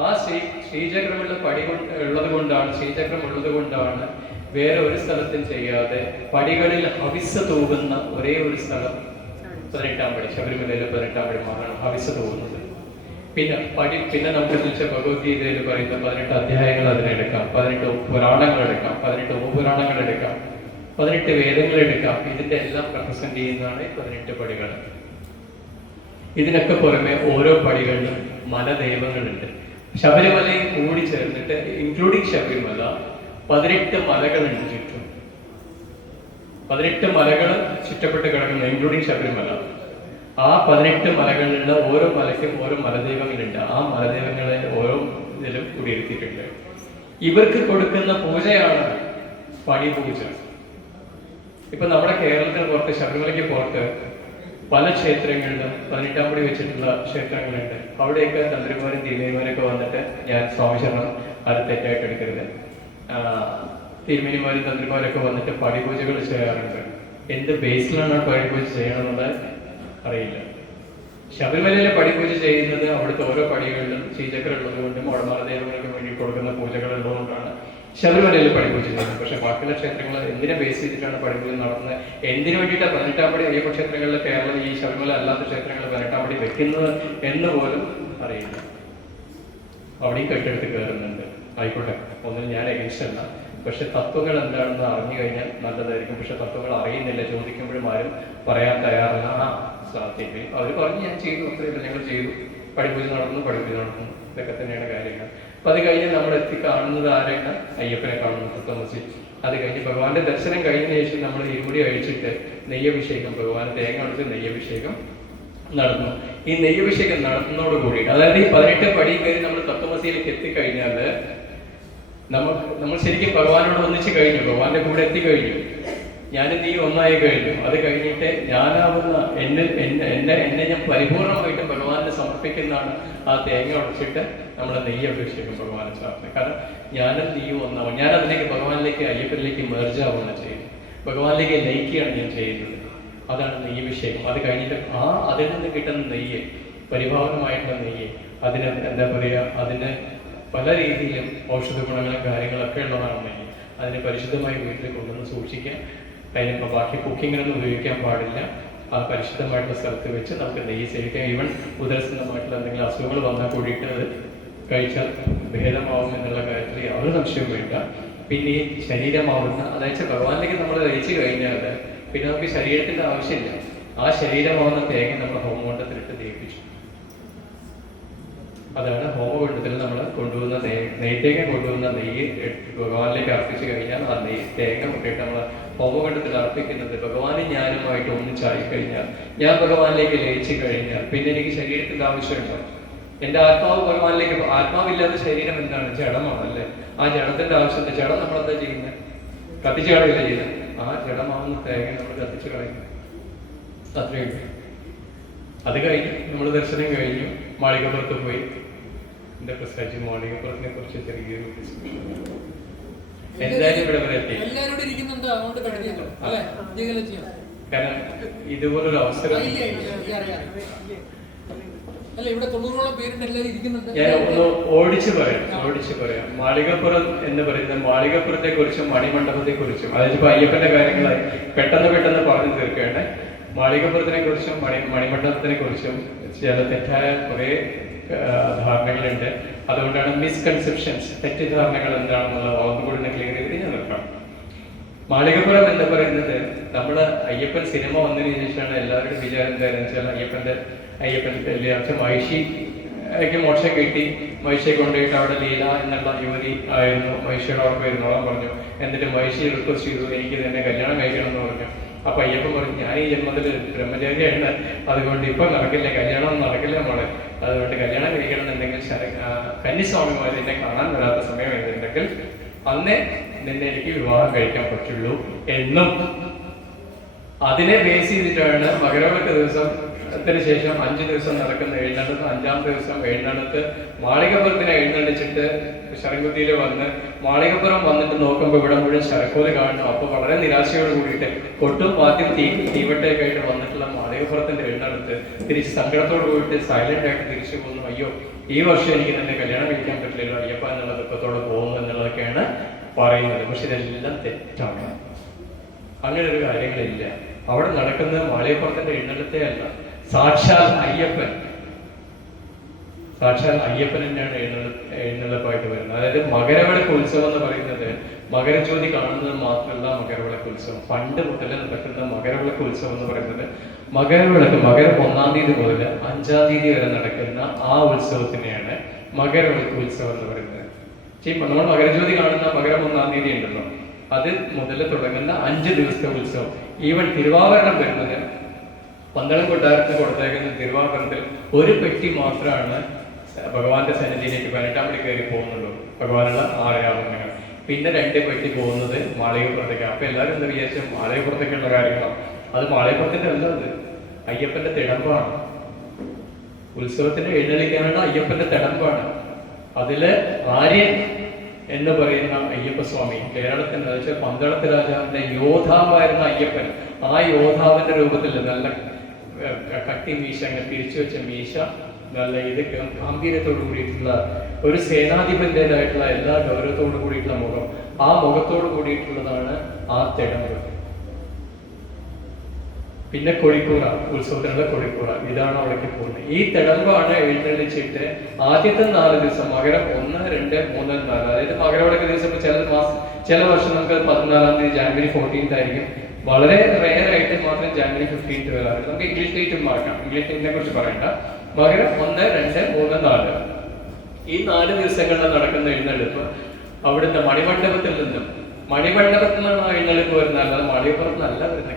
ആ ശ്രീചക്രമുള്ള പടി ഉള്ളത് കൊണ്ടാണ് വേറെ ഒരു സ്ഥലത്തും ചെയ്യാതെ പടികളിൽ ഹവിസ് തൂകുന്ന ഒരേ ഒരു സ്ഥലം 18-ാം പടി. ശബരിമലയിലെ 18-ാം പടി മാത്രമാണ് ഹവിസ് തൂകുന്നത്. പിന്നെ നമുക്ക് വെച്ചാൽ ഭഗവത്ഗീതയിൽ പറയുന്ന 18 അധ്യായങ്ങൾ അതിനെടുക്കാം, 18 പുരാണങ്ങൾ എടുക്കാം, 18 ഉപപുരാണങ്ങൾ എടുക്കാം, 18 വേദങ്ങൾ എടുക്കാം. ഇതിന്റെ എല്ലാം റെപ്രസെന്റ് ചെയ്യുന്നതാണ് 18 പടികൾ. ഇതിനൊക്കെ പുറമെ ഓരോ പടികളിലും മലദൈവങ്ങളുണ്ട്. ശബരിമലയിൽ കൂടി ചേർന്നിട്ട് ഇൻക്ലൂഡിങ് ശബരിമല 18 മലകളുണ്ട് ചുറ്റും. 18 മലകൾ ചുറ്റപ്പെട്ട് കിടക്കുന്ന ഇൻക്ലൂഡിങ് ശബരിമല. ആ 18 മലകളിലുള്ള ഓരോ മലയ്ക്കും ഓരോ മലദൈവങ്ങളുണ്ട്. ആ മലദൈവങ്ങളെ ഓരോ ഇതിലും കുടിയിരുത്തിയിട്ടുണ്ട്. ഇവർക്ക് കൊടുക്കുന്ന പൂജയാണ് പടിപൂജ. ഇപ്പൊ നമ്മുടെ കേരളത്തിന് പുറത്ത്, ശബരിമലയ്ക്ക് പുറത്ത് പല ക്ഷേത്രങ്ങളിലും 18-ാം പടി വെച്ചിട്ടുള്ള ക്ഷേത്രങ്ങളുണ്ട്. അവിടെയൊക്കെ തന്ത്രിമാരും തിരുമേനിമാരൊക്കെ വന്നിട്ട്, ഞാൻ സ്വാമി ശരണം അത് തെറ്റായിട്ട് എടുക്കരുത്, തിരുമേനിമാരും തന്ത്രിമാരൊക്കെ വന്നിട്ട് പടിപൂജകൾ ചെയ്യാറുണ്ട്. എന്ത് ബേസിലാണ് പടിപൂജ ചെയ്യണമെന്നുള്ളത് അറിയില്ല. ശബരിമലയിലെ പടിപൂജ ചെയ്യുന്നത് അവിടുത്തെ ഓരോ പടികളിലും ശ്രീചക്രം ഉള്ളതുകൊണ്ടും ഓടമാരദേവങ്ങൾക്ക് വേണ്ടി കൊടുക്കുന്ന പൂജകൾ ഉള്ളതുകൊണ്ടാണ് ശബരിമലയിൽ പടിപൂജ ചെയ്യുന്നത്. പക്ഷെ ബാക്കിയുള്ള ക്ഷേത്രങ്ങൾ എന്തിനെ ബേസ് ചെയ്തിട്ടാണ് പടിപൂജ നടത്തുന്നത്, എന്തിനു വേണ്ടിയിട്ടാണ് 18-ാം പടി അയ്യപ്പ ക്ഷേത്രങ്ങളിൽ കേരളം ഈ ശബരിമല അല്ലാത്ത ക്ഷേത്രങ്ങൾ 18-ാം പടി വെക്കുന്നത് എന്ന് പോലും അറിയില്ല. അവിടെയും കെട്ടെടുത്ത് കയറുന്നുണ്ട്. ആയിക്കോട്ടെ, ഒന്നും ഞാൻ എഗൻസ്റ്റ് അല്ല, പക്ഷെ തത്വങ്ങൾ എന്താണെന്ന് അറിഞ്ഞു കഴിഞ്ഞാൽ നല്ലതായിരിക്കും. പക്ഷെ തത്വങ്ങൾ അറിയുന്നില്ല, ചോദിക്കുമ്പോഴും ആരും പറയാൻ തയ്യാറല്ല. സാധ്യത അവർ പറഞ്ഞ് ഞാൻ ചെയ്തു, അത്രയില്ല, ഞങ്ങൾ ചെയ്തു, പടിപൂജ നടന്നു, ഇതൊക്കെ തന്നെയാണ് കാര്യങ്ങൾ. അപ്പൊ അത് കഴിഞ്ഞ് നമ്മൾ കാണുന്നത് ആരെയാണ്? അയ്യപ്പനെ കാണുന്നു തത്വമസി. അത് കഴിഞ്ഞ് ഭഗവാന്റെ ദർശനം കഴിഞ്ഞ ശേഷം നമ്മൾ ഇരുമുടി അഴിച്ചിട്ട് നെയ്യഭിഷേകം, ഭഗവാന് തേങ്ങ അടിച്ച് നെയ്യഭിഷേകം നടന്നു. ഈ നെയ്യഭിഷേകം നടത്തുന്നതോട് കൂടിയിട്ട്, അതായത് ഈ 18 പടി കയറി നമ്മൾ തത്വമസിയിലേക്ക് എത്തിക്കഴിഞ്ഞാൽ നമ്മൾ ശരിക്കും ഭഗവാനോട് ഒന്നിച്ച് കഴിഞ്ഞു, ഭഗവാന്റെ കൂടെ എത്തിക്കഴിഞ്ഞു, ഞാനും നീ ഒന്നായി കഴിഞ്ഞു. അത് കഴിഞ്ഞിട്ട് ഞാനാവുന്ന എന്നെ ഞാൻ പരിപൂർണമായിട്ടും ഭഗവാനെ സമർപ്പിക്കുന്നതാണ് ആ തേങ്ങ ഉടച്ചിട്ട് നമ്മൾ നെയ്യ് അഭിഷേകം ഭഗവാനെ ചാർത്തുന്നത്. കാരണം ഞാനും നീയും ഒന്നാവും, ഞാൻ അതിലേക്ക് ഭഗവാനിലേക്ക് അയ്യപ്പനിലേക്ക് മെർജാവുകയാണ് ചെയ്യുന്നത്, ഭഗവാനിലേക്ക് ലയിക്കുകയാണ് ഞാൻ ചെയ്യുന്നത്. അതാണ് നെയ്യഭിഷേകം. അത് കഴിഞ്ഞിട്ട് അതിൽ നിന്ന് കിട്ടുന്ന നെയ്യ്, പരിഭാവനമായിട്ടുള്ള നെയ്യ്, അതിന് എന്താ പറയുക, അതിന് പല രീതിയിലും ഔഷധ ഗുണങ്ങളും കാര്യങ്ങളൊക്കെ ഉള്ളതാണ് നെയ്യ്. അതിനെ പരിശുദ്ധമായി വീട്ടിൽ കൊണ്ടുവന്ന് സൂക്ഷിക്കുക. അതിനിപ്പോൾ ബാക്കി കുക്കിങ്ങിനൊന്നും ഉപയോഗിക്കാൻ പാടില്ല. ആ പരിശുദ്ധമായിട്ടുള്ള സ്ഥലത്ത് വെച്ച് നമുക്ക് നെയ്യ് സേവിക്കാം. ഈവൻ ഉദരസംബന്ധമായിട്ടുള്ള എന്തെങ്കിലും അസുഖങ്ങൾ വന്നാൽ കൂടിയിട്ട് അത് കഴിച്ചാൽ ഭേദമാവും എന്നുള്ള കാര്യത്തിൽ യാതൊരു സംശയവും വേണ്ട. പിന്നെ ഈ ശരീരമാവുന്ന, അതായത് ഭഗവാനിലേക്ക് നമ്മൾ ലയിച്ചു കഴിഞ്ഞാൽ പിന്നെ നമുക്ക് ശരീരത്തിന്റെ ആവശ്യമില്ല. ആ ശരീരമാവുന്ന തേങ്ങ നമ്മൾ ഹോമകുണ്ഡത്തിലിട്ട് ദഹിപ്പിച്ചു. അതാണ് ഹോമകുണ്ഡത്തിൽ നമ്മൾ കൊണ്ടുവന്ന നെയ്ത്തേങ്ങ കൊണ്ടുവന്ന നെയ്യ് ഭഗവാനിലേക്ക് അർപ്പിച്ചു കഴിഞ്ഞാൽ ആ തേങ്ങ കൊണ്ടിട്ട് നമ്മൾ ഹോമകുണ്ഡത്തിൽ അർപ്പിക്കുന്നത്. ഭഗവാനും ഞാനുമായിട്ട് ഒന്നിച്ചായി കഴിഞ്ഞാൽ, ഞാൻ ഭഗവാനിലേക്ക് ലയിച്ചു കഴിഞ്ഞാൽ പിന്നെ എനിക്ക് ശരീരത്തിന്റെ ആവശ്യമുണ്ടോ? എന്റെ ആത്മാവ് ഭഗവാനിലേക്ക്, ആത്മാവില്ലാത്ത ശരീരം എന്താണ്? ജഡമാണല്ലേ. ആ ജഡത്തിന്റെ ആവശ്യത്തെ ജഡം നമ്മളെന്താ ചെയ്യുന്നത്? കത്തിച്ചു കളയില്ല ചെയ്യുന്നത്. ആ ജഡമാവുന്ന തേങ്ങ നമ്മൾ കത്തിച്ചു കളയുന്നു, അത്രയുണ്ട്. അത് കഴിഞ്ഞ് നമ്മൾ ദർശനം കഴിഞ്ഞു, മാളികപ്പുറത്ത് പോയി. എന്റെ പ്രസാദ് മാളികപ്പുറത്തിനെ കുറിച്ച് ചെറിയൊരു എന്തായാലും ഇവിടെ വരെ എത്തി. കാരണം ഇതുപോലൊരു അവസരം ഞാൻ ഒന്ന് ഓടിച്ചു പറയാം. മാളികപ്പുറം എന്ന് പറയുന്നത് മാളികപ്പുറത്തെ കുറിച്ചും മണിമണ്ഡപത്തെ കുറിച്ചും, അതായത് ഇപ്പൊ അയ്യപ്പന്റെ കാര്യങ്ങളായി പെട്ടെന്ന് പറഞ്ഞു തീർക്കേണ്ടേ. മാളികപ്പുറത്തിനെ കുറിച്ചും മണിമണ്ഡപത്തിനെ കുറിച്ചും ചില തെറ്റായ കുറെ ധാരണകളുണ്ട്. അതുകൊണ്ടാണ് മിസ്കൺസെപ്ഷൻസ്, തെറ്റിദ്ധാരണകൾ എന്താണെന്നുള്ള ഒന്നുകൂടി ക്ലിയർ ചെയ്ത് ഞാൻ നിർത്താം. മാളികപ്പുറം എന്ന് പറയുന്നത്, നമ്മള് അയ്യപ്പൻ സിനിമ വന്നതിന് ശേഷമാണ് എല്ലാവരുടെയും വിചാരം എന്താണെന്ന് വെച്ചാൽ അയ്യപ്പൻ മഹിഷിക്ക് മോക്ഷം കിട്ടി, മഹിഷിയെ കൊണ്ടുപോയിട്ട് അവിടെ ലീല എന്നുള്ള യുവതി ആയിരുന്നു, മഹിഷിയുടെ അവിടെ ഇരുന്നോളാൻ പറഞ്ഞു. എന്നിട്ട് മഹിഷി റിക്വസ്റ്റ് ചെയ്തു, എനിക്ക് തന്നെ കല്യാണം കഴിക്കണം എന്ന് പറഞ്ഞു. അപ്പൊ അയ്യപ്പൻ പറഞ്ഞു, ഞാൻ ഈ ജന്മത്തിൽ ബ്രഹ്മചാരിയാണ്, അതുകൊണ്ട് ഇപ്പൊ നടക്കില്ല, കല്യാണം നടക്കില്ല മോളെ, അതുകൊണ്ട് കല്യാണം കഴിക്കണം എന്നുണ്ടെങ്കിൽ കന്യാസ്വാമിമാർ എന്നെ കാണാൻ വരാത്ത സമയം എന്നുണ്ടെങ്കിൽ അന്നേ നിന്നെ എനിക്ക് വിവാഹം കഴിക്കാൻ പറ്റുള്ളൂ എന്നും അതിനെ ബേസ് ചെയ്തിട്ടാണ് മകരവിളക്ക് ദിവസത്തിന് ശേഷം 5 ദിവസം നടക്കുന്ന എഴുന്നള്ളത്ത്. 5-ാം ദിവസം എഴുന്നള്ളത്ത് മാളികപ്പുറത്തിനെ എഴുന്നള്ളിച്ചിട്ട് ശരംകുത്തിയിൽ വന്ന് മാളികപ്പുറം വന്നിട്ട് നോക്കുമ്പോൾ ഇവിടെ മുഴുവൻ ശരക്കോല് കാണുന്നു. അപ്പൊ വളരെ നിരാശയോട് കൂടിയിട്ട് കൊട്ടും പാദ്യം തീവട്ടയൊക്കെ ആയിട്ട് വന്നിട്ടുള്ള മാളികപ്പുറത്തിന്റെ എഴുന്നള്ളത്ത് തിരിച്ച് സങ്കടത്തോട് കൂടിയിട്ട് സൈലന്റ് ആയിട്ട് തിരിച്ചു പോകുന്നു. അയ്യോ, ഈ വർഷം എനിക്ക് തന്നെ കല്യാണം കഴിക്കാൻ പറ്റില്ലല്ലോ, അയ്യപ്പ എന്നുള്ള ദുഃഖത്തോടെ പോകുന്നു എന്നുള്ളതൊക്കെയാണ് പറയുന്നത്. പക്ഷെ ഇതെല്ലാം തെറ്റാണ്. അങ്ങനെ ഒരു കാര്യങ്ങളില്ല. അവിടെ നടക്കുന്നത് മാളികപ്പുറത്തിന്റെ എഴുന്നള്ളത്തെ അല്ല, സാക്ഷാൽ അയ്യപ്പൻ തന്നെയാണ് എഴുന്നള്ളപ്പായിട്ട് വരുന്നത്. അതായത് മകരവിളക്ക് ഉത്സവം എന്ന് പറയുന്നത് മകരജ്യോതി കാണുന്നത് മാത്രമല്ല മകരവിളക്ക് ഉത്സവം. പണ്ട് മുതൽ നടക്കുന്ന മകരവിളക്ക് ഉത്സവം എന്ന് പറയുന്നത് മകരം 1-ാം തീയതി മുതൽ 5-ാം തീയതി വരെ നടക്കുന്ന ആ ഉത്സവത്തിനെയാണ് മകരവിളക്ക് ഉത്സവം എന്ന് പറയുന്നത്. നമ്മൾ മകരജ്യോതി കാണുന്ന മകരം 1-ാം തീയതി ഉണ്ടല്ലോ, അത് മുതൽ തുടങ്ങുന്ന 5 ദിവസത്തെ ഉത്സവം. ഈവൻ തിരുവാഭരണം വരുന്നത് പന്തളം കൊട്ടാരത്തിന് കൊടുത്തേക്കുന്ന തിരുവാഭരണത്തിൽ ഒരു പെട്ടി മാത്രമാണ് ഭഗവാന്റെ സന്നിധിയിലേക്ക് 18-ാം പടി കയറി പോകുന്നുള്ളൂ, ഭഗവാനുള്ള 6 ആഭരണങ്ങൾ. പിന്നെ 2 പെട്ടി പോകുന്നത് മാളികപ്പുറത്തേക്ക്. അപ്പൊ എല്ലാവരും എന്താ വിചാരിച്ചു, മാളികപ്പുറത്തേക്കുള്ള കാര്യങ്ങളാണ്. അത് മാളികപ്പുറത്തിന്റെ അല്ല, അത് അയ്യപ്പന്റെ തിടമ്പാണ്. ഉത്സവത്തിന്റെ എഴുന്നള്ളിക്കാനുള്ള അയ്യപ്പന്റെ തിടമ്പാണ്. അതില് ആര്യൻ എന്ന് പറയുന്ന അയ്യപ്പസ്വാമി കേരളത്തിന്, അതായത് പന്തളത്ത് രാജാവിന്റെ യോദ്ധാവായിരുന്ന അയ്യപ്പൻ, ആ യോദ്ധാവിന്റെ രൂപത്തിൽ നല്ല കട്ടി മീശ, അങ്ങനെ തിരിച്ചു വെച്ച മീശ, നല്ല ഇത് ഗാംഭീര്യത്തോടു കൂടിയിട്ടുള്ള ഒരു സേനാധിപന്റേതായിട്ടുള്ള എല്ലാ ഗൗരവത്തോടു കൂടിയിട്ടുള്ള മുഖം, ആ മുഖത്തോടു കൂടിയിട്ടുള്ളതാണ് ആ തിടമ്പ്. പിന്നെ കൊടിക്കൂറ, ഉത്സവത്തിനുള്ള കൊടിക്കൂറ, ഇതാണ് അവിടേക്ക് പോകുന്നത്. ഈ തിടമ്പാണ് എഴുന്നള്ളിച്ചിട്ട് ആദ്യത്തെ 4 ദിവസം, മകരം 1, 2, 3, 4, അതായത് മകരവിളക്ക് ദിവസം ചില വർഷം നമുക്ക് 14-ാം തീയതി ജാനുവരി 14th ആയിരിക്കും. വളരെ റെയർ ആയിട്ട് മാത്രം ജാനുവരി 15th വരാറുണ്ട്. നമുക്ക് ഇംഗ്ലീഷ് ഡേറ്റും മാറ്റാം, ഇംഗ്ലീഷ് ഡേറ്റിനെ കുറിച്ച് പറയണ്ട. മകരം 1, 2, 3, 4 ഈ 4 ദിവസങ്ങളിൽ നടക്കുന്ന എഴുന്നള്ളിപ്പ് അവിടുത്തെ മണിമണ്ഡപത്തിൽ നിന്നാണ് എഴുന്നള്ളിപ്പ് വരുന്നത്, അല്ലാതെ മാളികപ്പുറത്ത് നല്ല വരുന്നത്.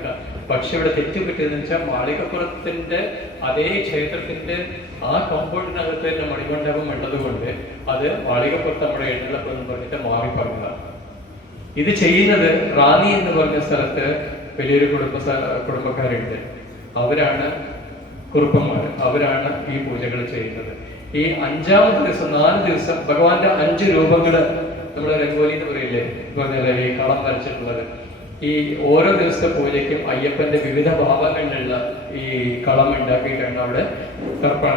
പക്ഷെ ഇവിടെ തെറ്റുപറ്റിയെന്ന് വെച്ചാൽ മാളികപ്പുറത്തിന്റെ അതേ ക്ഷേത്രത്തിന്റെ ആ കോമ്പൗണ്ടിനകത്ത് തന്നെ മണിമണ്ഡപം ഉള്ളത് കൊണ്ട് അത് മാളികപ്പുറത്ത് നമ്മുടെ എഴുന്നള്ളിപ്പ് എന്ന് പറഞ്ഞിട്ട് മാറി പറഞ്ഞതാണ്. ഇത് ചെയ്യുന്നത് റാന്നി എന്ന് പറഞ്ഞ സ്ഥലത്ത് വലിയൊരു കുടുംബക്കാരുണ്ട്. അവരാണ് കുറുപ്പന്മാർ, അവരാണ് ഈ പൂജകൾ ചെയ്യുന്നത്. ഈ 5ാമത്തെ ദിവസം 4 ദിവസം ഭഗവാന്റെ 5 രൂപങ്ങള് നമ്മുടെ രംഗോലി എന്ന് പറയില്ലേ, പറഞ്ഞാൽ ഈ കളം വരച്ചിട്ടുള്ളത്, ഈ ഓരോ ദിവസത്തെ പൂജയ്ക്കും അയ്യപ്പന്റെ വിവിധ ഭാവങ്ങളിലുള്ള ഈ കളം ഉണ്ടാക്കിയിട്ടാണ് അവിടെ തർപ്പണ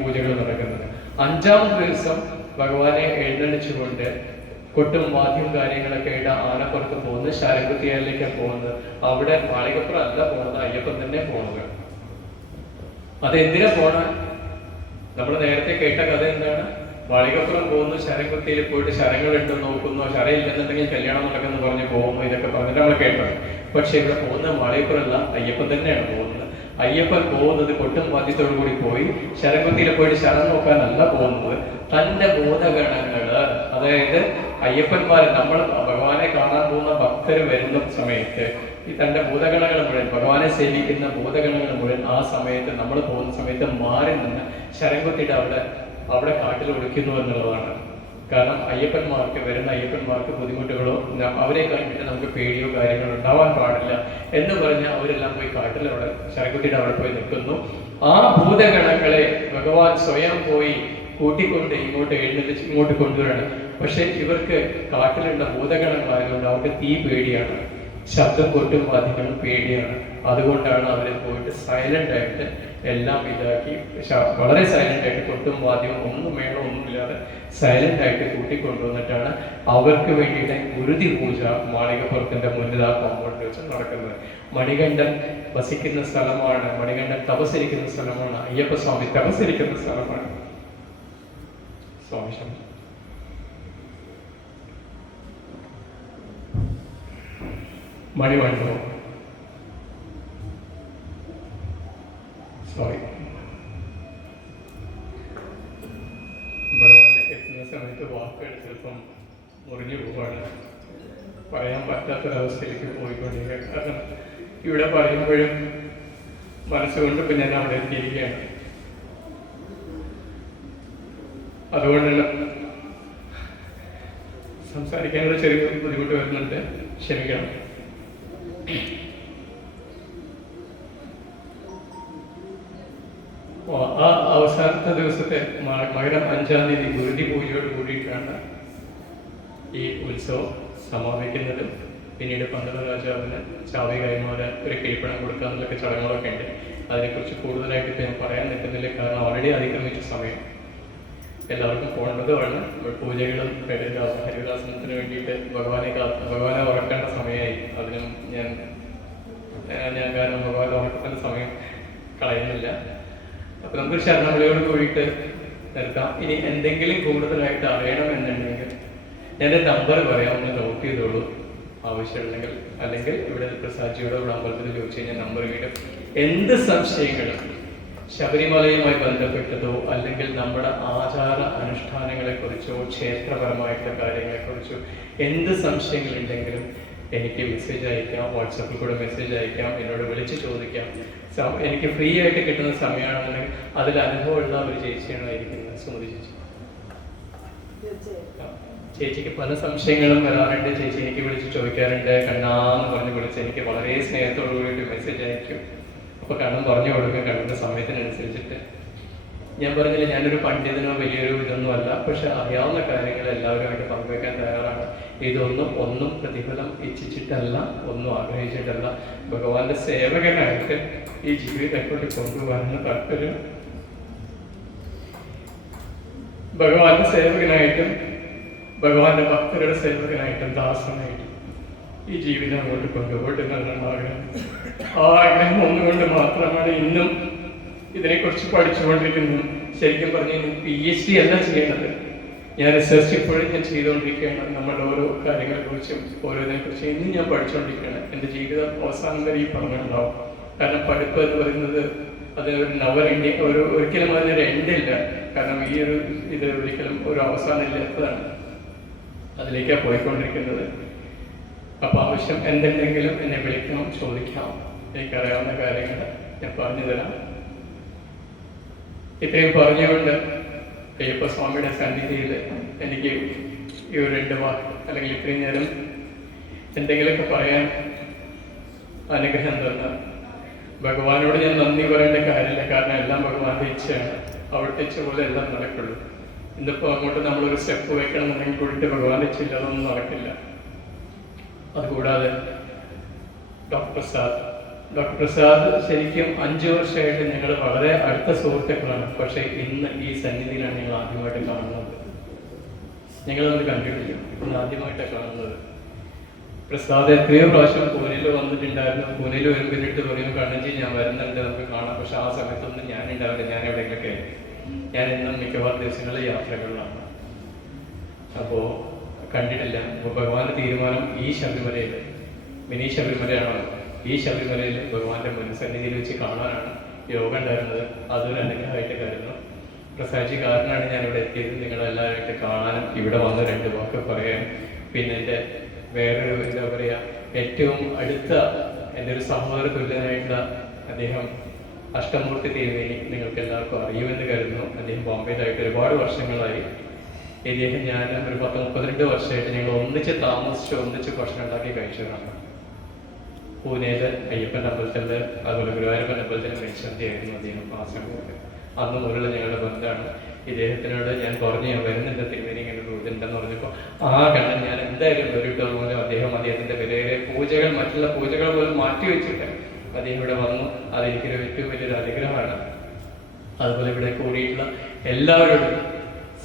പൂജകൾ നടക്കുന്നത്. 5ാമത്തെ ദിവസം ഭഗവാനെ എഴുന്നള്ളിച്ചുകൊണ്ട് കൊട്ടും വാദ്യം കാര്യങ്ങളൊക്കെ ആയിട്ട് ആനപ്പുറത്ത് പോകുന്നത്, ശരംകുത്തിയാലിലേക്കാണ് പോകുന്നത്. അവിടെ മാളികപ്പുറം അല്ല പോകുന്നത്, അയ്യപ്പൻ തന്നെ പോകുന്നത്. അതെന്തിനാ പോണ? നമ്മൾ നേരത്തെ കേട്ട കഥ എന്താണ്? മാളികപ്പുറം പോകുന്നു, ശരംകുത്തിയിൽ പോയിട്ട് ശരങ്ങൾ ഉണ്ടെന്ന് നോക്കുന്നു, ശരം ഇല്ലെന്നുണ്ടെങ്കിൽ കല്യാണം നടക്കുന്നു പറഞ്ഞ് പോകുന്നു, ഇതൊക്കെ പറഞ്ഞിട്ട് നമ്മൾ കേട്ടത്. പക്ഷെ ഇവിടെ പോകുന്ന മാളികപ്പുറമല്ല, അയ്യപ്പൻ തന്നെയാണ് പോകുന്നത്. അയ്യപ്പൻ പോകുന്നത് കൊട്ടും വാദ്യത്തോടു കൂടി പോയി ശരംകുത്തിയിൽ പോയിട്ട് ശരം നോക്കാനല്ല പോകുന്നത്. തന്റെ ബോധഗണങ്ങള്, അതായത് അയ്യപ്പന്മാരെ, നമ്മൾ ഭഗവാനെ കാണാൻ പോകുന്ന ഭക്തര് വരുന്ന സമയത്ത് ഈ തന്റെ ഭൂതഗണങ്ങൾ മുഴുവൻ, ഭഗവാനെ സേവിക്കുന്ന ഭൂതഗണങ്ങൾ മുഴുവൻ ആ സമയത്ത്, നമ്മൾ പോകുന്ന സമയത്ത് മാറി നിന്ന് ശരംകുത്തിയിട്ട് അവിടെ കാട്ടിൽ ഒളിക്കുന്നു എന്നുള്ളതാണ്. കാരണം വരുന്ന അയ്യപ്പന്മാർക്ക് ബുദ്ധിമുട്ടുകളോ അവരെ കണ്ടിട്ട് നമുക്ക് പേടിയോ കാര്യങ്ങളോ ഉണ്ടാവാൻ പാടില്ല എന്ന് പറഞ്ഞ് അവരെല്ലാം പോയി കാട്ടിൽ അവിടെ ശരംകുത്തിയുടെ അവിടെ പോയി നിൽക്കുന്നു. ആ ഭൂതഗണങ്ങളെ ഭഗവാൻ സ്വയം പോയി കൂട്ടിക്കൊണ്ട് ഇങ്ങോട്ട് കൊണ്ടുവരണം. പക്ഷെ ഇവർക്ക് കാട്ടിലുള്ള ഭൂതഗണങ്ങളായതുകൊണ്ട് അവർക്ക് തീ പേടിയാണ്, ശബ്ദം കൊട്ടും വാദ്യങ്ങളും പേടിയാണ്. അതുകൊണ്ടാണ് അവരെ പോയിട്ട് സൈലന്റ് ആയിട്ട് എല്ലാം ഇതാക്കി, വളരെ സൈലന്റ് ആയിട്ട് കൊട്ടും വാദ്യവും ഒന്നും വേണോ ഒന്നുമില്ലാതെ സൈലന്റ് ആയിട്ട് കൂട്ടിക്കൊണ്ടുവന്നിട്ടാണ് അവർക്ക് വേണ്ടിയിട്ട് ഗുരുതി പൂജ മാളികപ്പുറത്തിന്റെ മുന്നിൽ ആ കോമ്പൗണ്ടിൽ വെച്ച് നടക്കുന്നത്. മണികണ്ഠൻ വസിക്കുന്ന സ്ഥലമാണ്, മണികണ്ഠൻ തപസ്സിരിക്കുന്ന സ്ഥലമാണ്, അയ്യപ്പസ്വാമി തപസ്സിരിക്കുന്ന സ്ഥലമാണ്. സ്വാമി മണിമണ്ഡപം, ഭഗവാനിലേക്ക് എത്തുന്ന സമയത്ത് വാക്കുകൾ ചിലപ്പം മുറിഞ്ഞു പോവാണ്, പറയാൻ പറ്റാത്തൊരവസ്ഥയിലേക്ക് പോയിക്കൊണ്ടിരിക്കുക. കാരണം ഇവിടെ പറയുമ്പോഴും മനസ്സുകൊണ്ട് പിന്നെ ഞാൻ അവിടെ എത്തിയിരിക്കുകയാണ്. അതുകൊണ്ടുള്ള സംസാരിക്കാനുള്ള ചെറിയ ബുദ്ധിമുട്ട് വരുന്നുണ്ട്, ക്ഷമിക്കണം. ആ അവസാനത്തെ ദിവസത്തെ മകരം 5-ാം തീയതി ഗുരുതി പൂജയോട് കൂടിയിട്ടാണ് ഈ ഉത്സവം സമാപിക്കുന്നത്. പിന്നീട് പന്തള രാജാവിന് ചാവി കൈമാറ ഒരു കീഴ്പ്പണം കൊടുക്കുക എന്നുള്ള ചടങ്ങുകളൊക്കെ ഉണ്ട്. അതിനെക്കുറിച്ച് കൂടുതലായിട്ട് ഇപ്പം ഞാൻ പറയാൻ നിൽക്കുന്നില്ല, കാരണം ഓൾറെഡി അതിക്രമിച്ച സമയം, എല്ലാവർക്കും പോകേണ്ടതുമാണ്. പൂജകളും ഹരിദാസനത്തിന് വേണ്ടിയിട്ട് ഭഗവാനെ ഉറക്കേണ്ട സമയമായി. അതിനും ഞാൻ കാരണം ഭഗവാനെ ഉറക്കേണ്ട സമയം കളയുന്നില്ല. അപ്പൊ നമുക്ക് ശരണവിളിയോട് കൂടിയിട്ട് നിർത്താം. ഇനി എന്തെങ്കിലും കൂടുതലായിട്ട് അറിയണമെന്നുണ്ടെങ്കിൽ എൻ്റെ നമ്പർ പറയാം, ഒന്ന് നോട്ട് ചെയ്തോളൂ ആവശ്യമുണ്ടെങ്കിൽ. അല്ലെങ്കിൽ ഇവിടെ പ്രസാദ്ജിയോട് ഇവിടെ അമ്പലത്തിൽ ചോദിച്ചു കഴിഞ്ഞാൽ നമ്പർ കിട്ടും. എന്ത് സംശയങ്ങളും ശബരിമലയുമായി ബന്ധപ്പെട്ടതോ അല്ലെങ്കിൽ നമ്മുടെ ആചാര അനുഷ്ഠാനങ്ങളെ കുറിച്ചോ ക്ഷേത്രപരമായിട്ടുള്ള കാര്യങ്ങളെക്കുറിച്ചോ എന്ത് സംശയങ്ങളുണ്ടെങ്കിലും എനിക്ക് മെസ്സേജ് അയക്കാം, വാട്സപ്പിൽ കൂടെ മെസ്സേജ് അയക്കാം, എന്നോട് വിളിച്ച് ചോദിക്കാം. എനിക്ക് ഫ്രീ ആയിട്ട് കിട്ടുന്ന സമയമാണെന്നുണ്ടെങ്കിൽ അതിൽ അനുഭവമുള്ള ഒരു ചേച്ചിയാണ് ഇരിക്കുന്നത്, സുമതി ചേച്ചി. ചേച്ചിക്ക് പല സംശയങ്ങളും വരാറുണ്ട്. ചേച്ചി എനിക്ക് വിളിച്ച് ചോദിക്കാറുണ്ട്, കണ്ണാന്ന് പറഞ്ഞ് വിളിച്ച് എനിക്ക് വളരെ സ്നേഹത്തോടു കൂടിയിട്ട് മെസ്സേജ് അയക്കും. അപ്പോൾ കണ്ണൻ പറഞ്ഞു കൊടുക്കും, കണ്ണിൻ്റെ സമയത്തിനനുസരിച്ചിട്ട്. ഞാൻ പറഞ്ഞില്ല ഞാനൊരു പണ്ഡിതനോ വലിയൊരു ഇതൊന്നും അല്ല, പക്ഷെ അറിയാവുന്ന കാര്യങ്ങൾ എല്ലാവരുമായിട്ട് പങ്കുവയ്ക്കാൻ തയ്യാറാണ്. ഒന്നും പ്രതിഫലം ഇച്ഛിച്ചിട്ടല്ല, ഒന്നും ആഗ്രഹിച്ചിട്ടല്ല, ഭഗവാന്റെ സേവകനായിട്ട് ഈ ജീവിതത്തെ കൊണ്ട് കൊണ്ടുപോകാനുള്ള താല്പര്യം, ഭഗവാന്റെ സേവകനായിട്ടും ഭഗവാന്റെ ഭക്തരുടെ സേവകനായിട്ടും ദാസനായിട്ടും ഈ ജീവിതം അങ്ങോട്ട് കൊണ്ടുപോയിട്ട് എന്നുള്ള ആഗ്രഹം. ആ ആഗ്രഹം ഒന്നുകൊണ്ട് മാത്രമാണ് ഇന്നും ഇതിനെക്കുറിച്ച് പഠിച്ചുകൊണ്ടിരിക്കുന്നത്. ശരിക്കും പറഞ്ഞു PhD അല്ല ചെയ്യേണ്ടത്, ഞാൻ റിസർച്ച് ഇപ്പോഴും ഞാൻ ചെയ്തുകൊണ്ടിരിക്കുകയാണ്. നമ്മുടെ ഓരോ കാര്യങ്ങളെക്കുറിച്ചും ഓരോതിനെക്കുറിച്ചും ഇന്നും ഞാൻ പഠിച്ചുകൊണ്ടിരിക്കുകയാണ്. എൻ്റെ ജീവിതം അവസാനം വരെ ഈ പറഞ്ഞുണ്ടാവും. കാരണം പഠിപ്പ് എന്ന് പറയുന്നത് അതിനൊരു നവർ ഇന്ത്യ ഒരിക്കലും അതിനൊരു എൻഡില്ല. കാരണം ഈ ഒരു ഇത് ഒരിക്കലും ഒരു അവസാനം ഇല്ലാത്തതാണ്, അതിലേക്കാണ് പോയിക്കൊണ്ടിരിക്കുന്നത്. അപ്പം ആവശ്യം എന്തുണ്ടെങ്കിലും എന്നെ വിളിക്കണം, ചോദിക്കാം, എനിക്കറിയാവുന്ന കാര്യങ്ങൾ ഞാൻ പറഞ്ഞു തരാം. ഇത്രയും പറഞ്ഞുകൊണ്ട് അയ്യപ്പ സ്വാമിയുടെ സന്നിധിയിൽ എനിക്ക് ഈ ഒരു 2 വാക്ക് അല്ലെങ്കിൽ ഇത്രയും നേരം എന്തെങ്കിലുമൊക്കെ പറയാൻ അനുഗ്രഹം തന്ന ഭഗവാനോട് ഞാൻ നന്ദി പറയേണ്ട കാര്യമില്ല. കാരണം എല്ലാം ഭഗവാന്റെ ഇച്ഛയാണ്, അവിടുത്തെ ഇച്ഛ പോലെ എല്ലാം നടക്കുള്ളൂ. ഇന്നിപ്പോൾ അങ്ങോട്ട് നമ്മളൊരു സ്റ്റെപ്പ് വെക്കണമെന്നുണ്ടെങ്കിൽ കൂടിയിട്ട് ഭഗവാന്റെ ഇച്ഛ ഇല്ലാതൊന്നും നടക്കില്ല. അതുകൂടാതെ ഡോക്ടർ പ്രസാദ് ശരിക്കും 5 വർഷമായിട്ട് ഞങ്ങൾ വളരെ അടുത്ത സുഹൃത്തുക്കളാണ്. പക്ഷേ ഇന്ന് ഈ സന്നിധിയിലാണ് ഞങ്ങൾ ആദ്യമായിട്ട് കാണുന്നത്. ഞങ്ങളത് കണ്ടിട്ടില്ല, ഇന്ന് ആദ്യമായിട്ടാണ് കാണുന്നത്. പ്രസാദ് എത്രയോ പ്രാവശ്യം പൂനെയിൽ വന്നിട്ടുണ്ടായിരുന്നു. പൂനെയിൽ വരുമ്പോഴേട്ട് പറയും കണ്ണഞ്ചി ഞാൻ വരുന്നുണ്ട്, നമുക്ക് കാണാം. പക്ഷെ ആ സമയത്തൊന്നും ഞാനുണ്ടാവില്ല, ഞാൻ എവിടെയെങ്കിലൊക്കെ. ഞാൻ ഇന്നും മിക്കവാറും ദിവസങ്ങളിൽ യാത്രകളിലാണ്, അപ്പോൾ കണ്ടിട്ടില്ല. അപ്പോൾ ഭഗവാന്റെ തീരുമാനം ഈ ശബരിമലയിൽ, മിനി ശബരിമലയാണോ, ഈ ശബരിമലയിൽ ഭഗവാന്റെ മുൻസന്നിധിയിൽ വെച്ച് കാണാനാണ് യോഗം ഉണ്ടായിരുന്നത്. അതൊരു അനുഗ്രഹമായിട്ട് കരുതുന്നു. പ്രസാദ് കാരണമാണ് ഞാനിവിടെ എത്തിയത്, നിങ്ങളെല്ലാവരുമായിട്ട് കാണാനും ഇവിടെ വന്ന് 2 വാക്ക് പറയാൻ. പിന്നെ എൻ്റെ വേറൊരു എന്താ പറയുക, ഏറ്റവും അടുത്ത എൻ്റെ ഒരു സഹോദര തുല്യനായിട്ടുള്ള അദ്ദേഹം അഷ്ടമൂർത്തി തിരുമേനി, നിങ്ങൾക്ക് എല്ലാവർക്കും അറിയുമെന്ന് കരുതുന്നു. അദ്ദേഹം ബോംബെയിലായിട്ട് ഒരുപാട് വർഷങ്ങളായി. ഇദ്ദേഹം ഞാൻ ഒരു 10-32 വർഷമായിട്ട് ഞങ്ങൾ ഒന്നിച്ച് താമസിച്ച് ഒന്നിച്ച് ഭക്ഷണം ഉണ്ടാക്കി കഴിച്ചതാണ്. പൂനെയിൽ അയ്യപ്പൻ അമ്പലത്തിൽ, അതുപോലെ ഗുരുവായൂരപ്പൻ അമ്പലത്തിൽ മേൽശാന്തിയായിരുന്നു അദ്ദേഹം ആ സമയത്ത്. അന്ന് മുതലുള്ള ഞങ്ങളുടെ ബന്ധമാണ്. ഇദ്ദേഹത്തിനോട് ഞാൻ പറഞ്ഞു ഞാൻ വരുന്നുണ്ട് തിരുമേനി ഇങ്ങനെ ഇതുണ്ടെന്ന് പറഞ്ഞപ്പോൾ ആ കണ്ണൻ ഞാൻ എന്തായാലും വരിട്ടത് പോലെ അദ്ദേഹത്തിൻ്റെ വിലയിലെ പൂജകൾ, മറ്റുള്ള പൂജകൾ പോലും മാറ്റി വെച്ചിട്ട് അദ്ദേഹം ഇവിടെ വന്നു. അതെനിക്കൊരു ഏറ്റവും വലിയൊരു അനുഗ്രഹമാണ്. അതുപോലെ ഇവിടെ കൂടിയിട്ടുള്ള എല്ലാവരോടും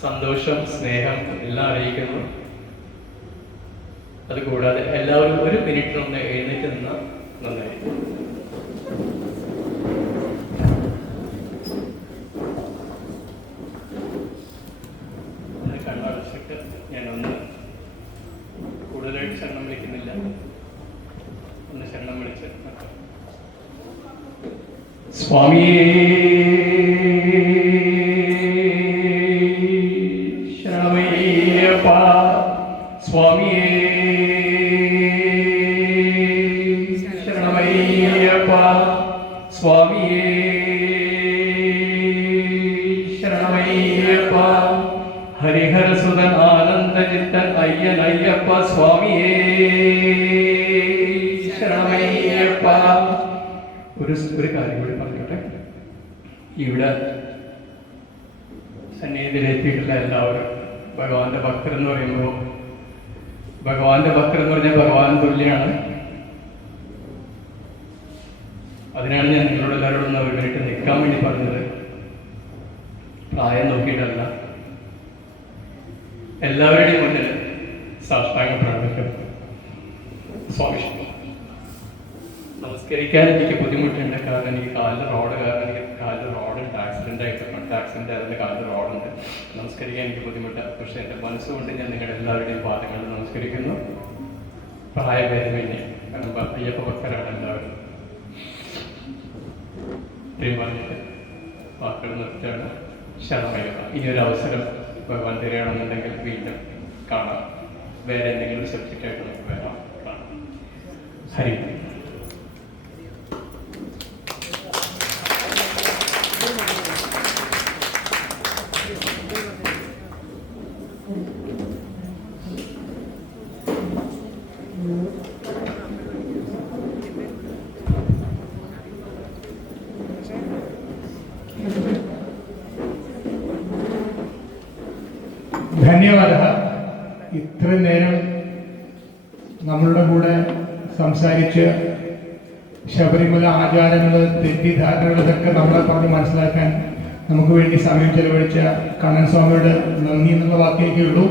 സന്തോഷം, സ്നേഹം എല്ലാം അറിയിക്കുന്നു. അതുകൂടാതെ എല്ലാവരും ഒരു മിനിറ്റ് ഒന്ന് എഴുന്നേറ്റ് നിന്നാൽ നന്നായിരിക്കും. കണ്ണടച്ചിട്ട് ഞാനൊന്ന് കൂടുതലായിട്ട് ശരണം വിളിക്കുന്നില്ല, ഒന്ന് ശരണം വിളിച്ച് സ്വാമിയേ ശരണമയ്യപ്പ, സ്വാമിയേ ശരണമയ്യപ്പ, സ്വാമിയേ ശരണമയ്യപ്പ, ഹരിഹരസുതൻ ആനന്ദചിത്തൻ അയ്യനയ്യപ്പ, സ്വാമിയേ ശരണമയ്യപ്പ. ഒരു കാര്യം കൂടി പറഞ്ഞോട്ടെ. ഇവിടെ സന്നിധിയിലെത്തിയിട്ടുള്ള എല്ലാവരും ഭഗവാന്റെ ഭക്തർ എന്ന് പറയുമ്പോൾ, ഭഗവാന്റെ ഭക്തർ എന്ന് പറഞ്ഞാൽ ഭഗവാൻ തുല്യാണ്. അതിനാണ് ഞാൻ നിങ്ങളോട് എല്ലാവരോടും ഒന്ന് 1 മിനിറ്റ് നിൽക്കാൻ വേണ്ടി പറഞ്ഞത്. പ്രായം നോക്കിയിട്ടല്ല, എല്ലാവരുടെയും മുന്നിൽ സാഷ്ടാംഗം പ്രാർത്ഥിക്കും. സ്വാമി നമസ്കരിക്കാൻ എനിക്ക് ബുദ്ധിമുട്ടുണ്ട്. കാരണം എനിക്ക് കാലിൽ റോഡുണ്ട്, ആക്സിഡൻ്റ് അതിൻ്റെ കാലിൽ റോഡുണ്ട്. നമസ്കരിക്കാൻ എനിക്ക് ബുദ്ധിമുട്ടാണ്. പക്ഷേ എൻ്റെ മനസ്സുകൊണ്ട് ഞാൻ നിങ്ങളുടെ എല്ലാവരുടെയും പാദങ്ങളിൽ നമസ്കരിക്കുന്നു. പ്രായഭേദമന്യേ, കാരണം അയ്യപ്പ ഭക്തരാണ് എല്ലാവരും. ഇത്രയും പറഞ്ഞിട്ട് വാക്കുകൾ നിർത്തുകയാണ്. ശരണമയ്യപ്പ. ഇനിയൊരു അവസരം ഭഗവാൻ തരികയാണെന്നുണ്ടെങ്കിൽ വീണ്ടും കാണാം. വേറെ എന്തെങ്കിലും സബ്ജക്റ്റായിട്ട് നമുക്ക് വരാം, കാണാം. ഹരി. ഇത്രയും നേരം നമ്മളുടെ കൂടെ സംസാരിച്ച് ശബരിമല ആചാരങ്ങൾ, തെറ്റിദ്ധാരണകൾ ഇതൊക്കെ നമ്മളെ പറഞ്ഞ് മനസ്സിലാക്കാൻ നമുക്ക് വേണ്ടി സമയം ചെലവഴിച്ച കണ്ണൻ സ്വാമിയുടെ നന്ദി എന്നുള്ള വാക്കിലേക്കേ ഉള്ളൂ.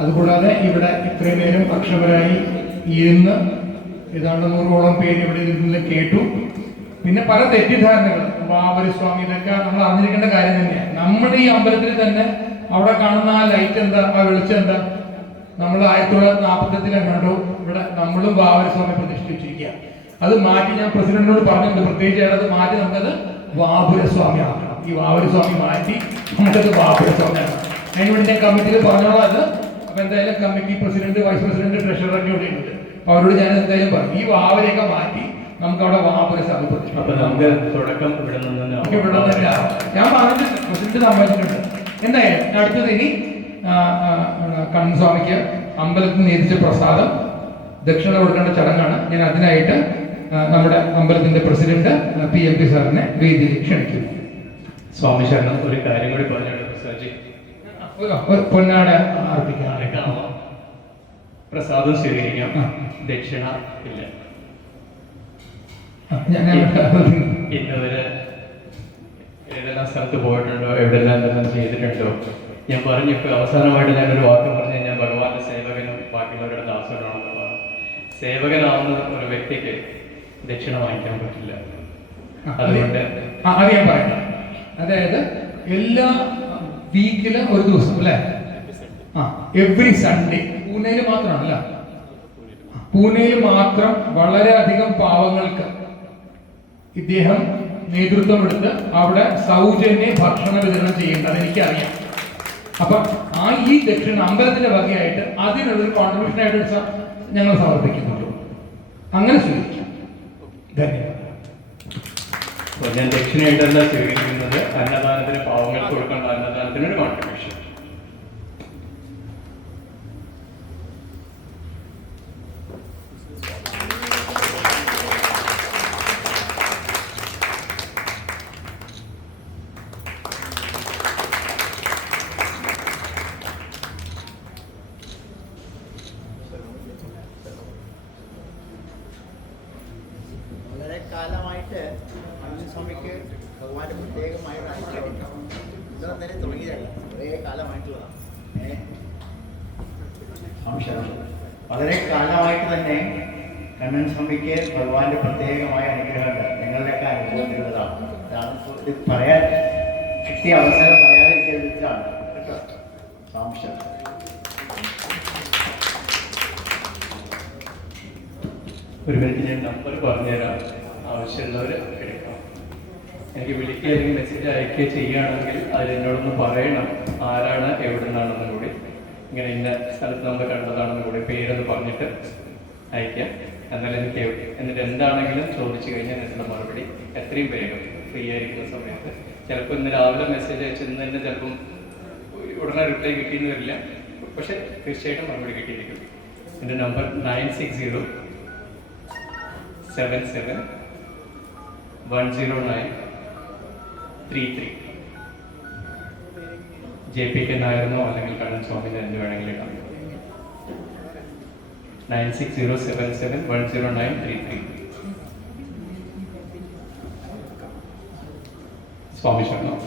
അതുകൂടാതെ ഇവിടെ ഇത്രയും നേരം അക്ഷമരായി ഇരുന്ന് ഏതാണ്ട് 100ഓളം പേര് ഇവിടെ ഇരുന്ന് കേട്ടു. പിന്നെ പല തെറ്റിദ്ധാരണകൾ, ബാബരി സ്വാമി, ഇതൊക്കെ നമ്മൾ അറിഞ്ഞിരിക്കേണ്ട കാര്യം തന്നെയാണ്. നമ്മുടെ ഈ അമ്പലത്തിൽ തന്നെ അവിടെ കാണുന്ന ആ ലൈറ്റ് എന്താ, ആ വെളിച്ചം എന്താ, നമ്മൾ 1948 കണ്ടു ഇവിടെ നമ്മളും ബാബരി സ്വാമി പ്രതിഷ്ഠിച്ചിരിക്കുക. അത് മാറ്റി ഞാൻ പ്രസിഡന്റിനോട് പറഞ്ഞിട്ടുണ്ട്, പ്രത്യേകിച്ച് അത് മാറ്റി നമുക്കത് ബാബുര സ്വാമി ആക്കണം. ഈ ബാബുര സ്വാമി മാറ്റി നമുക്കത് ബാബുര സ്വാമി ആക്കണം. അതിനുവേണ്ടി ഞാൻ കമ്മിറ്റിയിൽ പറഞ്ഞോളാം അത്. അപ്പൊ എന്തായാലും കമ്മിറ്റി പ്രസിഡന്റ്, വൈസ് പ്രസിഡന്റ്, ട്രഷററൊക്കെ ഇവിടെ ഉണ്ട്. അപ്പൊ അവരോട് ഞാൻ എന്തായാലും പറഞ്ഞു ഈ ബാബുരയൊക്കെ മാറ്റി നമുക്ക് അവിടെ ബാബുര സ്വാമി പ്രതിഷ്ഠിക്കാം. ഞാൻ പറഞ്ഞിട്ടുണ്ട്, പ്രസിഡന്റ് സമ്മതിച്ചിട്ടുണ്ട്. എന്തായാലും അടുത്തത് ഇനി കണ്ണൻ സ്വാമിക്ക് അമ്പലത്തിൽ നേതിച്ച പ്രസാദം ദക്ഷിണ കൊടുക്കേണ്ട ചടങ്ങാണ്. ഞാൻ അതിനായിട്ട് നമ്മുടെ അമ്പലത്തിന്റെ പ്രസിഡന്റ് PMP സാറിനെ വേദിയിൽ ക്ഷണിക്കുന്നു. സ്വാമി ശരണം. ഒരു കാര്യം കൂടി പറഞ്ഞോളൂ സാജി. പൊന്നാട അർപ്പിക്കാം. പ്രസാദം സ്വീകരിക്കാം, ദക്ഷിണ ഇല്ല. ഇന്നുവരെ ഏതെല്ലാം സ്ഥലത്ത് പോയിട്ടുണ്ടോ, എവിടെല്ലാം എന്തെല്ലാം ചെയ്തിട്ടുണ്ടോ? ഞാൻ പറഞ്ഞു, ഇപ്പൊ അവസാനമായിട്ട് ഞാനൊരു വാക്ക് പറഞ്ഞു, ഞാൻ ഭഗവാന്റെ സേവകനും ബാക്കിയുള്ളവരുടെ ദാസനാണെന്ന് പറഞ്ഞു. സേവകനാവുന്ന ഒരു വ്യക്തിക്ക് ദക്ഷിണ വാങ്ങിക്കാൻ പറ്റില്ല. അതുകൊണ്ട് അത് ഞാൻ പറയാം. അതായത് എല്ലാ വീക്കിലും ഒരു ദിവസം അല്ലെ, എവറി സൺഡേ പൂനെയിൽ മാത്രമാണല്ല, പൂനെയിൽ മാത്രം വളരെയധികം പാവങ്ങൾക്ക് ഇദ്ദേഹം നേതൃത്വം എടുത്ത് അവിടെ സൗജന്യ ഭക്ഷണ വിതരണം ചെയ്യുന്നത് എനിക്കറിയാം. അപ്പൊ ഈ ദക്ഷിണ അമ്പലത്തിന്റെ വകയായിട്ട് അതിനുള്ളൊരു കോൺട്രിബ്യൂഷൻ ആയിട്ട് ഞങ്ങൾ സമർപ്പിക്കുന്നുള്ളൂ. അങ്ങനെ സ്വീകരിക്കാം. ധന്യവാദം. ഞാൻ ദക്ഷിണയായിട്ടല്ല സ്വീകരിക്കുന്നത്, അന്നദാനത്തിന് പാവങ്ങൾക്ക് കൊടുക്കേണ്ട അന്നദാനത്തിനൊരു കോൺട്രിബ്യൂഷൻ. കാലമായിട്ട് സ്വാമിക്ക് ഭഗവാന്റെ പ്രത്യേകമായ ഇതൊന്നും തന്നെ തുടങ്ങിയതല്ല, കുറേ കാലമായിട്ടുള്ളതാണ്. വളരെ കാലമായിട്ട് തന്നെ കണ്ണൻ സ്വാമിക്ക് ഭഗവാന്റെ പ്രത്യേകമായ അനുഗ്രഹങ്ങൾ നിങ്ങളുടെയൊക്കെ അനുഭവത്തിലുള്ളതാണ്. അതാണ് ഇത് പറയാൻ കിട്ടിയ അവസരം പറയാതിരിക്കുന്നതാണ് കേട്ടോ. സാംശം ഒരു മിനിറ്റ് ഞാൻ നമ്പർ പറഞ്ഞുതരാം, ആവശ്യമുള്ളവർ എടുക്കാം. എനിക്ക് വിളിക്കുക അല്ലെങ്കിൽ മെസ്സേജ് അയക്കുകയോ ചെയ്യുകയാണെങ്കിൽ അതിൽ എന്നോടൊന്ന് പറയണം ആരാണ് എവിടെ നിന്നാണെന്നും കൂടി. ഇങ്ങനെ ഇന്ന സ്ഥലത്ത് നമ്മൾ കണ്ടതാണെന്നും കൂടി പേരൊന്ന് പറഞ്ഞിട്ട് അയക്കാം. എന്നാലും എന്നിട്ട് എന്താണെങ്കിലും ചോദിച്ചു കഴിഞ്ഞാൽ എന്നുള്ള മറുപടി എത്രയും വേഗം ഫ്രീ ആയിരിക്കുന്ന സമയത്ത്. ചിലപ്പോൾ ഇന്ന് രാവിലെ മെസ്സേജ് അയച്ച് ഇന്ന് തന്നെ ചിലപ്പം ഉടനെ റിപ്ലൈ കിട്ടിയെന്ന് വരില്ല, പക്ഷെ തീർച്ചയായിട്ടും മറുപടി കിട്ടിയിരിക്കും. എൻ്റെ നമ്പർ 9607710933. JPK നായർന്നോ അല്ലെങ്കിൽ കണ്ണൻ സ്വാമിനെ എന്ത് വേണമെങ്കിലും ഇടാം. 9607710933. സ്വാമി ശരണം.